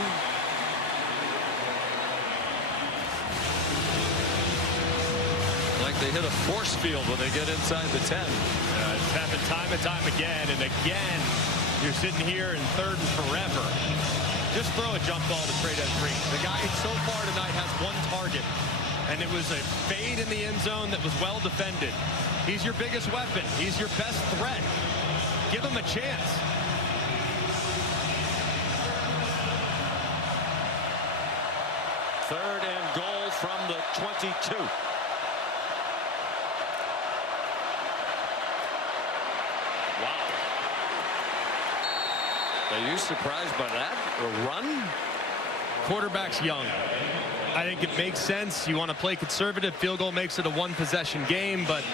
Like they hit a force field when they get inside the 10. It's happened time and time again. And again, you're sitting here in third and forever. Just throw a jump ball to Trey Green. The guy so far tonight has one target. And it was a fade in the end zone that was well defended. He's your biggest weapon. He's your best threat. Give him a chance. Third and goal from the 22. Wow. Are you surprised by that? A run? Quarterback's young. I think it makes sense. You want to play conservative. Field goal makes it a one-possession game, but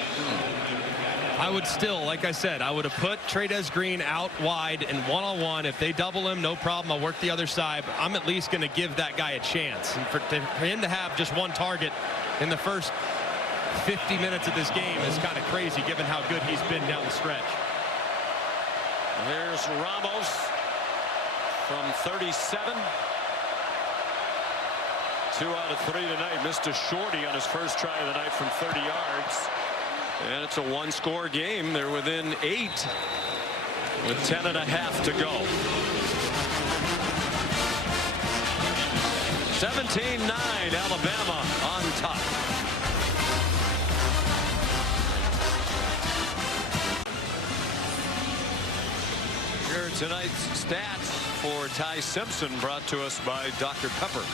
I would still, like I said, I would have put Trey Green out wide and one-on-one. If they double him, no problem. I'll work the other side. But I'm at least going to give that guy a chance. And for him to have just one target in the first 50 minutes of this game is kind of crazy, given how good he's been down the stretch. Here's Ramos from 37. 2 out of 3 tonight. Missed a shorty on his first try of the night from 30 yards. And it's a one-score game. They're within 8 with 10.5 to go. 17-9, Alabama on top. Here are tonight's stats for Ty Simpson, brought to us by Dr. Pepper.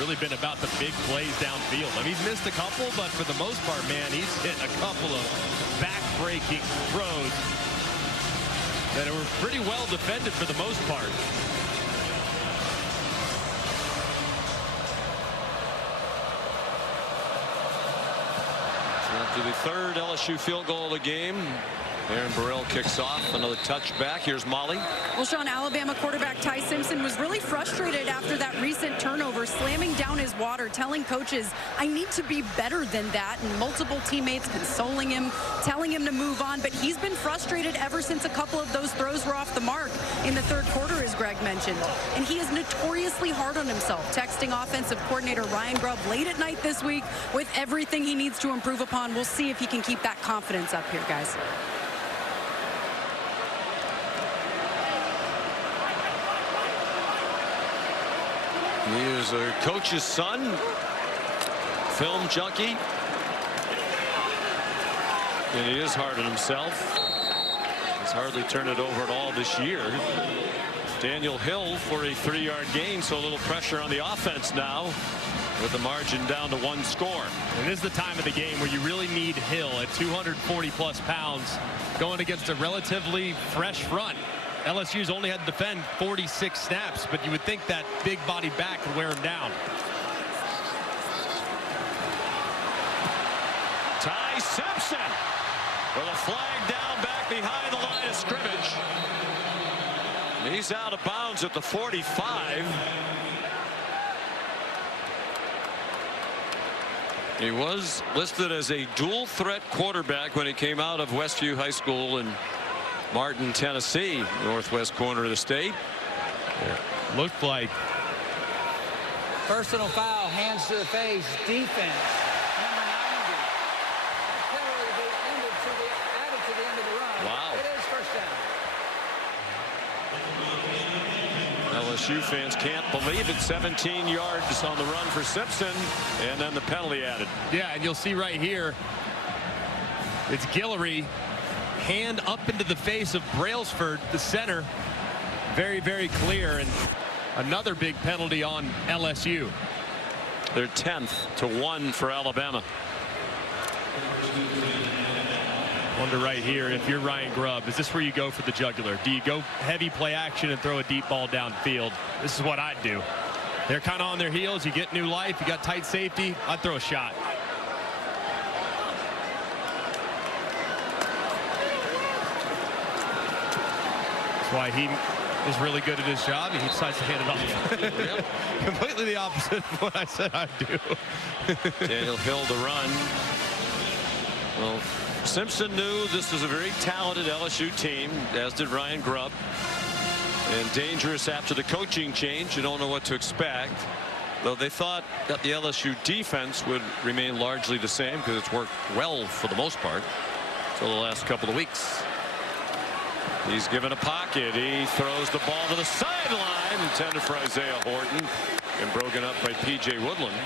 Really been about the big plays downfield. I mean, he's missed a couple, but for the most part, man, he's hit a couple of back-breaking throws that were pretty well defended for the most part. After the third LSU field goal of the game, Aaron Burrell kicks off. Another touchback. Here's Molly. Well, Sean, Alabama quarterback Ty Simpson was really frustrated after that recent turnover, slamming down his water, telling coaches, I need to be better than that, and multiple teammates consoling him, telling him to move on. But he's been frustrated ever since a couple of those throws were off the mark in the third quarter, as Greg mentioned. And he is notoriously hard on himself, texting offensive coordinator Ryan Grubb late at night this week with everything he needs to improve upon. We'll see if he can keep that confidence up here, guys. He is a coach's son, film junkie, and he is hard on himself. He's hardly turned it over at all this year. Daniel Hill for a 3-yard gain, so a little pressure on the offense now with the margin down to 1 score. And this is the time of the game where you really need Hill at 240-plus pounds going against a relatively fresh front. LSU's only had to defend 46 snaps, but you would think that big body back could wear him down. Ty Simpson with a flag down back behind the line of scrimmage. He's out of bounds at the 45. He was listed as a dual threat quarterback when he came out of Westview High School in Martin, Tennessee, northwest corner of the state. Looked like personal foul, hands to the face, defense. Number 90. Penalty added to the end of the run. Wow. It is first down. LSU fans can't believe it. 17 yards on the run for Simpson, and then the penalty added. Yeah, and you'll see right here, it's Guillory. Hand up into the face of Brailsford, the center. Very, very clear. And Another big penalty on LSU. They're 10th to 1 for Alabama. Wonder right here, if you're Ryan Grubb, is this where you go for the jugular? Do you go heavy play action and throw a deep ball downfield? This is what I'd do. They're kind of on their heels. You get new life. You got tight safety. I'd throw a shot. That's why he is really good at his job. He decides to hand it off. Completely the opposite of what I said I'd do. Daniel Hill to run. Well, Simpson knew this was a very talented LSU team, as did Ryan Grubb. And dangerous after the coaching change. You don't know what to expect. Though they thought that the LSU defense would remain largely the same because it's worked well for the most part until the last couple of weeks. He's given a pocket. He throws the ball to the sideline, intended for Isaiah Horton, and broken up by P.J. Woodland.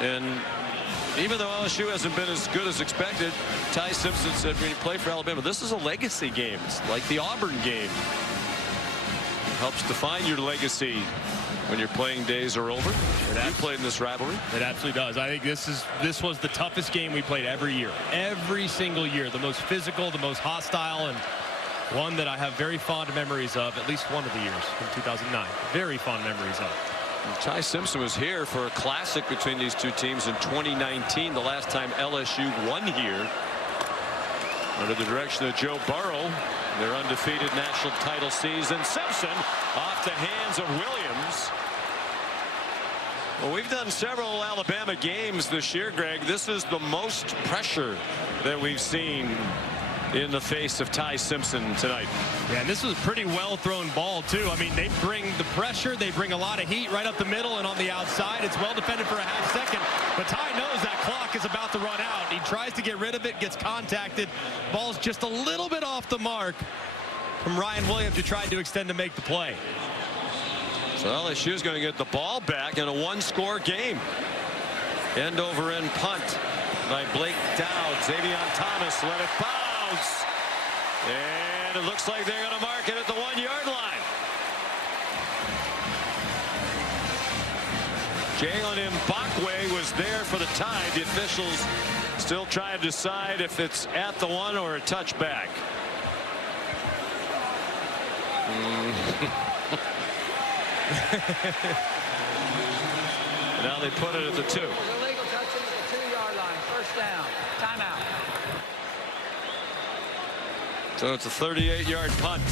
And even though LSU hasn't been as good as expected, Ty Simpson said when you play for Alabama, this is a legacy game. It's like the Auburn game. It helps define your legacy when your playing days are over. You played in this rivalry. It absolutely does. I think this was the toughest game we played every year. Every single year. The most physical, the most hostile, and one that I have very fond memories of, at least one of the years from 2009. Very fond memories of. Ty Simpson was here for a classic between these two teams in 2019, the last time LSU won here. Under the direction of Joe Burrow, their undefeated national title season. Simpson off the hands of Williams. Well, we've done several Alabama games this year, Greg. This is the most pressure that we've seen in the face of Ty Simpson tonight. Yeah, and this was a pretty well thrown ball too. I mean, they bring the pressure, they bring a lot of heat right up the middle and on the outside. It's well defended for a half second, but Ty knows that clock is about to run out. He tries to get rid of it, gets contacted. Ball's just a little bit off the mark from Ryan Williams, who tried to extend to make the play. So LSU is going to get the ball back in a one-score game. End over end punt by Blake Dowd. Xavion Thomas let it bounce. And it looks like they're going to mark it at the 1-yard line. Jalen Mbakwe was there for the tie. The officials still trying to decide if it's at the 1 or a touchback. Now they put it at the 2. Illegal touching at the 2-yard line. First down. Timeout. So it's a 38-yard punt.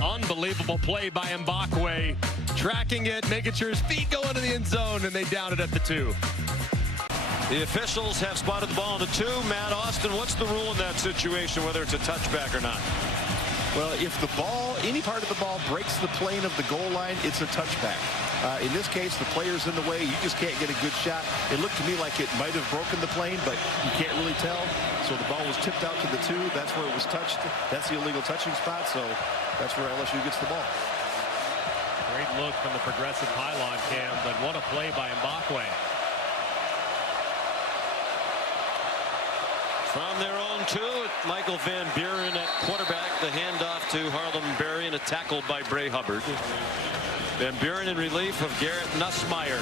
Unbelievable play by Mbakwe. Tracking it, making sure his feet go into the end zone, and they down it at the 2. The officials have spotted the ball on the 2. Matt Austin, what's the rule in that situation, whether it's a touchback or not? Well, if the ball, any part of the ball breaks the plane of the goal line, it's a touchback. In this case, the player's in the way. You just can't get a good shot. It looked to me like it might have broken the plane, but you can't really tell. So the ball was tipped out to the 2. That's where it was touched. That's the illegal touching spot. So that's where LSU gets the ball. Great look from the progressive pylon cam, but what a play by Mbakwe. From their own 2, Michael Van Buren at quarterback. The handoff to Harlem Berry and a tackle by Bray Hubbard. Van Buren in relief of Garrett Nussmeier,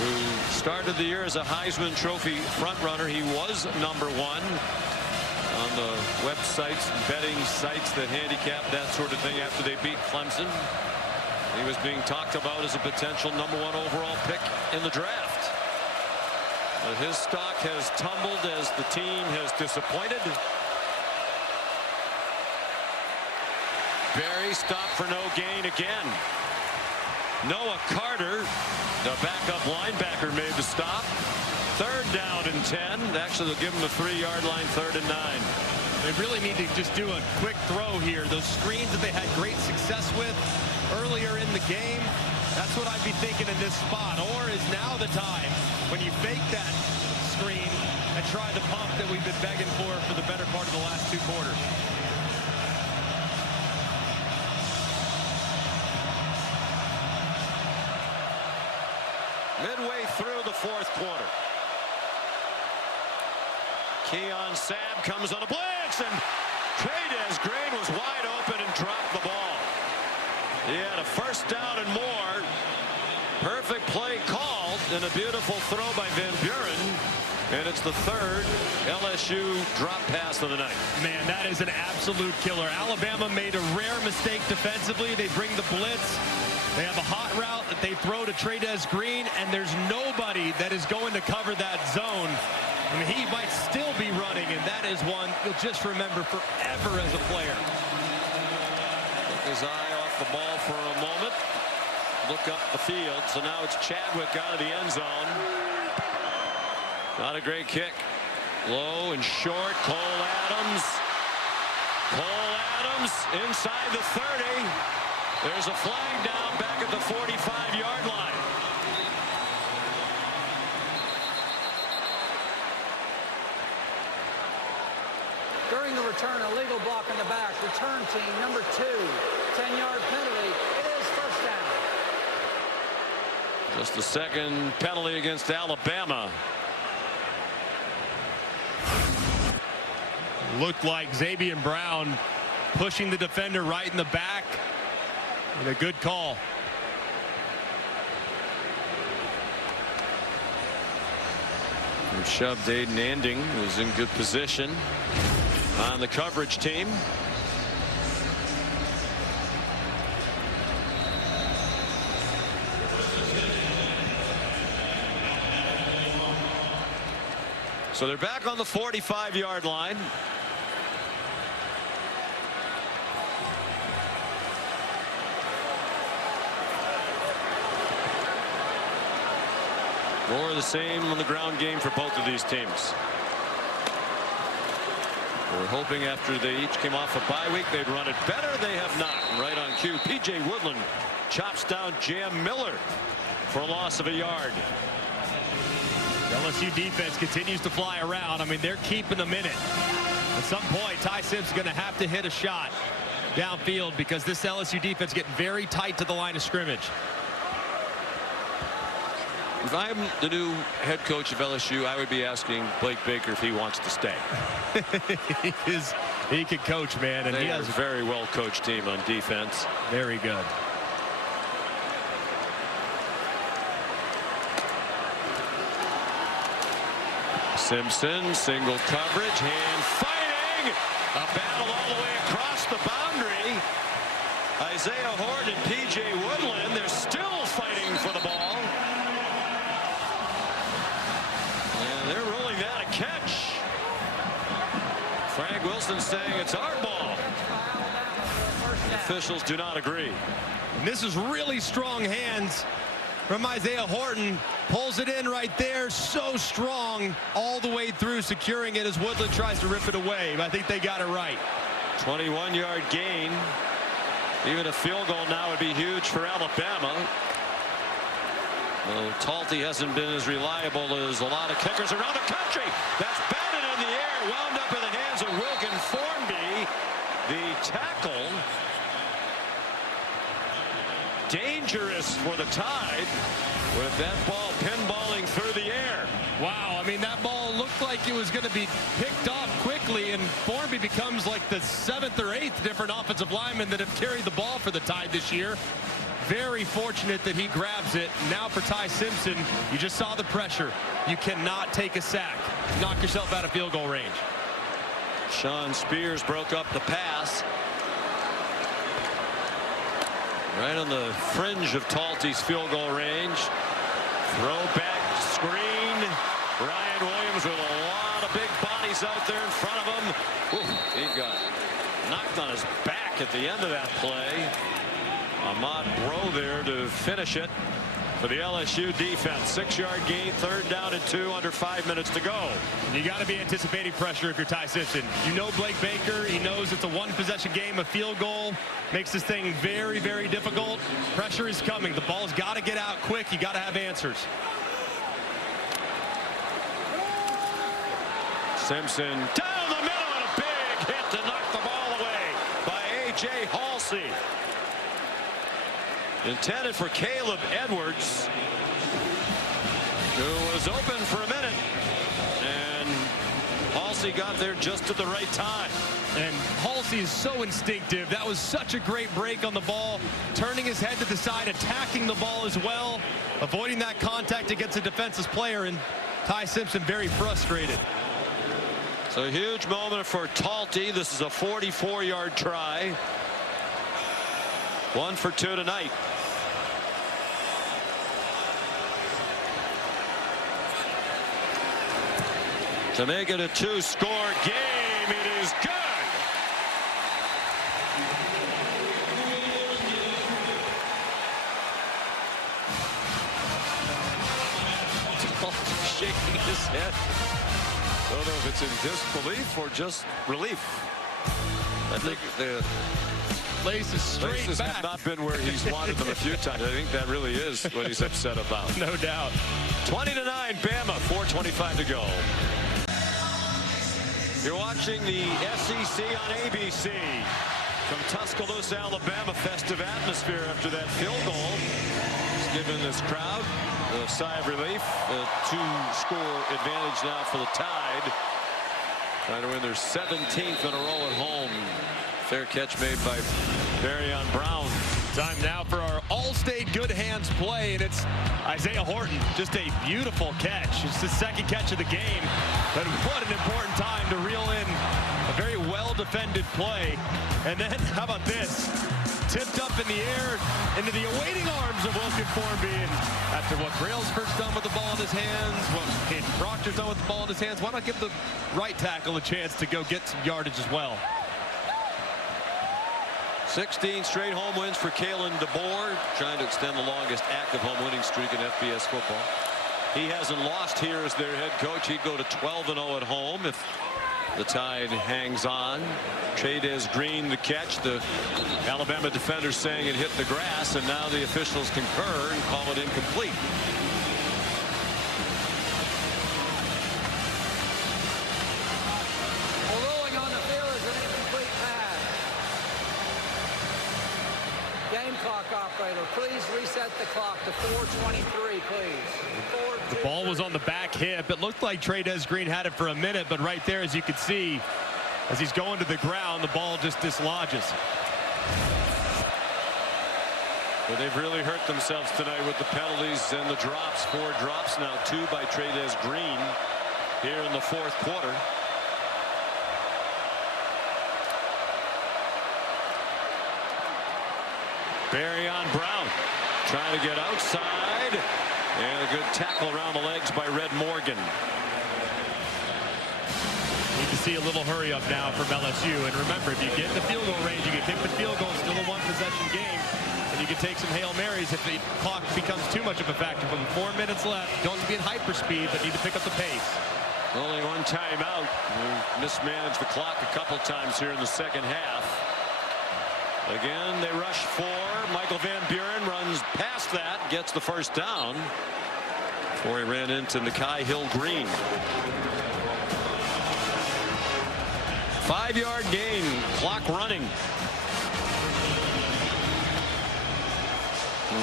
who started the year as a Heisman Trophy frontrunner. He was #1 on the websites, betting sites that handicap that sort of thing after they beat Clemson. He was being talked about as a potential #1 overall pick in the draft. But his stock has tumbled as the team has disappointed. Berry stopped for no gain again. Noah Carter, the backup linebacker, made the stop. 3rd down and 10. Actually, they'll give him the 3-yard line, 3rd and 9. They really need to just do a quick throw here. Those screens that they had great success with earlier in the game, that's what I'd be thinking in this spot. Or is now the time when you fake that screen and try the pump that we've been begging for the better part of the last 2 quarters. Midway through the 4th quarter. Keon Sabb comes on a blitz and Trades Green was wide open and dropped the ball. He had a first down and more. Perfect play called and a beautiful throw by Van Buren. And it's the third LSU drop pass of the night. Man, that is an absolute killer. Alabama made a rare mistake defensively. They bring the blitz. They have a hot route that they throw to Trades Green, and there's nobody that is going to cover that zone. I mean, he might still be running, and that is one you'll just remember forever as a player. Took his eye off the ball for a moment. Look up the field. So now it's Chadwick out of the end zone. Not a great kick. Low and short. Cole Adams. Cole Adams inside the 30. There's a flag down back at the 45-yard line. During the return, a legal block in the back. Return team number 2. 10-yard penalty. It is first down. Just the second penalty against Alabama. Looked like Xavier Brown pushing the defender right in the back. And a good call. And shoved Aiden Anding, who's in good position on the coverage team. So they're back on the 45-yard line. More of the same on the ground game for both of these teams. We're hoping after they each came off a bye week they'd run it better. They have not. Right on cue. P.J. Woodland chops down Jam Miller for a loss of a yard. The LSU defense continues to fly around. I mean, they're keeping them in it. At some point, Ty Simpson's going to have to hit a shot downfield because this LSU defense getting very tight to the line of scrimmage. If I'm the new head coach of LSU, I would be asking Blake Baker if he wants to stay. He can coach, man, and he has a very well coached team on defense. Very good. Simpson, single coverage, hand fighting. A battle all the way across the boundary. Isaiah Hort and P.J. Woodland, they're still fighting for the ball. And they're ruling that a catch. Frank Wilson saying it's our ball. The officials do not agree. And this is really strong hands from Isaiah Horton. Pulls it in right there, so strong all the way through, securing it as Woodland tries to rip it away. But I think they got it right. 21-yard gain. Even a field goal now would be huge for Alabama. Well, Talty hasn't been as reliable as a lot of kickers around the country. That's batted in the air, wound up in the hands of Wilkin Formby. The tackle. Dangerous for the Tide with that ball pinballing through the air. Wow, I mean, that ball looked like it was going to be picked off quickly, and Formby becomes like the 7th or 8th different offensive linemen that have carried the ball for the Tide this year. Very fortunate that he grabs it. Now for Ty Simpson, you just saw the pressure. You cannot take a sack. Knock yourself out of field goal range. Sean Spears broke up the pass. Right on the fringe of Talty's field goal range. Throw back screen. Ryan Williams with a lot of big bodies out there in front of him. Ooh, he got knocked on his back at the end of that play. Ahmad Bro there to finish it for the LSU defense. 6-yard gain, 3rd down and 2, under 5 minutes to go. You got to be anticipating pressure if you're Ty Simpson. You know Blake Baker. He knows it's a one-possession game. A field goal makes this thing very, very difficult. Pressure is coming. The ball's got to get out quick. You got to have answers. Simpson down the middle and a big hit to knock the ball away by A.J. Halsey. Intended for Caleb Edwards, who was open for a minute, and Halsey got there just at the right time. And Halsey is so instinctive. That was such a great break on the ball, turning his head to the side, attacking the ball as well, avoiding that contact against a defenseless player, and Ty Simpson very frustrated. So a huge moment for Talty. This is a 44-yard try. 1 for 2 tonight. To make it a 2-score game, it is good. Shaking his head. I don't know if it's in disbelief or just relief. I think the laces straight laces back. have not been where he's wanted them a few times. I think that really is what he's upset about. No doubt. 20-9, Bama, 4:25 to go. You're watching the SEC on ABC. From Tuscaloosa, Alabama, festive atmosphere after that field goal. It's given this crowd a sigh of relief. A 2-score advantage now for the Tide. Trying to win their 17th in a row at home. Fair catch made by Barryon Brown. Time now for our all-state good hands play, and it's Isaiah Horton. Just a beautiful catch. It's the second catch of the game, but what an important time to reel in a very well-defended play. And then, how about this? Tipped up in the air into the awaiting arms of Wilkin Formby. And after what Brailsford's done with the ball in his hands, what Caden Proctor's done with the ball in his hands, why not give the right tackle a chance to go get some yardage as well? 16 straight home wins for Kalen DeBoer, trying to extend the longest active home winning streak in FBS football. He hasn't lost here as their head coach. He'd go to 12-0 at home if the Tide hangs on. Trades Green the catch. The Alabama defender saying it hit the grass, and now the officials concur and call it incomplete. Rolling on the field is an incomplete pass. Game clock operator, please reset the clock to 4:23, please. The ball was on the back hip. It looked like Trades Green had it for a minute, but right there, as you can see, as he's going to the ground, the ball just dislodges. But they've really hurt themselves tonight with the penalties and the drops. 4 drops now, 2 by Trades Green here in the 4th quarter. Barryon Brown trying to get outside, and a good tackle around the legs by Red Morgan. Need to see a little hurry up now from LSU. And remember, if you get in the field goal range, you can kick the field goal, still a 1-possession game, and you can take some Hail Marys if the clock becomes too much of a factor. From 4 minutes left, don't be in hyperspeed, but need to pick up the pace. Only 1 timeout. Mismanaged the clock a couple times here in the second half. Again, they rush 4. Michael Van Buren runs past that, gets the first down before he ran into Nakai Hill-Green. 5-yard gain, clock running.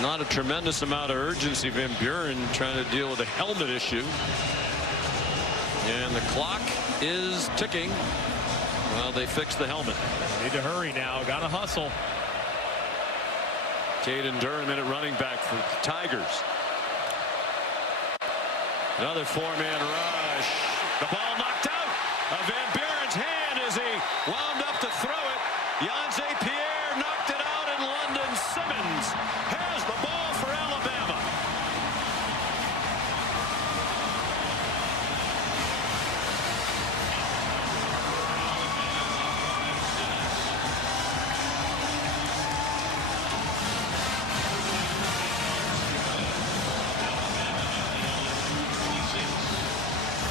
Not a tremendous amount of urgency. Van Buren trying to deal with a helmet issue. And the clock is ticking. Well, they fixed the helmet. Need to hurry now. Got to hustle. Caden Durham in at running back for the Tigers. Another 4-man rush. The ball knocked out of Van Buren's hand as he wound up to throw it. Yanze Pierre knocked it out, and London Simmons has the ball for Alabama.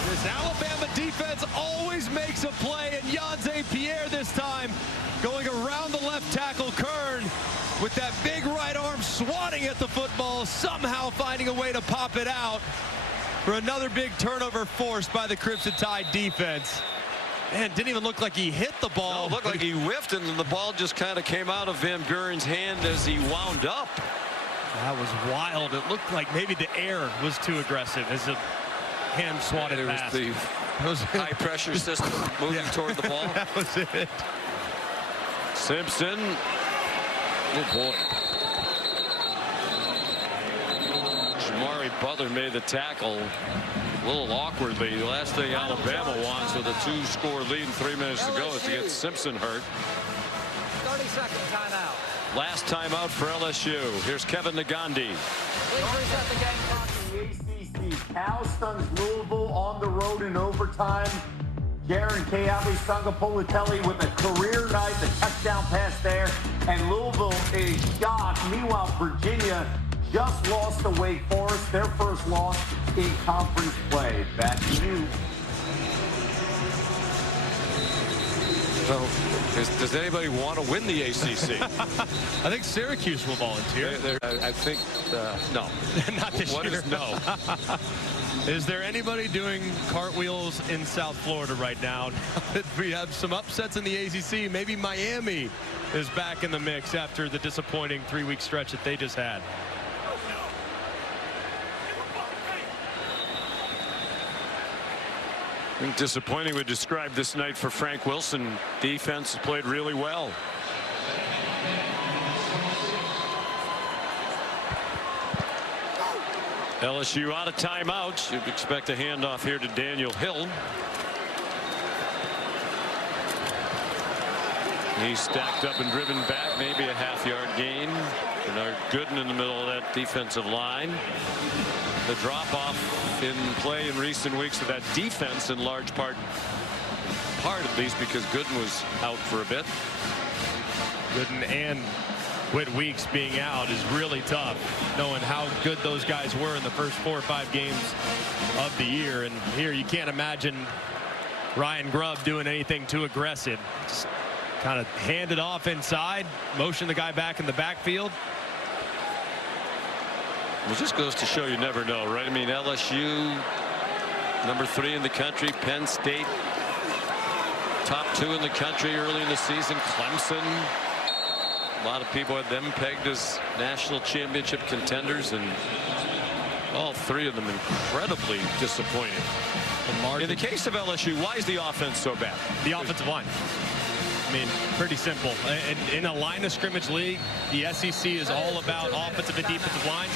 This Alabama defense always makes a play, and Yanze Pierre this time going around the left tackle Kern with that big right arm swatting at the football, somehow finding a way to pop it out for another big turnover forced by the Crimson Tide defense. Man, didn't even look like he hit the ball. No, it looked like he whiffed, and the ball just kind of came out of Van Buren's hand as he wound up. That was wild. It looked like maybe the air was too aggressive as the backhand swatted pass. The high pressure system moving toward the ball. That was it. Simpson. Oh boy. Jamari Butler made the tackle a little awkwardly. The last thing Alabama wants with a 2-score lead and 3 minutes to go is to get Simpson hurt. 30-second timeout. Last timeout for LSU. Here's Kevin Nagandi. Please reset the game clock. The ACC. Cal stuns Louisville on the road in overtime. Jaron Sangapolitelli with a career night, the touchdown pass there, and Louisville is shocked. Meanwhile, Virginia just lost to Wake Forest, their first loss in conference play. Back to you. So, does anybody want to win the ACC? I think Syracuse will volunteer. I think no. Not this What year. is no? Is there anybody doing cartwheels in South Florida right now? We have some upsets in the ACC. Maybe Miami is back in the mix after the disappointing 3-week stretch that they just had. I think disappointing would describe this night for Frank Wilson. Defense played really well. LSU out of timeouts. You'd expect a handoff here to Daniel Hill. He's stacked up and driven back, maybe a half-yard gain. Bernard Gooden in the middle of that defensive line. The drop-off in play in recent weeks of that defense in large part at least because Gooden was out for a bit. Gooden and Whit Weeks being out is really tough, knowing how good those guys were in the first 4 or 5 games of the year. And here you can't imagine Ryan Grubb doing anything too aggressive. Just kind of hand it off inside, motion the guy back in the backfield. Well, it just goes to show you never know, right? I mean, LSU, number 3 in the country, Penn State, top 2 in the country early in the season, Clemson. A lot of people had them pegged as national championship contenders, and all 3 of them incredibly disappointing. In the case of LSU, why is the offense so bad? The offensive line. I mean, pretty simple. In a line of scrimmage league, the SEC is all about offensive and defensive lines,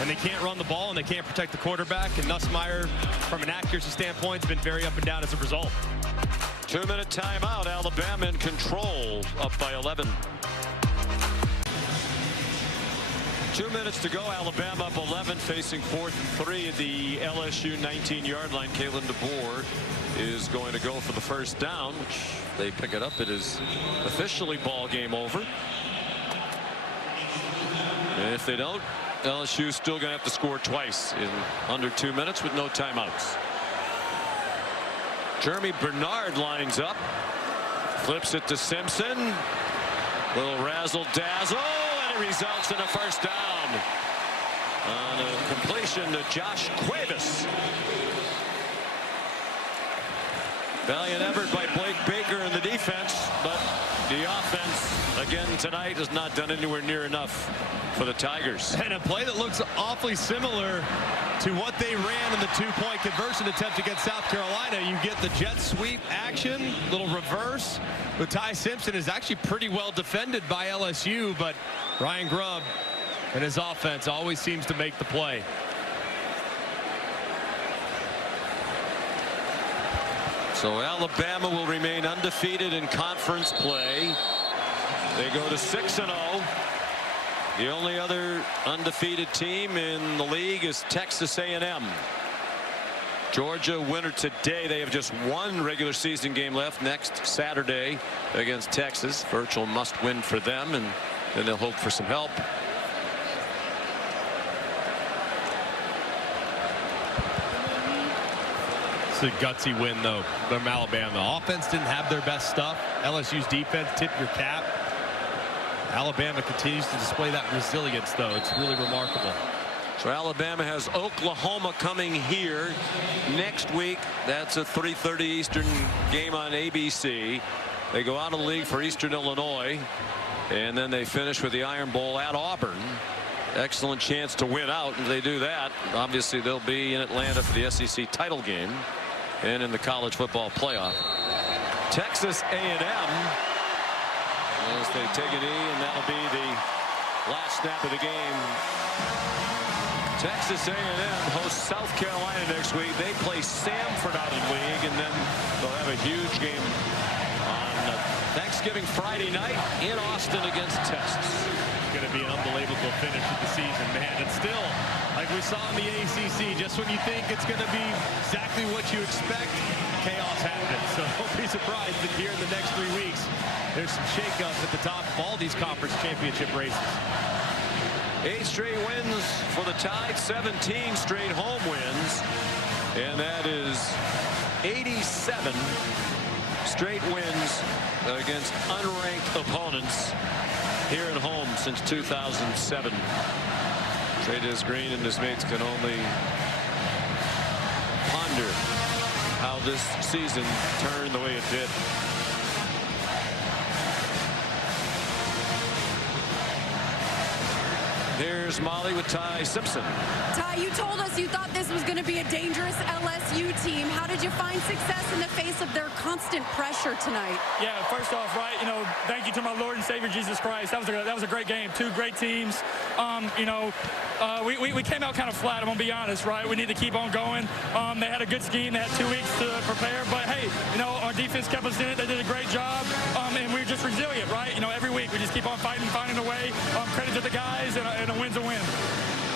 and they can't run the ball and they can't protect the quarterback. And Nussmeier, from an accuracy standpoint, has been very up and down as a result. 2-minute timeout. Alabama in control, up by 11. 2 minutes to go. Alabama up 11, facing 4th and 3 at the LSU 19-yard line. Kalen DeBoer is going to go for the first down, which they pick it up. It is officially ball game over. And if they don't, LSU is still going to have to score twice in under 2 minutes with no timeouts. Jeremy Bernard lines up, flips it to Simpson. Little razzle dazzle, and it results in a first down on a completion to Josh Cuevas. Valiant effort by Blake Baker in the defense, but the offense again tonight has not done anywhere near enough for the Tigers. And a play that looks awfully similar to what they ran in the 2-point conversion attempt against South Carolina. You get the jet sweep action, little reverse. But Ty Simpson is actually pretty well defended by LSU, but Ryan Grubb and his offense always seems to make the play. So Alabama will remain undefeated in conference play. They go to 6-0. The only other undefeated team in the league is Texas A&M. Georgia winner today. They have just one regular season game left next Saturday against Texas. Virtual must win for them, and then they'll hope for some help. It's a gutsy win, though, from Alabama. The offense didn't have their best stuff. LSU's defense, tip your cap. Alabama continues to display that resilience, though. It's really remarkable. So Alabama has Oklahoma coming here next week. That's a 3:30 Eastern game on ABC. They go out of the league for Eastern Illinois, and then they finish with the Iron Bowl at Auburn. excellent chance to win out. If they do that, obviously they'll be in Atlanta for the SEC title game and in the college football playoff. Texas A&M as they take a knee, and that'll be the last snap of the game. Texas A&M hosts South Carolina next week. They play Samford out of the league, and then they'll have a huge game on Thanksgiving Friday night in Austin against Texas. It's going to be an unbelievable finish of the season, man. And still, like we saw in the ACC, just when you think it's going to be exactly what you expect, chaos happens. So don't be surprised that here in the next 3 weeks, there's some shakeup at the top of all these conference championship races. 8 straight wins for the Tide, 17 straight home wins, and that is 87 straight wins against unranked opponents here at home since 2007. Trey Green and his mates can only ponder how this season turned the way it did. Here's Molly with Ty Simpson. Ty, you told us you thought this was going to be a dangerous LSU team. How did you find success in the face of their constant pressure tonight? Yeah, first off, right, thank you to my Lord and Savior Jesus Christ. That was a great game. 2 great teams. We came out kind of flat, I'm going to be honest, right? We need to keep on going. They had a good scheme. They had 2 weeks to prepare. But, hey, our defense kept us in it. They did a great job. And we were just resilient, right? Every week we just keep on fighting, finding a way. Credit to the guys, and a win's a win.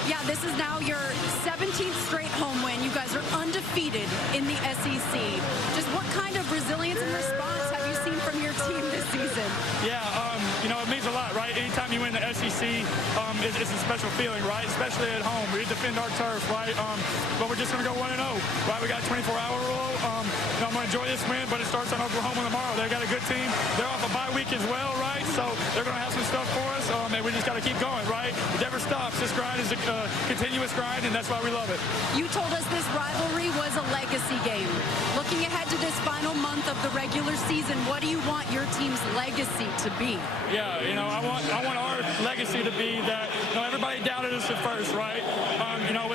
Yeah, this is now your 17th straight home win. You guys are undefeated in the SEC. Just what kind of resilience and response have you seen from your team this season? Yeah, it means a lot, right? Anytime you win the SEC, it's a special feeling, right? Especially at home. We defend our turf, right? But we're just going to go 1-0, right? We got a 24-hour rule. I'm going to enjoy this win, but it starts on Oklahoma tomorrow. They've got a good team. They're off a bye week as well, right? So they're going to have some stuff for us, and we just got to keep going, right? It never stops. This grind is a continuous grind, and that's why we love it. You told us this rivalry was a legacy game. Looking ahead to this final month of the regular season, what do you want your team's legacy to be? Yeah, I want our legacy to be that everybody doubted us at first, right?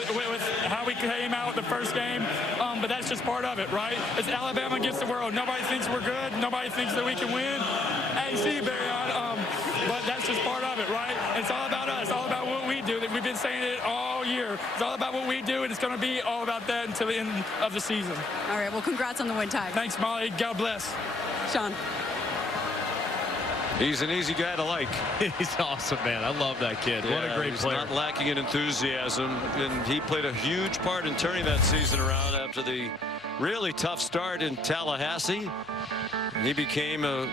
With how we came out the first game, but that's just part of it, right? It's Alabama against the world. Nobody thinks we're good. Nobody thinks that we can win. Hey, see you, Barryon. But that's just part of it, right? It's all about us. It's all about what we do. We've been saying it all year. It's all about what we do, and it's going to be all about that until the end of the season. All right, well, congrats on the win, Ty. Thanks, Molly. God bless. Sean. He's an easy guy to like. He's awesome, man. I love that kid. Yeah, what a great player. Not lacking in enthusiasm, and he played a huge part in turning that season around after the really tough start in Tallahassee. He became a